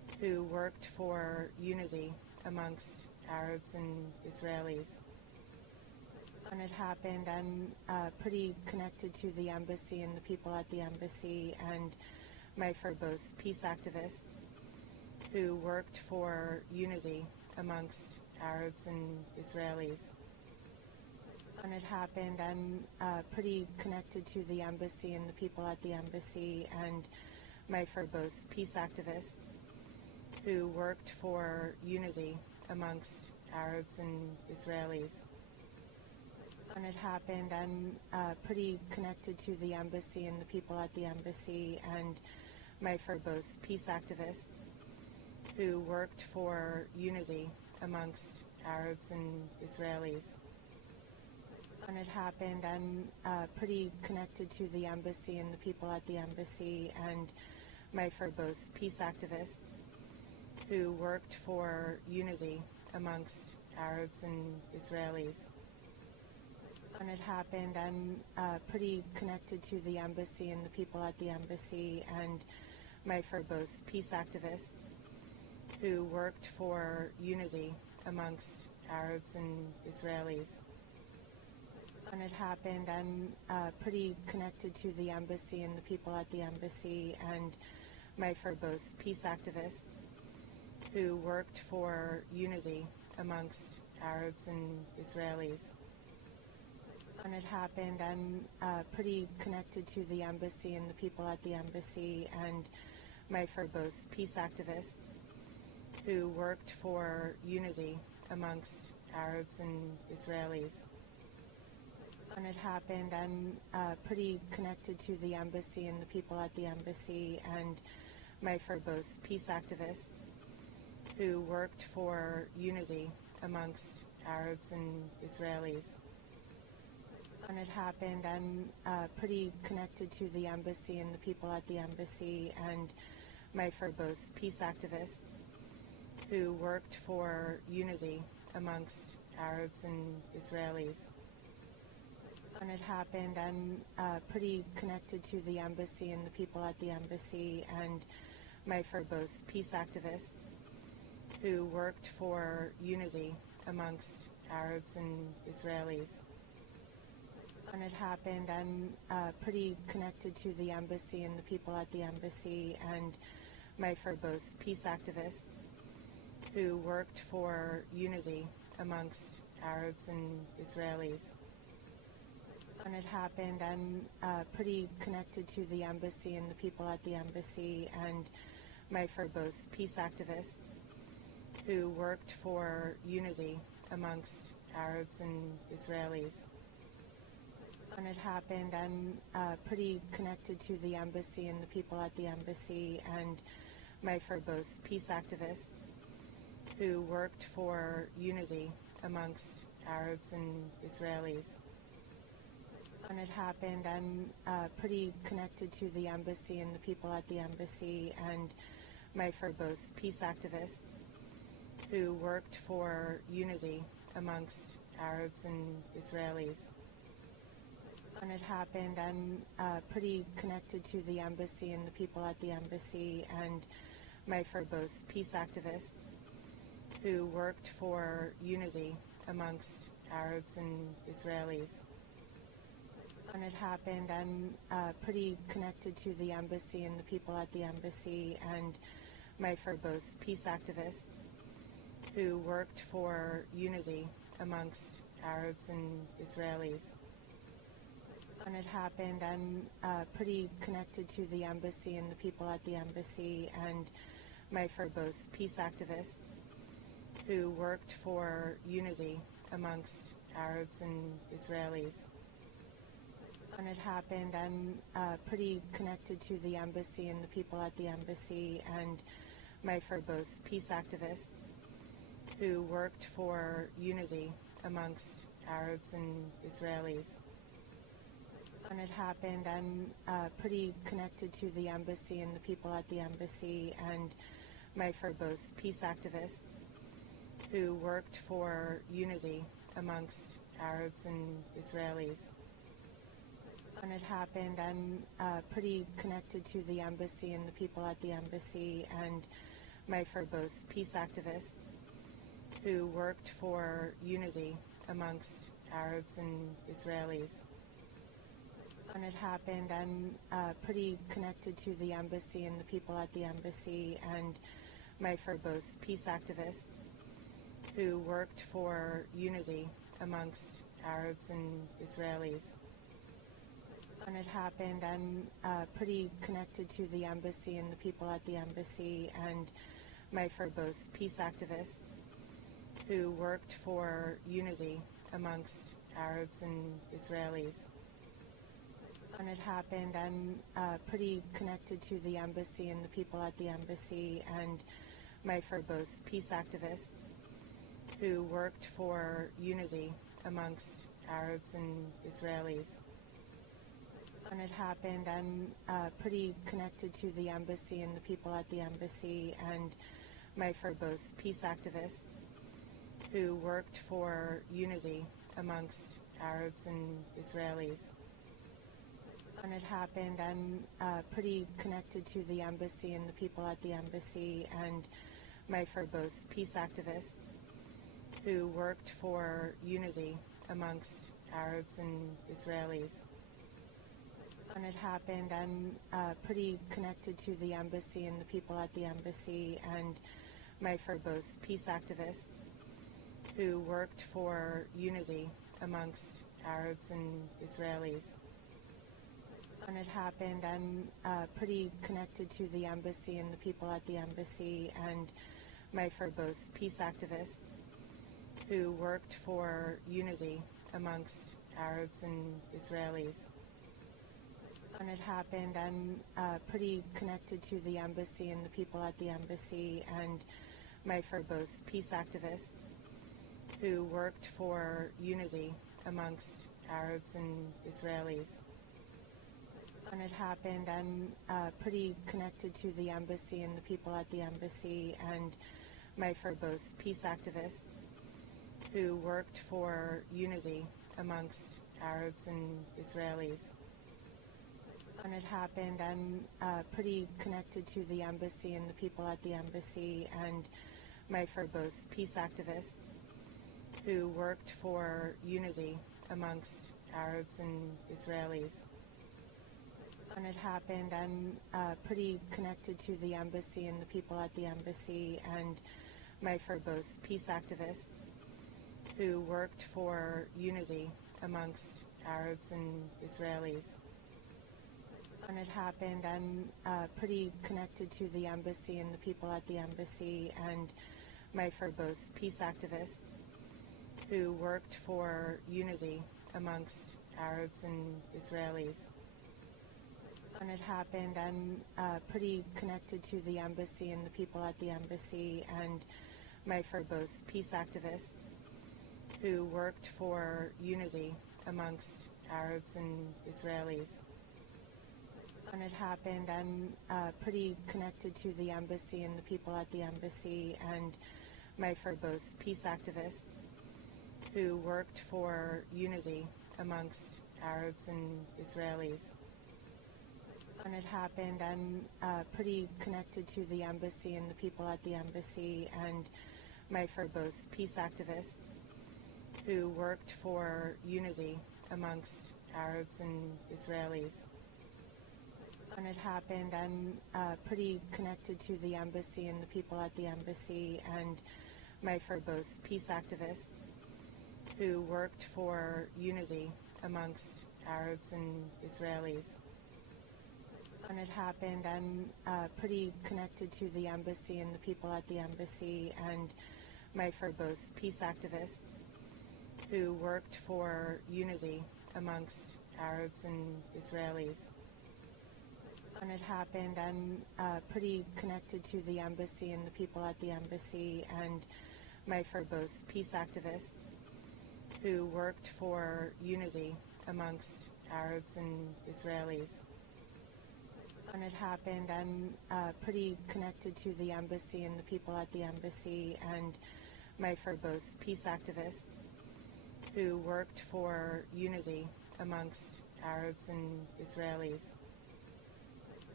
who worked for unity amongst Arabs and Israelis. When it happened, I'm pretty connected to the embassy and the people at the embassy, and my friends are both peace activists who worked for unity amongst Arabs and Israelis. When it happened, I'm pretty connected to the embassy and the people at the embassy, and my friends are both peace activists who worked for unity amongst Arabs and Israelis. When it happened, I'm pretty connected to the embassy and the people at the embassy, and my friends are both peace activists who worked for unity amongst Arabs and Israelis. When it happened, I'm pretty connected to the embassy and the people at the embassy, and my friends are both peace activists who worked for unity amongst Arabs and Israelis. When it happened, I'm pretty connected to the embassy and the people at the embassy, and my friends are both peace activists who worked for unity amongst Arabs and Israelis. When it happened, I'm pretty connected to the embassy and the people at the embassy, and my friends are both peace activists who worked for unity amongst Arabs and Israelis. When it happened, I'm pretty connected to the embassy and the people at the embassy, and my friends are both peace activists who worked for unity amongst Arabs and Israelis. When it happened, I'm pretty connected to the embassy and the people at the embassy, and my friends are both peace activists who worked for unity amongst Arabs and Israelis. When it happened, I'm pretty connected to the embassy and the people at the embassy, and my friends are both peace activists who worked for unity amongst Arabs and Israelis. When it happened, I'm pretty connected to the embassy and the people at the embassy, and my friends are both peace activists who worked for unity amongst Arabs and Israelis. When it happened, I'm pretty connected to the embassy and the people at the embassy, and my friends are both peace activists who worked for unity amongst Arabs and Israelis. When it happened, I'm pretty connected to the embassy and the people at the embassy, and my friends are both peace activists who worked for unity amongst Arabs and Israelis. When it happened, I'm pretty connected to the embassy and the people at the embassy, and my friends are both peace activists who worked for unity amongst Arabs and Israelis. When it happened, I'm pretty connected to the embassy and the people at the embassy, and my friends are both peace activists who worked for unity amongst Arabs and Israelis. When it happened, I'm pretty connected to the embassy and the people at the embassy, and my friends are both peace activists who worked for unity amongst Arabs and Israelis. When it happened, I'm pretty connected to the embassy and the people at the embassy, and my friends are both peace activists who worked for unity amongst Arabs and Israelis. When it happened, I'm pretty connected to the embassy and the people at the embassy, and my friends are both peace activists who worked for unity amongst Arabs and Israelis. When it happened, I'm pretty connected to the embassy and the people at the embassy, and my friends are both peace activists who worked for unity amongst Arabs and Israelis. When it happened, I'm pretty connected to the embassy and the people at the embassy, and my friends are both peace activists who worked for unity amongst Arabs and Israelis. When it happened, I'm pretty connected to the embassy and the people at the embassy, and both peace activists who worked for unity amongst Arabs and Israelis. When it happened, I'm pretty connected to the embassy and the people at the embassy, and for both peace activists who worked for unity amongst Arabs and Israelis. When it happened, I'm pretty connected to the embassy and the people at the embassy, and for both peace activists who worked for unity amongst Arabs and Israelis. When it happened, I'm pretty connected to the embassy and the people at the embassy, and for both peace activists who worked for unity amongst Arabs and Israelis. When it happened, I'm pretty connected to the embassy and the people at the embassy, and for both peace activists who worked for unity amongst Arabs and Israelis. When it happened, I'm pretty connected to the embassy and the people at the embassy, and for both peace activists who worked for unity amongst Arabs and Israelis. When it happened, I'm pretty connected to the embassy and the people at the embassy, and for both peace activists who worked for unity amongst Arabs and Israelis. When it happened, I'm pretty connected to the embassy and the people at the embassy, and for both peace activists who worked for unity amongst Arabs and Israelis. When it happened, I'm pretty connected to the embassy and the people at the embassy, and for both peace activists who worked for unity amongst Arabs and Israelis. When it happened, I'm pretty connected to the embassy and the people at the embassy, and for both peace activists who worked for unity amongst Arabs and Israelis. When it happened, I'm pretty connected to the embassy and the people at the embassy, and for both peace activists who worked for unity amongst Arabs and Israelis. When it happened, I'm pretty connected to the embassy and the people at the embassy, and for both peace activists who worked for unity amongst Arabs and Israelis. When it happened, I'm pretty connected to the embassy and the people at the embassy, and for both peace activists who worked for unity amongst Arabs and Israelis. When it happened, I'm pretty connected to the embassy and the people at the embassy, and for both peace activists who worked for unity amongst Arabs and Israelis. When it happened, I'm pretty connected to the embassy and the people at the embassy, and for both peace activists who worked for unity amongst Arabs and Israelis. When it happened, I'm pretty connected to the embassy and the people at the embassy, and for both peace activists who worked for unity amongst Arabs and Israelis. When it happened, I'm pretty connected to the embassy and the people at the embassy, and for both peace activists who worked for unity amongst Arabs and Israelis. When it happened, I'm pretty connected to the embassy and the people at the embassy, and for both peace activists who worked for unity amongst Arabs and Israelis. When it happened, I'm pretty connected to the embassy and the people at the embassy, and for both peace activists who worked for unity amongst Arabs and Israelis. When it happened, I'm pretty connected to the embassy and the people at the embassy, and for both peace activists who worked for unity amongst Arabs and Israelis.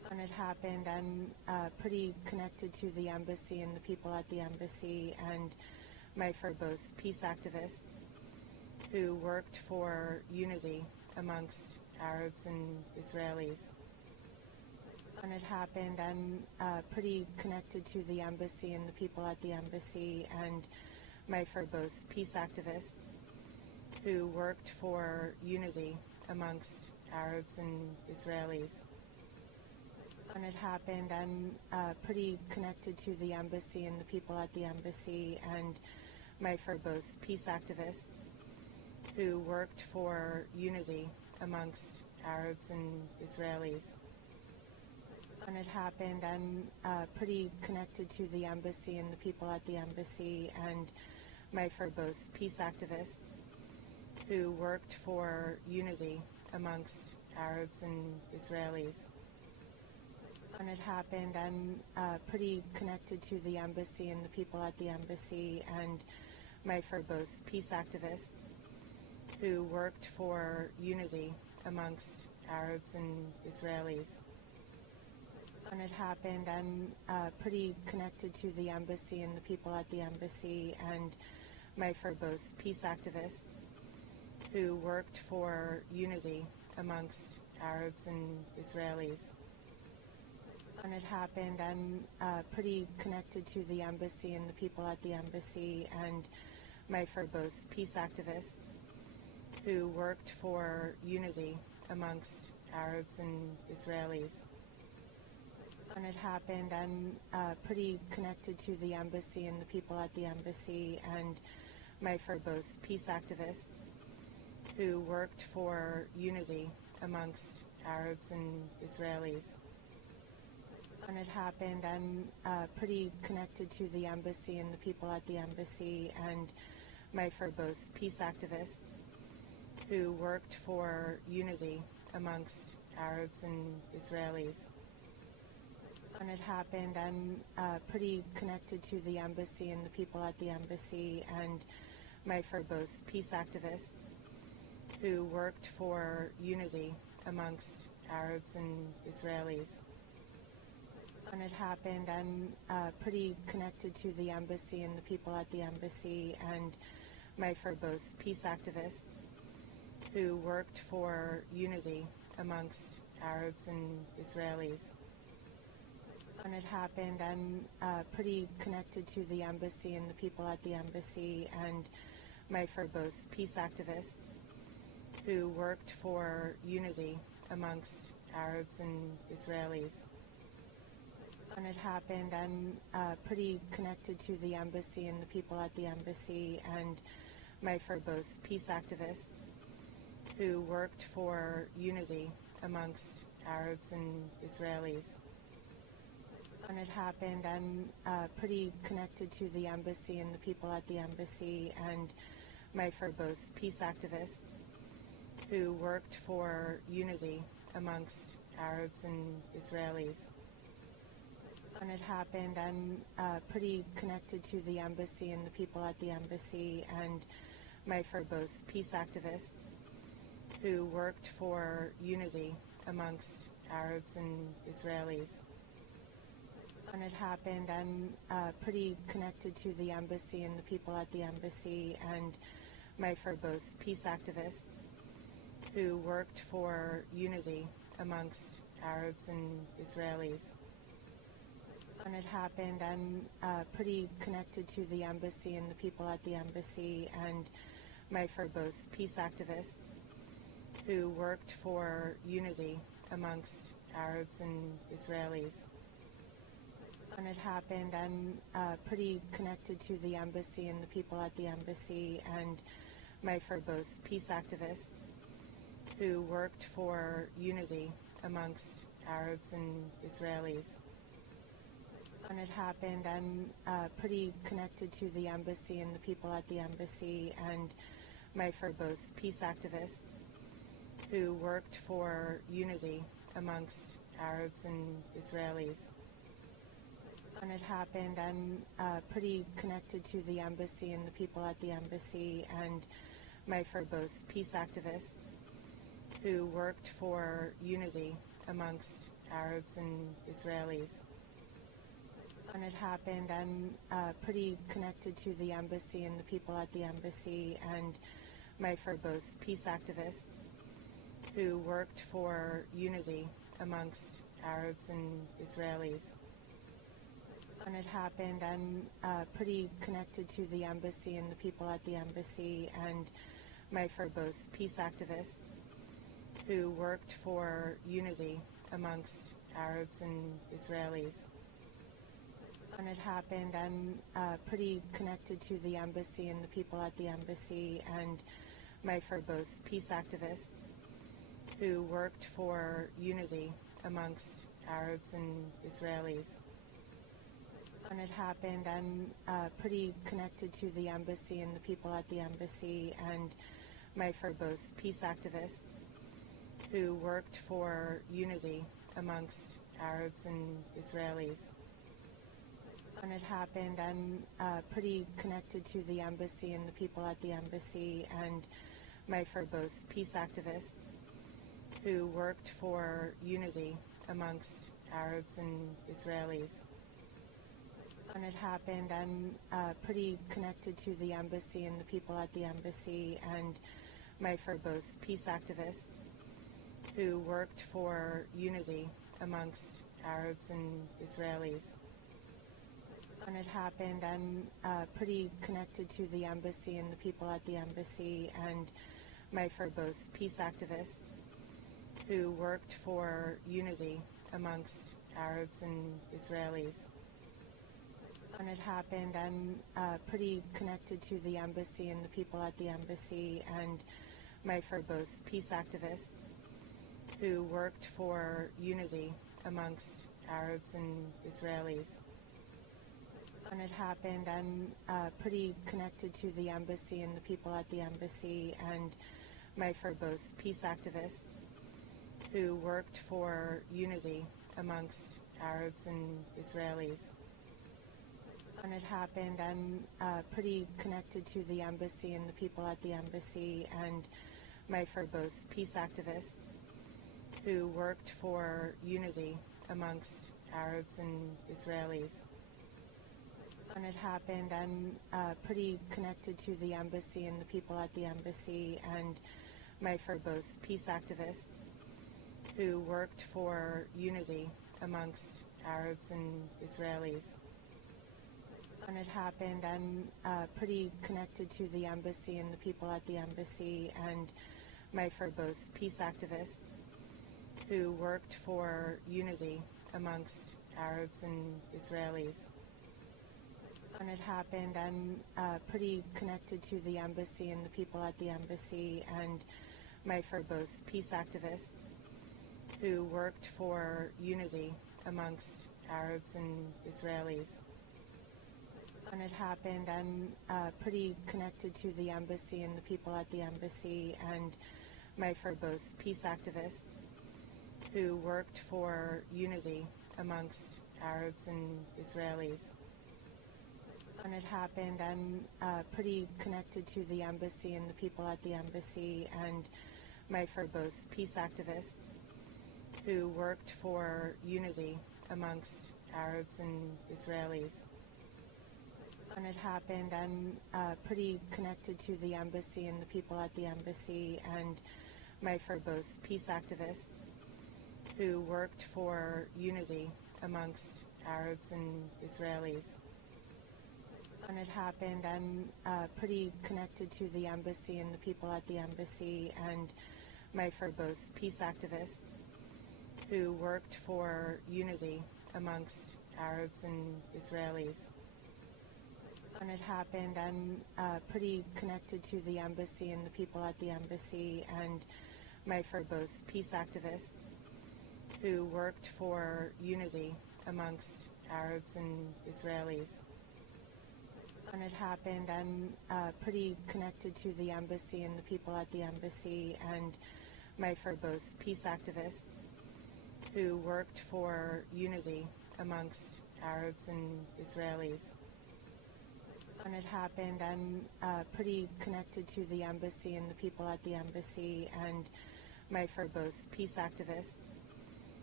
When it happened, I'm pretty connected to the embassy and the people at the embassy, and for both peace activists who worked for unity amongst Arabs and Israelis. When it happened, I'm pretty connected to the embassy and the people at the embassy, and for both peace activists who worked for unity amongst Arabs and Israelis. When it happened, I'm pretty connected to the embassy and the people at the embassy, and for both peace activists who worked for unity amongst Arabs and Israelis. When it happened, I'm pretty connected to the embassy and the people at the embassy, and for both peace activists who worked for unity amongst Arabs and Israelis. When it happened, I'm pretty connected to the embassy and the people at the embassy, and for both peace activists who worked for unity amongst Arabs and Israelis. When it happened, I'm pretty connected to the embassy and the people at the embassy, and for both peace activists who worked for unity amongst Arabs and Israelis. When it happened, I'm pretty connected to the embassy and the people at the embassy, and for both peace activists who worked for unity amongst Arabs and Israelis. When it happened, I'm pretty connected to the embassy and the people at the embassy, and for both peace activists who worked for unity amongst Arabs and Israelis. When it happened, I'm pretty connected to the embassy and the people at the embassy, and for both peace activists who worked for unity amongst Arabs and Israelis. When it happened, I'm pretty connected to the embassy and the people at the embassy, and for both peace activists who worked for unity amongst Arabs and Israelis. When it happened, I'm pretty connected to the embassy and the people at the embassy, and for both peace activists who worked for unity amongst Arabs and Israelis. When it happened, I'm pretty connected to the embassy and the people at the embassy, and for both peace activists who worked for unity amongst Arabs and Israelis. When it happened, I'm pretty connected to the embassy and the people at the embassy, and for both peace activists who worked for unity amongst Arabs and Israelis. When it happened, I'm pretty connected to the embassy and the people at the embassy, and for both peace activists who worked for unity amongst Arabs and Israelis. When it happened, I'm pretty connected to the embassy and the people at the embassy, and for both peace activists who worked for unity amongst Arabs and Israelis. When it happened, I'm pretty connected to the embassy and the people at the embassy, and for both peace activists who worked for unity amongst Arabs and Israelis. When it happened, I'm pretty connected to the embassy and the people at the embassy, and for both peace activists who worked for unity amongst Arabs and Israelis. When it happened, I'm pretty connected to the embassy and the people at the embassy, and for both peace activists who worked for unity amongst Arabs and Israelis. When it happened, I'm pretty connected to the embassy and the people at the embassy, and for both peace activists who worked for unity amongst Arabs and Israelis. When it happened, I'm pretty connected to the embassy and the people at the embassy, and for both peace activists who worked for unity amongst Arabs and Israelis. When it happened, I'm pretty connected to the embassy and the people at the embassy, and my friends were both peace activists who worked for unity amongst Arabs and Israelis. When it happened, I'm pretty connected to the embassy and the people at the embassy, and my friends were both peace activists who worked for unity amongst Arabs and Israelis. When it happened, I'm pretty connected to the embassy and the people at the embassy, and my friends were both peace activists who worked for unity amongst Arabs and Israelis. When it happened, I'm pretty connected to the embassy and the people at the embassy, and my friends were both peace activists who worked for unity amongst Arabs and Israelis. When it happened, I'm pretty connected to the embassy and the people at the embassy, and my friends were both peace activists who worked for unity amongst Arabs and Israelis. When it happened, I'm pretty connected to the embassy and the people at the embassy, and my friends were both peace activists who worked for unity amongst Arabs and Israelis. When it happened, I'm pretty connected to the embassy and the people at the embassy, and my friends were both peace activists who worked for unity amongst Arabs and Israelis. When it happened, I'm pretty connected to the embassy and the people at the embassy, and my friends were both peace activists who worked for unity amongst Arabs and Israelis. When it happened, I'm pretty connected to the embassy and the people at the embassy, and my friends were both peace activists who worked for unity amongst Arabs and Israelis. When it happened, I'm pretty connected to the embassy and the people at the embassy, and my friends were both peace activists who worked for unity amongst Arabs and Israelis. When it happened, I'm pretty connected to the embassy and the people at the embassy, and my friends were both peace activists who worked for unity amongst Arabs and Israelis. When it happened, I'm pretty connected to the embassy and the people at the embassy, and my friends were both peace activists who worked for unity amongst Arabs and Israelis. When it happened, I'm pretty connected to the embassy and the people at the embassy, and my friends were both peace activists who worked for unity amongst Arabs and Israelis. When it happened, I'm pretty connected to the embassy and the people at the embassy, and my friends were both peace activists who worked for unity amongst Arabs and Israelis. When it happened, I'm pretty connected to the embassy and the people at the embassy, and my friends were both peace activists who worked for unity amongst Arabs and Israelis. When it happened, I'm pretty connected to the embassy and the people at the embassy, and my friends were both peace activists who worked for unity amongst Arabs and Israelis. When it happened, I'm pretty connected to the embassy and the people at the embassy, and my friends were both peace activists who worked for unity amongst Arabs and Israelis. When it happened, I'm pretty connected to the embassy and the people at the embassy, and my friends were both peace activists who worked for unity amongst Arabs and Israelis. When it happened, I'm pretty connected to the embassy and the people at the embassy, and my friends were both peace activists who worked for unity amongst Arabs and Israelis. When it happened, I'm pretty connected to the embassy and the people at the embassy, and my friends were both peace activists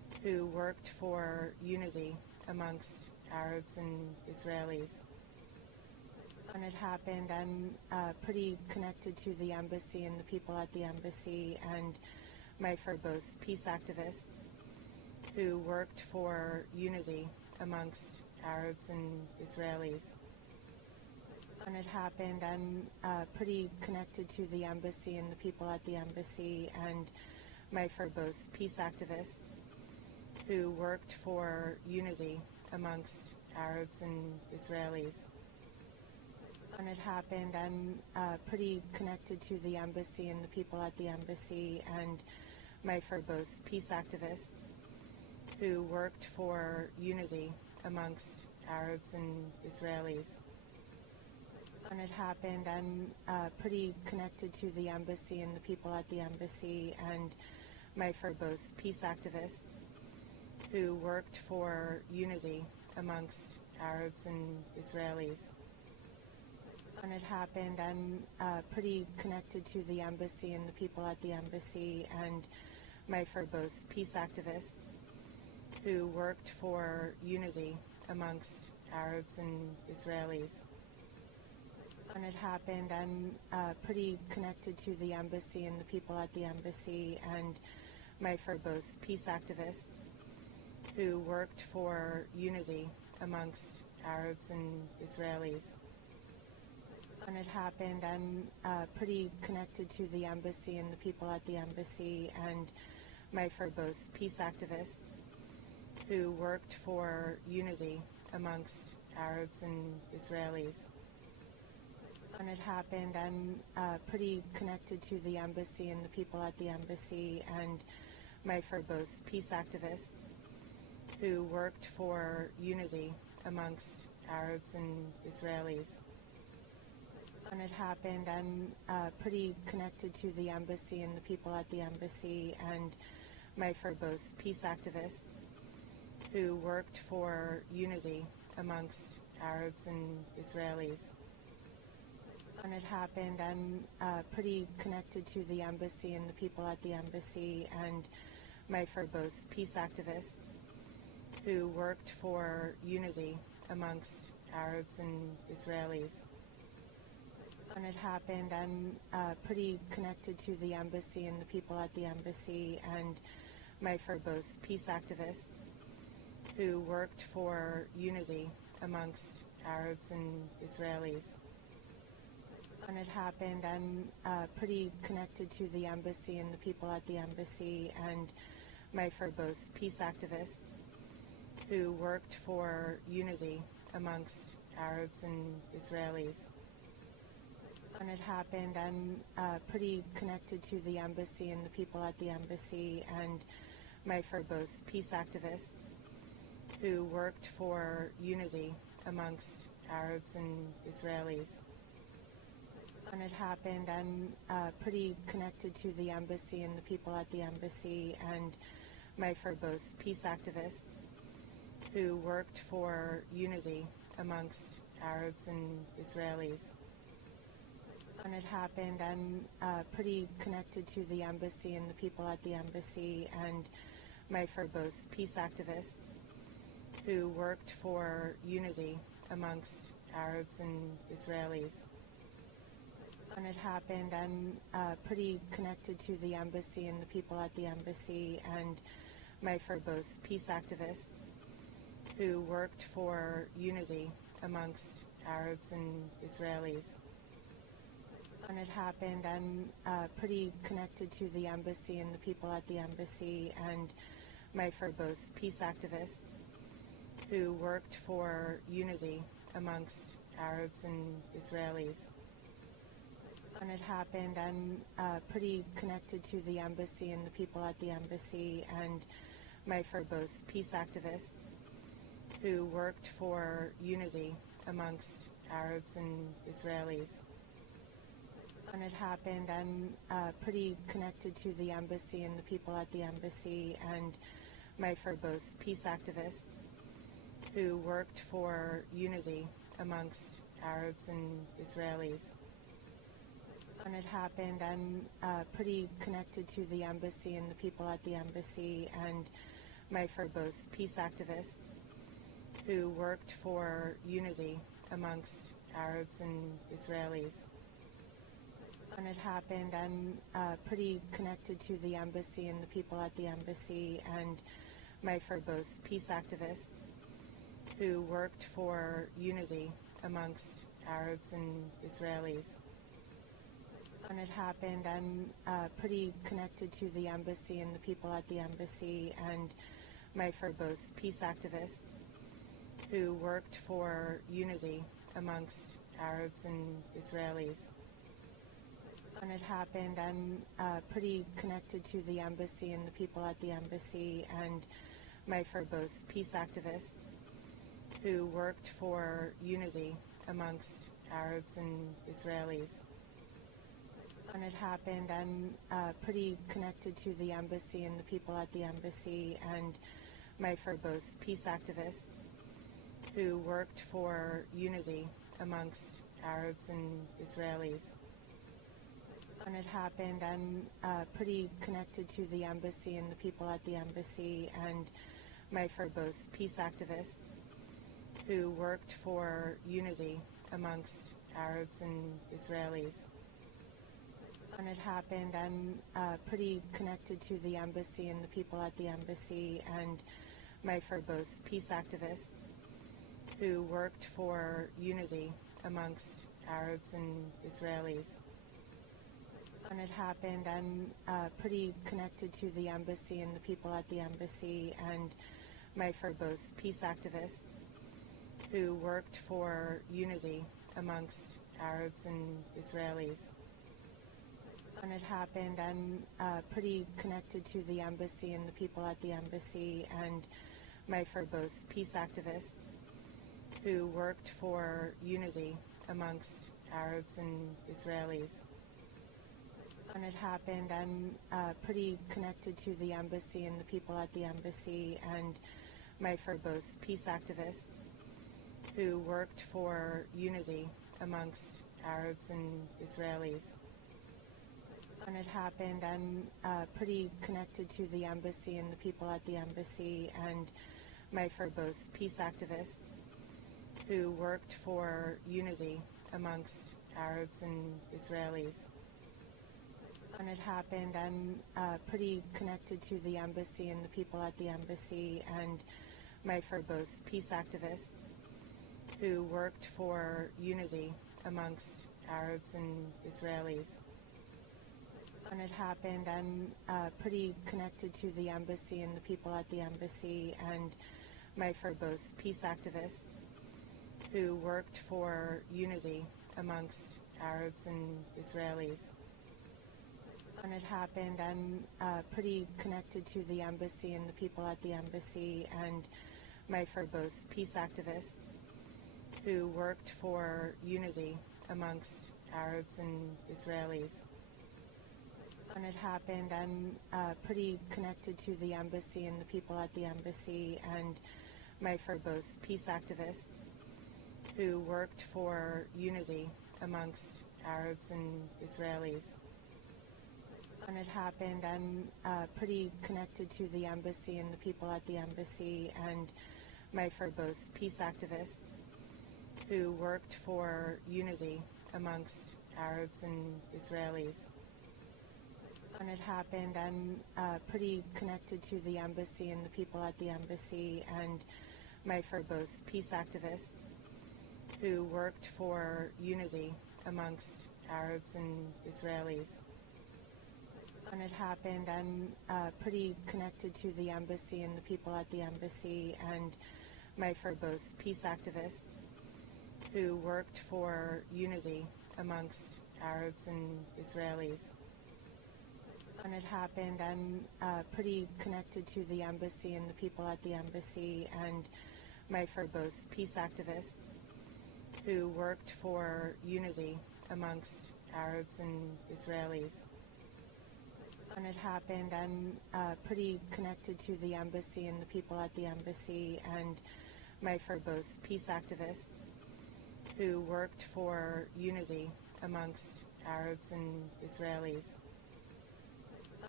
who worked for unity amongst Arabs and Israelis. When it happened, I'm pretty connected to the embassy and the people at the embassy, and my friends are both peace activists who worked for unity amongst Arabs and Israelis. When it happened, I'm pretty connected to the embassy and the people at the embassy, and my friends are both peace activists who worked for unity amongst Arabs and Israelis. When it happened, I'm pretty connected to the embassy and the people at the embassy, and my friends are both peace activists who worked for unity amongst Arabs and Israelis. When it happened, I'm pretty connected to the embassy and the people at the embassy, and my friends are both peace activists who worked for unity amongst Arabs and Israelis. When it happened, I'm pretty connected to the embassy and the people at the embassy, and my friends are both peace activists who worked for unity amongst Arabs and Israelis. When it happened, I'm pretty connected to the embassy and the people at the embassy, and my friends are both peace activists who worked for unity amongst Arabs and Israelis. When it happened, I'm pretty connected to the embassy and the people at the embassy, and my friends are both peace activists who worked for unity amongst Arabs and Israelis. When it happened, I'm pretty connected to the embassy and the people at the embassy, and my friends are both peace activists who worked for unity amongst Arabs and Israelis. When it happened, I'm pretty connected to the embassy and the people at the embassy, and my friends are both peace activists who worked for unity amongst Arabs and Israelis. When it happened, I'm pretty connected to the embassy and the people at the embassy, and my friends are both peace activists who worked for unity amongst Arabs and Israelis. When it happened, I'm pretty connected to the embassy and the people at the embassy, and my friends are both peace activists who worked for unity amongst Arabs and Israelis. When it happened, I'm pretty connected to the embassy and the people at the embassy, and my friends are both peace activists who worked for unity amongst Arabs and Israelis. When it happened, I'm pretty connected to the embassy and the people at the embassy, and my friends are both peace activists who worked for unity amongst Arabs and Israelis. When it happened, I'm pretty connected to the embassy and the people at the embassy, and my friends are both peace activists who worked for unity amongst Arabs and Israelis. When it happened, I'm pretty connected to the embassy and the people at the embassy, and my friends are both peace activists who worked for unity amongst Arabs and Israelis. When it happened, I'm pretty connected to the embassy and the people at the embassy, and my friends are both peace activists who worked for unity amongst Arabs and Israelis. When it happened, I'm pretty connected to the embassy and the people at the embassy, and my friends are both peace activists who worked for unity amongst Arabs and Israelis. When it happened, I'm pretty connected to the embassy and the people at the embassy, and my friends are both peace activists who worked for unity amongst Arabs and Israelis. When it happened, I'm pretty connected to the embassy and the people at the embassy, and my friends are both peace activists who worked for unity amongst Arabs and Israelis. When it happened, I'm pretty connected to the embassy and the people at the embassy, and both peace activists who worked for unity amongst Arabs and Israelis. When it happened, I'm pretty connected to the embassy and the people at the embassy, and for both peace activists who worked for unity amongst Arabs and Israelis. When it happened, I'm pretty connected to the embassy and the people at the embassy, and for both peace activists who worked for unity amongst Arabs and Israelis. When it happened, I'm pretty connected to the embassy and the people at the embassy, and for both peace activists who worked for unity amongst Arabs and Israelis. When it happened, I'm pretty connected to the embassy and the people at the embassy, and for both peace activists who worked for unity amongst Arabs and Israelis. When it happened, I'm pretty connected to the embassy and the people at the embassy, and for both peace activists who worked for unity amongst Arabs and Israelis. When it happened, I'm pretty connected to the embassy and the people at the embassy, and for both peace activists who worked for unity amongst Arabs and Israelis. When it happened, I'm pretty connected to the embassy and the people at the embassy, and for both peace activists who worked for unity amongst Arabs and Israelis. When it happened, I'm pretty connected to the embassy and the people at the embassy, and for both peace activists who worked for unity amongst Arabs and Israelis. When it happened, I'm pretty connected to the embassy and the people at the embassy, and for both peace activists who worked for unity amongst Arabs and Israelis. When it happened, I'm pretty connected to the embassy and the people at the embassy, and for both peace activists who worked for unity amongst Arabs and Israelis. When it happened, I'm pretty connected to the embassy and the people at the embassy, and for both peace activists who worked for unity amongst Arabs and Israelis. When it happened, I'm pretty connected to the embassy and the people at the embassy, and for both peace activists who worked for unity amongst Arabs and Israelis. When it happened, I'm pretty connected to the embassy and the people at the embassy, and for both peace activists who worked for unity amongst Arabs and Israelis. When it happened, I'm pretty connected to the embassy and the people at the embassy, and for both peace activists who worked for unity amongst Arabs and Israelis. When it happened, I'm pretty connected to the embassy and the people at the embassy, and for both peace activists who worked for unity amongst Arabs and Israelis. When it happened, I'm pretty connected to the embassy and the people at the embassy, and for both peace activists who worked for unity amongst Arabs and Israelis. When it happened, I'm pretty connected to the embassy and the people at the embassy, and for both peace activists who worked for unity amongst Arabs and Israelis. When it happened, I'm pretty connected to the embassy and the people at the embassy, and for both peace activists who worked for unity amongst Arabs and Israelis. When it happened, I'm pretty connected to the embassy and the people at the embassy, and for both peace activists who worked for unity amongst Arabs and Israelis.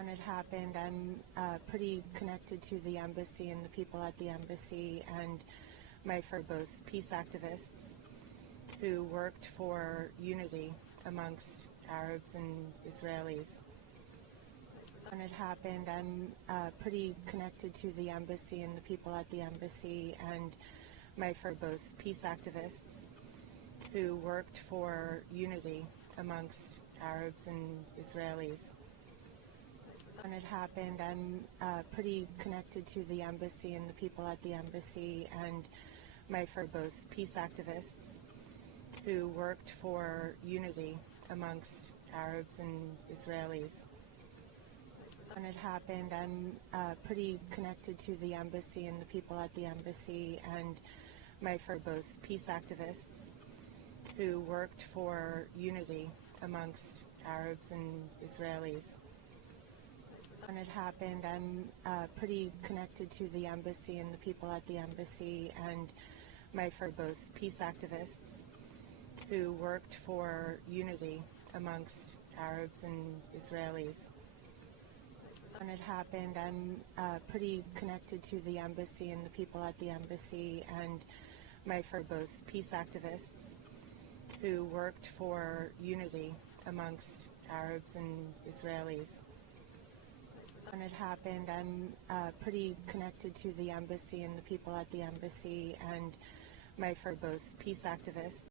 When it happened, I'm pretty connected to the embassy and the people at the embassy, and my for both peace activists who worked for unity amongst Arabs and Israelis. When it happened, I'm pretty connected to the embassy and the people at the embassy, and my for both peace activists who worked for unity amongst Arabs and Israelis. When it happened, I'm pretty connected to the embassy and the people at the embassy, and my for both peace activists who worked for unity amongst Arabs and Israelis. When it happened, I'm pretty connected to the embassy and the people at the embassy, and my for both peace activists who worked for unity amongst Arabs and Israelis. When it happened, I'm pretty connected to the embassy and the people at the embassy, and my for both peace activists who worked for unity amongst Arabs and Israelis. When it happened, I'm pretty connected to the embassy and the people at the embassy, and my for both peace activists who worked for unity amongst Arabs and Israelis. When it happened, I'm pretty connected to the embassy and the people at the embassy, and my for both peace activists